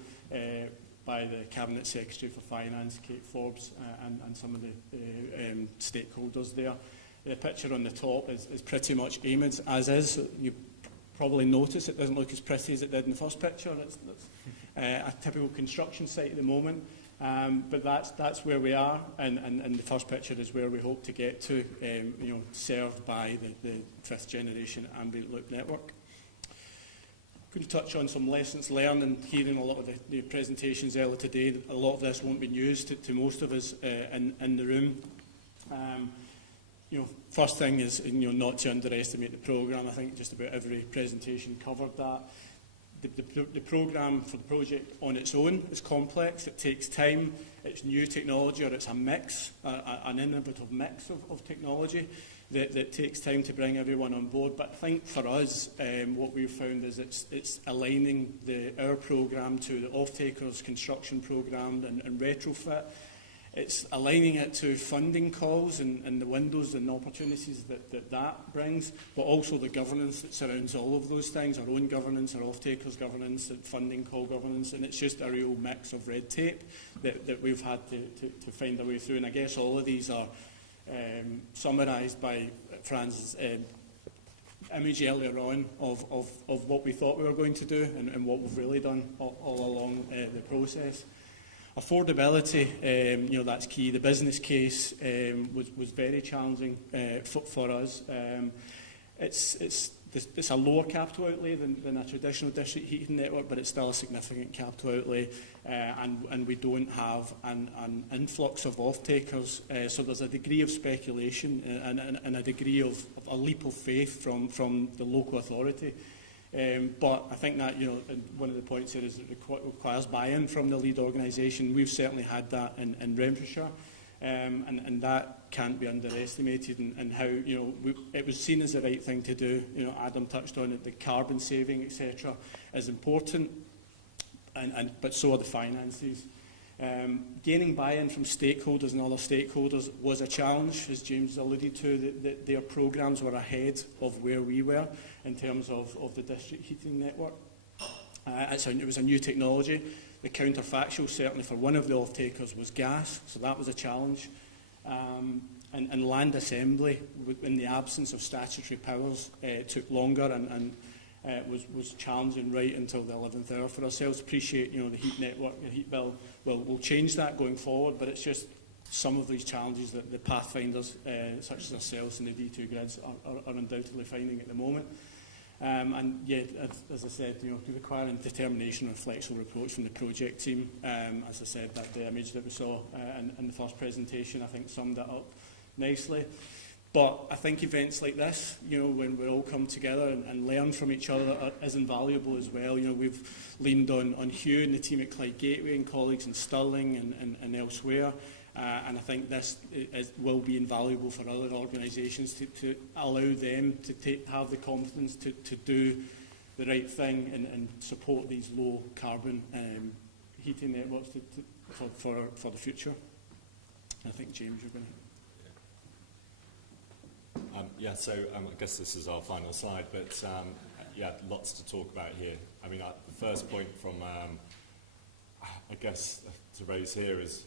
by the Cabinet Secretary for Finance, Kate Forbes, and some of the stakeholders there. The picture on the top is pretty much AMID's as is. So you probably notice it doesn't look as pretty as it did in the first picture. It's a typical construction site at the moment. But that's where we are, and the first picture is where we hope to get to, served by the 5th generation ambient loop network. Going to touch on some lessons learned, and hearing a lot of the presentations earlier today, a lot of this won't be news to most of us in the room. First thing is not to underestimate the programme. I think just about every presentation covered that. The programme for the project on its own is complex. It takes time. It's new technology, or it's a mix, an innovative mix of technology that takes time to bring everyone on board. But I think for us, what we've found is it's aligning our programme to the off-takers' construction programme and retrofit. It's aligning it to funding calls and the windows and opportunities that brings, but also the governance that surrounds all of those things, our own governance, our off-takers' governance, and funding call governance, and it's just a real mix of red tape that we've had to find our way through. And I guess all of these are summarised by Frans' image earlier on of what we thought we were going to do and what we've really done all along the process. Affordability, that's key. The business case was very challenging for us. It's a lower capital outlay than a traditional district heating network, but it's still a significant capital outlay, and we don't have an influx of off-takers, so there's a degree of speculation and a degree of a leap of faith from the local authority. But I think that one of the points here is it requires buy-in from the lead organisation. We've certainly had that in Renfrewshire, and that can't be underestimated. And how it was seen as the right thing to do. Adam touched on it. The carbon saving, etc., is important, but so are the finances. Gaining buy-in from stakeholders and other stakeholders was a challenge, as James alluded to, that their programmes were ahead of where we were in terms of the district heating network. It was a new technology. The counterfactual, certainly for one of the off-takers, was gas, so that was a challenge. And land assembly, in the absence of statutory powers, took longer and was challenging right until the 11th hour for ourselves. Appreciate the heat network, the heat bill will change that going forward, but it's just some of these challenges that the pathfinders, such as ourselves and the D2 grids, are undoubtedly finding at the moment. And yet, as I said, requiring determination and flexible approach from the project team. As I said, the image that we saw in the first presentation, I think summed it up nicely. But I think events like this, when we all come together and learn from each other, is invaluable as well. We've leaned on Hugh and the team at Clyde Gateway and colleagues in Stirling and elsewhere. And I think this will be invaluable for other organisations to allow them to have the confidence to do the right thing and support these low carbon heating networks for the future. I think, James, you're going to... I guess this is our final slide, but lots to talk about here. I mean, the first point from, I guess, to raise here is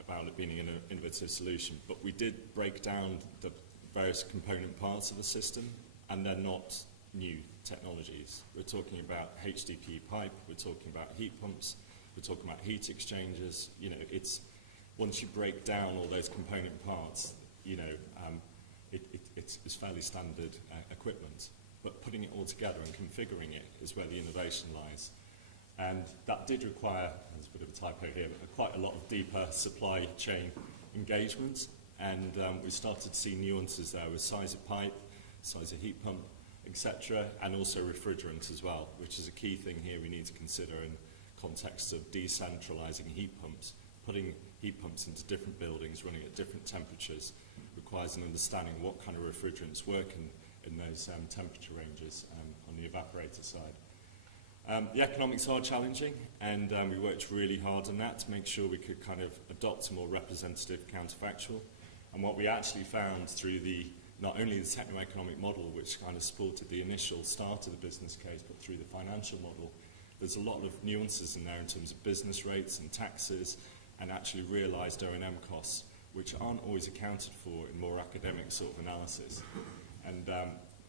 about it being an innovative solution, but we did break down the various component parts of the system, and they're not new technologies. We're talking about HDPE pipe, we're talking about heat pumps, we're talking about heat exchangers. It's once you break down all those component parts, it's fairly standard equipment, but putting it all together and configuring it is where the innovation lies. And that did require, there's a bit of a typo here, but quite a lot of deeper supply chain engagement, and we started to see nuances there with size of pipe, size of heat pump, etc., and also refrigerant as well, which is a key thing here we need to consider in context of decentralising heat pumps. Putting heat pumps into different buildings, running at different temperatures, requires an understanding of what kind of refrigerants work in those temperature ranges on the evaporator side. The economics are challenging, and we worked really hard on that to make sure we could kind of adopt a more representative counterfactual. And what we actually found through not only the techno-economic model, which kind of supported the initial start of the business case, but through the financial model, there's a lot of nuances in there in terms of business rates and taxes, and actually realised O&M costs, which aren't always accounted for in more academic sort of analysis. And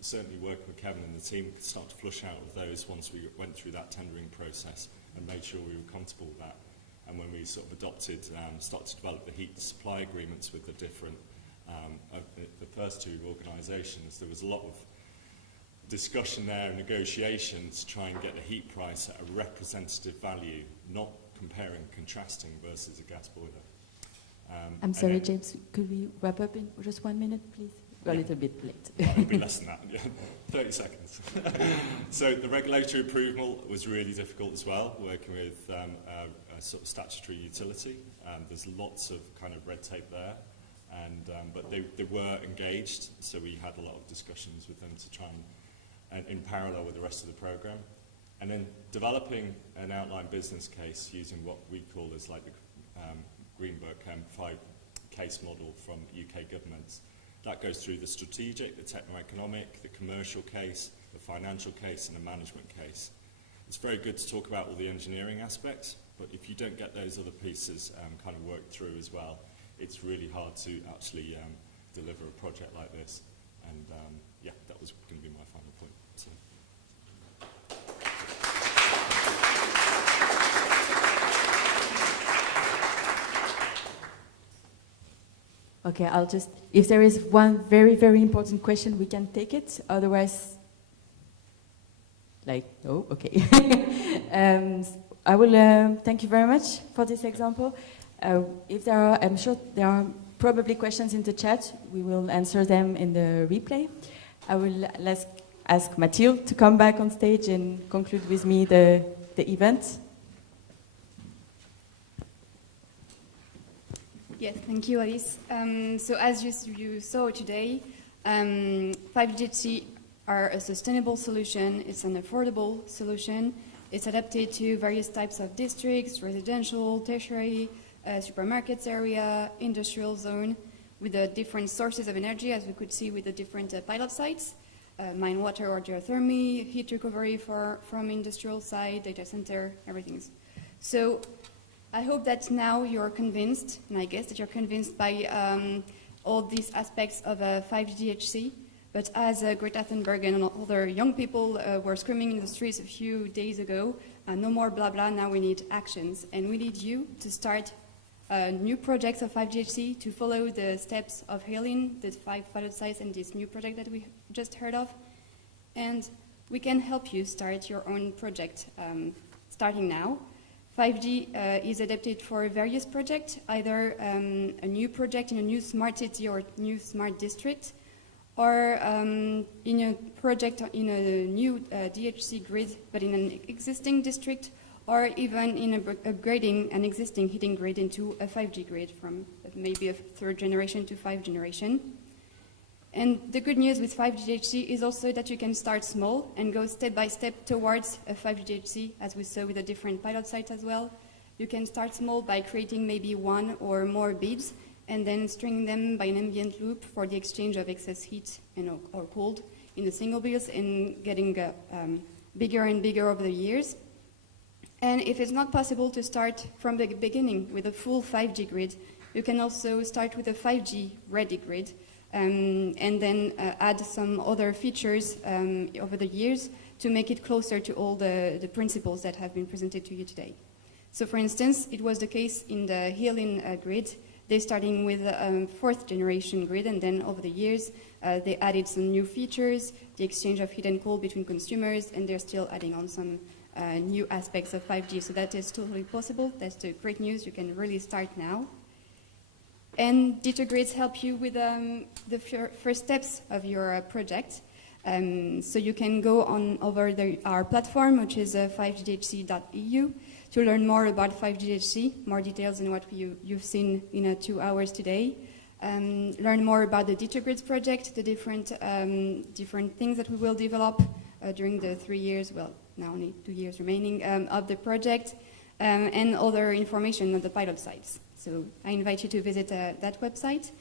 certainly working with Kevin and the team could start to flush out of those once we went through that tendering process and made sure we were comfortable with that. and when we sort of adopted, started to develop the heat supply agreements with the different, the first two organisations, there was a lot of discussion there and negotiation to try and get the heat price at a representative value, not comparing and contrasting versus a gas boiler. I'm sorry, James, could we wrap up in just 1 minute, please? We're a little bit late. It'll be less than that, yeah. 30 seconds. So the regulatory approval was really difficult as well, working with a sort of statutory utility. There's lots of kind of red tape there, and but they were engaged, so we had a lot of discussions with them to try and in parallel with the rest of the programme. And then developing an outline business case using what we call as like the Greenbook 5 case model from UK governments. That goes through the strategic, the techno-economic, the commercial case, the financial case, and the management case. It's very good to talk about all the engineering aspects, but if you don't get those other pieces kind of worked through as well, it's really hard to actually deliver a project like this. And yeah, that was going to be my final point. So. Okay, I'll just, if there is one very, very important question, we can take it. Otherwise, like, no, okay. I will thank you very much for this example. If there are, I'm sure there are probably questions in the chat. We will answer them in the replay. I will ask Mathilde to come back on stage and conclude with me the event. Yes, thank you, Alice. So as you saw today, 5GHC are a sustainable solution. It's an affordable solution. It's adapted to various types of districts, residential, tertiary, supermarkets area, industrial zone, with the different sources of energy, as we could see with the different pilot sites, Mijnwater or geothermy, heat recovery from industrial side, data center, everything. So I hope that now you're convinced, and I guess that you're convinced by all these aspects of 5GHC. But as Greta Thunberg and other young people were screaming in the streets a few days ago, no more blah blah, now we need actions. And we need you to start new projects of 5GHC, to follow the steps of Helen, the 5 pilot sites and this new project that we just heard of. And we can help you start your own project starting now. 5G is adapted for various projects, either a new project in a new smart city or new smart district, or in a project in a new DHC grid, but in an existing district, or even in upgrading an existing heating grid into a 5G grid from maybe a 3rd generation to 5th generation. And the good news with 5GHC is also that you can start small and go step by step towards a 5GHC, as we saw with the different pilot sites as well. You can start small by creating maybe 1 or more beads, and then stringing them by an ambient loop for the exchange of excess heat or cold in the single beads, and getting bigger and bigger over the years. And if it's not possible to start from the beginning with a full 5G grid, you can also start with a 5G ready grid, and then add some other features over the years to make it closer to all the principles that have been presented to you today. So for instance, it was the case in the Helen grid. They're starting with a 4th generation grid, and then over the years they added some new features, the exchange of heat and cold between consumers, and they're still adding on some new aspects of 5G. So that is totally possible. That's the great news. You can really start now. And data grids help you with the first steps of your project. So you can go on over our platform, which is 5GHC.eu, to learn more about 5GHC, more details than what you've seen in 2 hours today. Learn more about the data grids project, the different things that we will develop during the 3 years, well, now only 2 years remaining, of the project, and other information on the pilot sites. So I invite you to visit that website.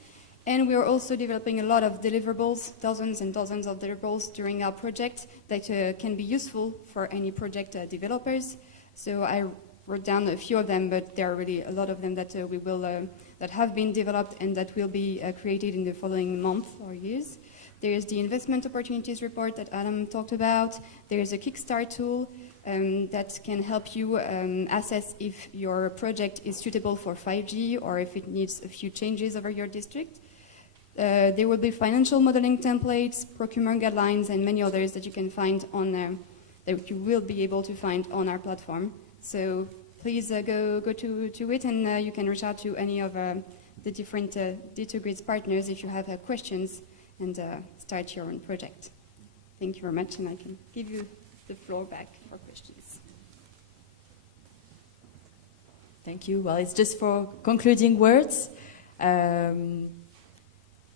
And we are also developing a lot of deliverables, dozens and dozens of deliverables during our project that can be useful for any project developers. So I wrote down a few of them, but there are really a lot of them that that have been developed and that will be created in the following month or years. There is the investment opportunities report that Adam talked about. There is a Kickstart tool that can help you assess if your project is suitable for 5G or if it needs a few changes over your district. There will be financial modeling templates, procurement guidelines, and many others that you can find on that you will be able to find on our platform. So please go to it, and you can reach out to any of the different D2Grids partners if you have questions and start your own project. Thank you very much, and I can give you the floor back for questions. Thank you. Well, it's just for concluding words.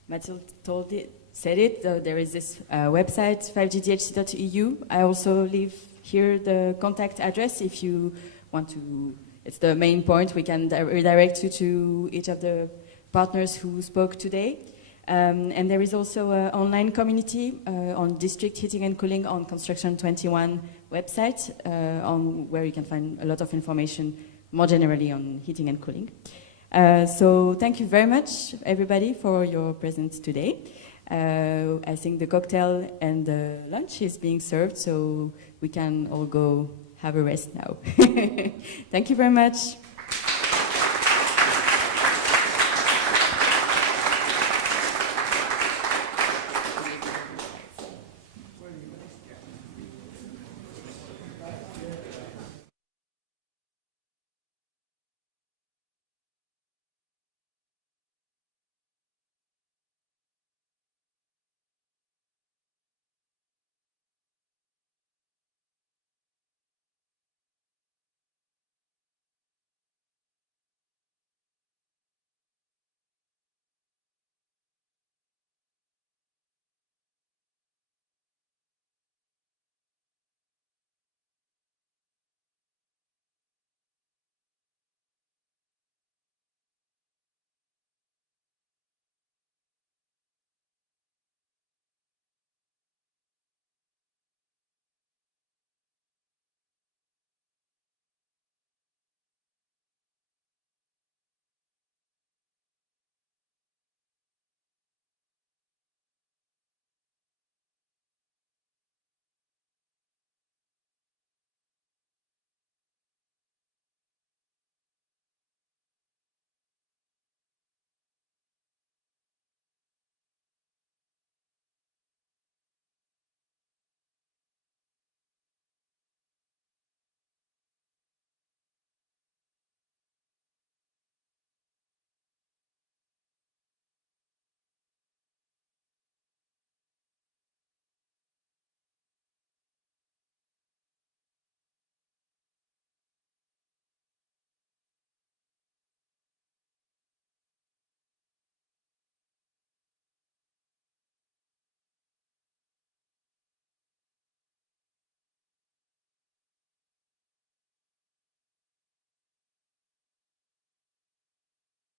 Mathilde said it. There is this website, 5gdhc.eu. I also leave here the contact address if you want to. It's the main point. We can redirect you to each of the partners who spoke today. And there is also an online community on district heating and cooling on Construction 21 website, on where you can find a lot of information more generally on heating and cooling. So thank you very much, everybody, for your presence today. I think the cocktail and the lunch is being served, so we can all go have a rest now. Thank you very much.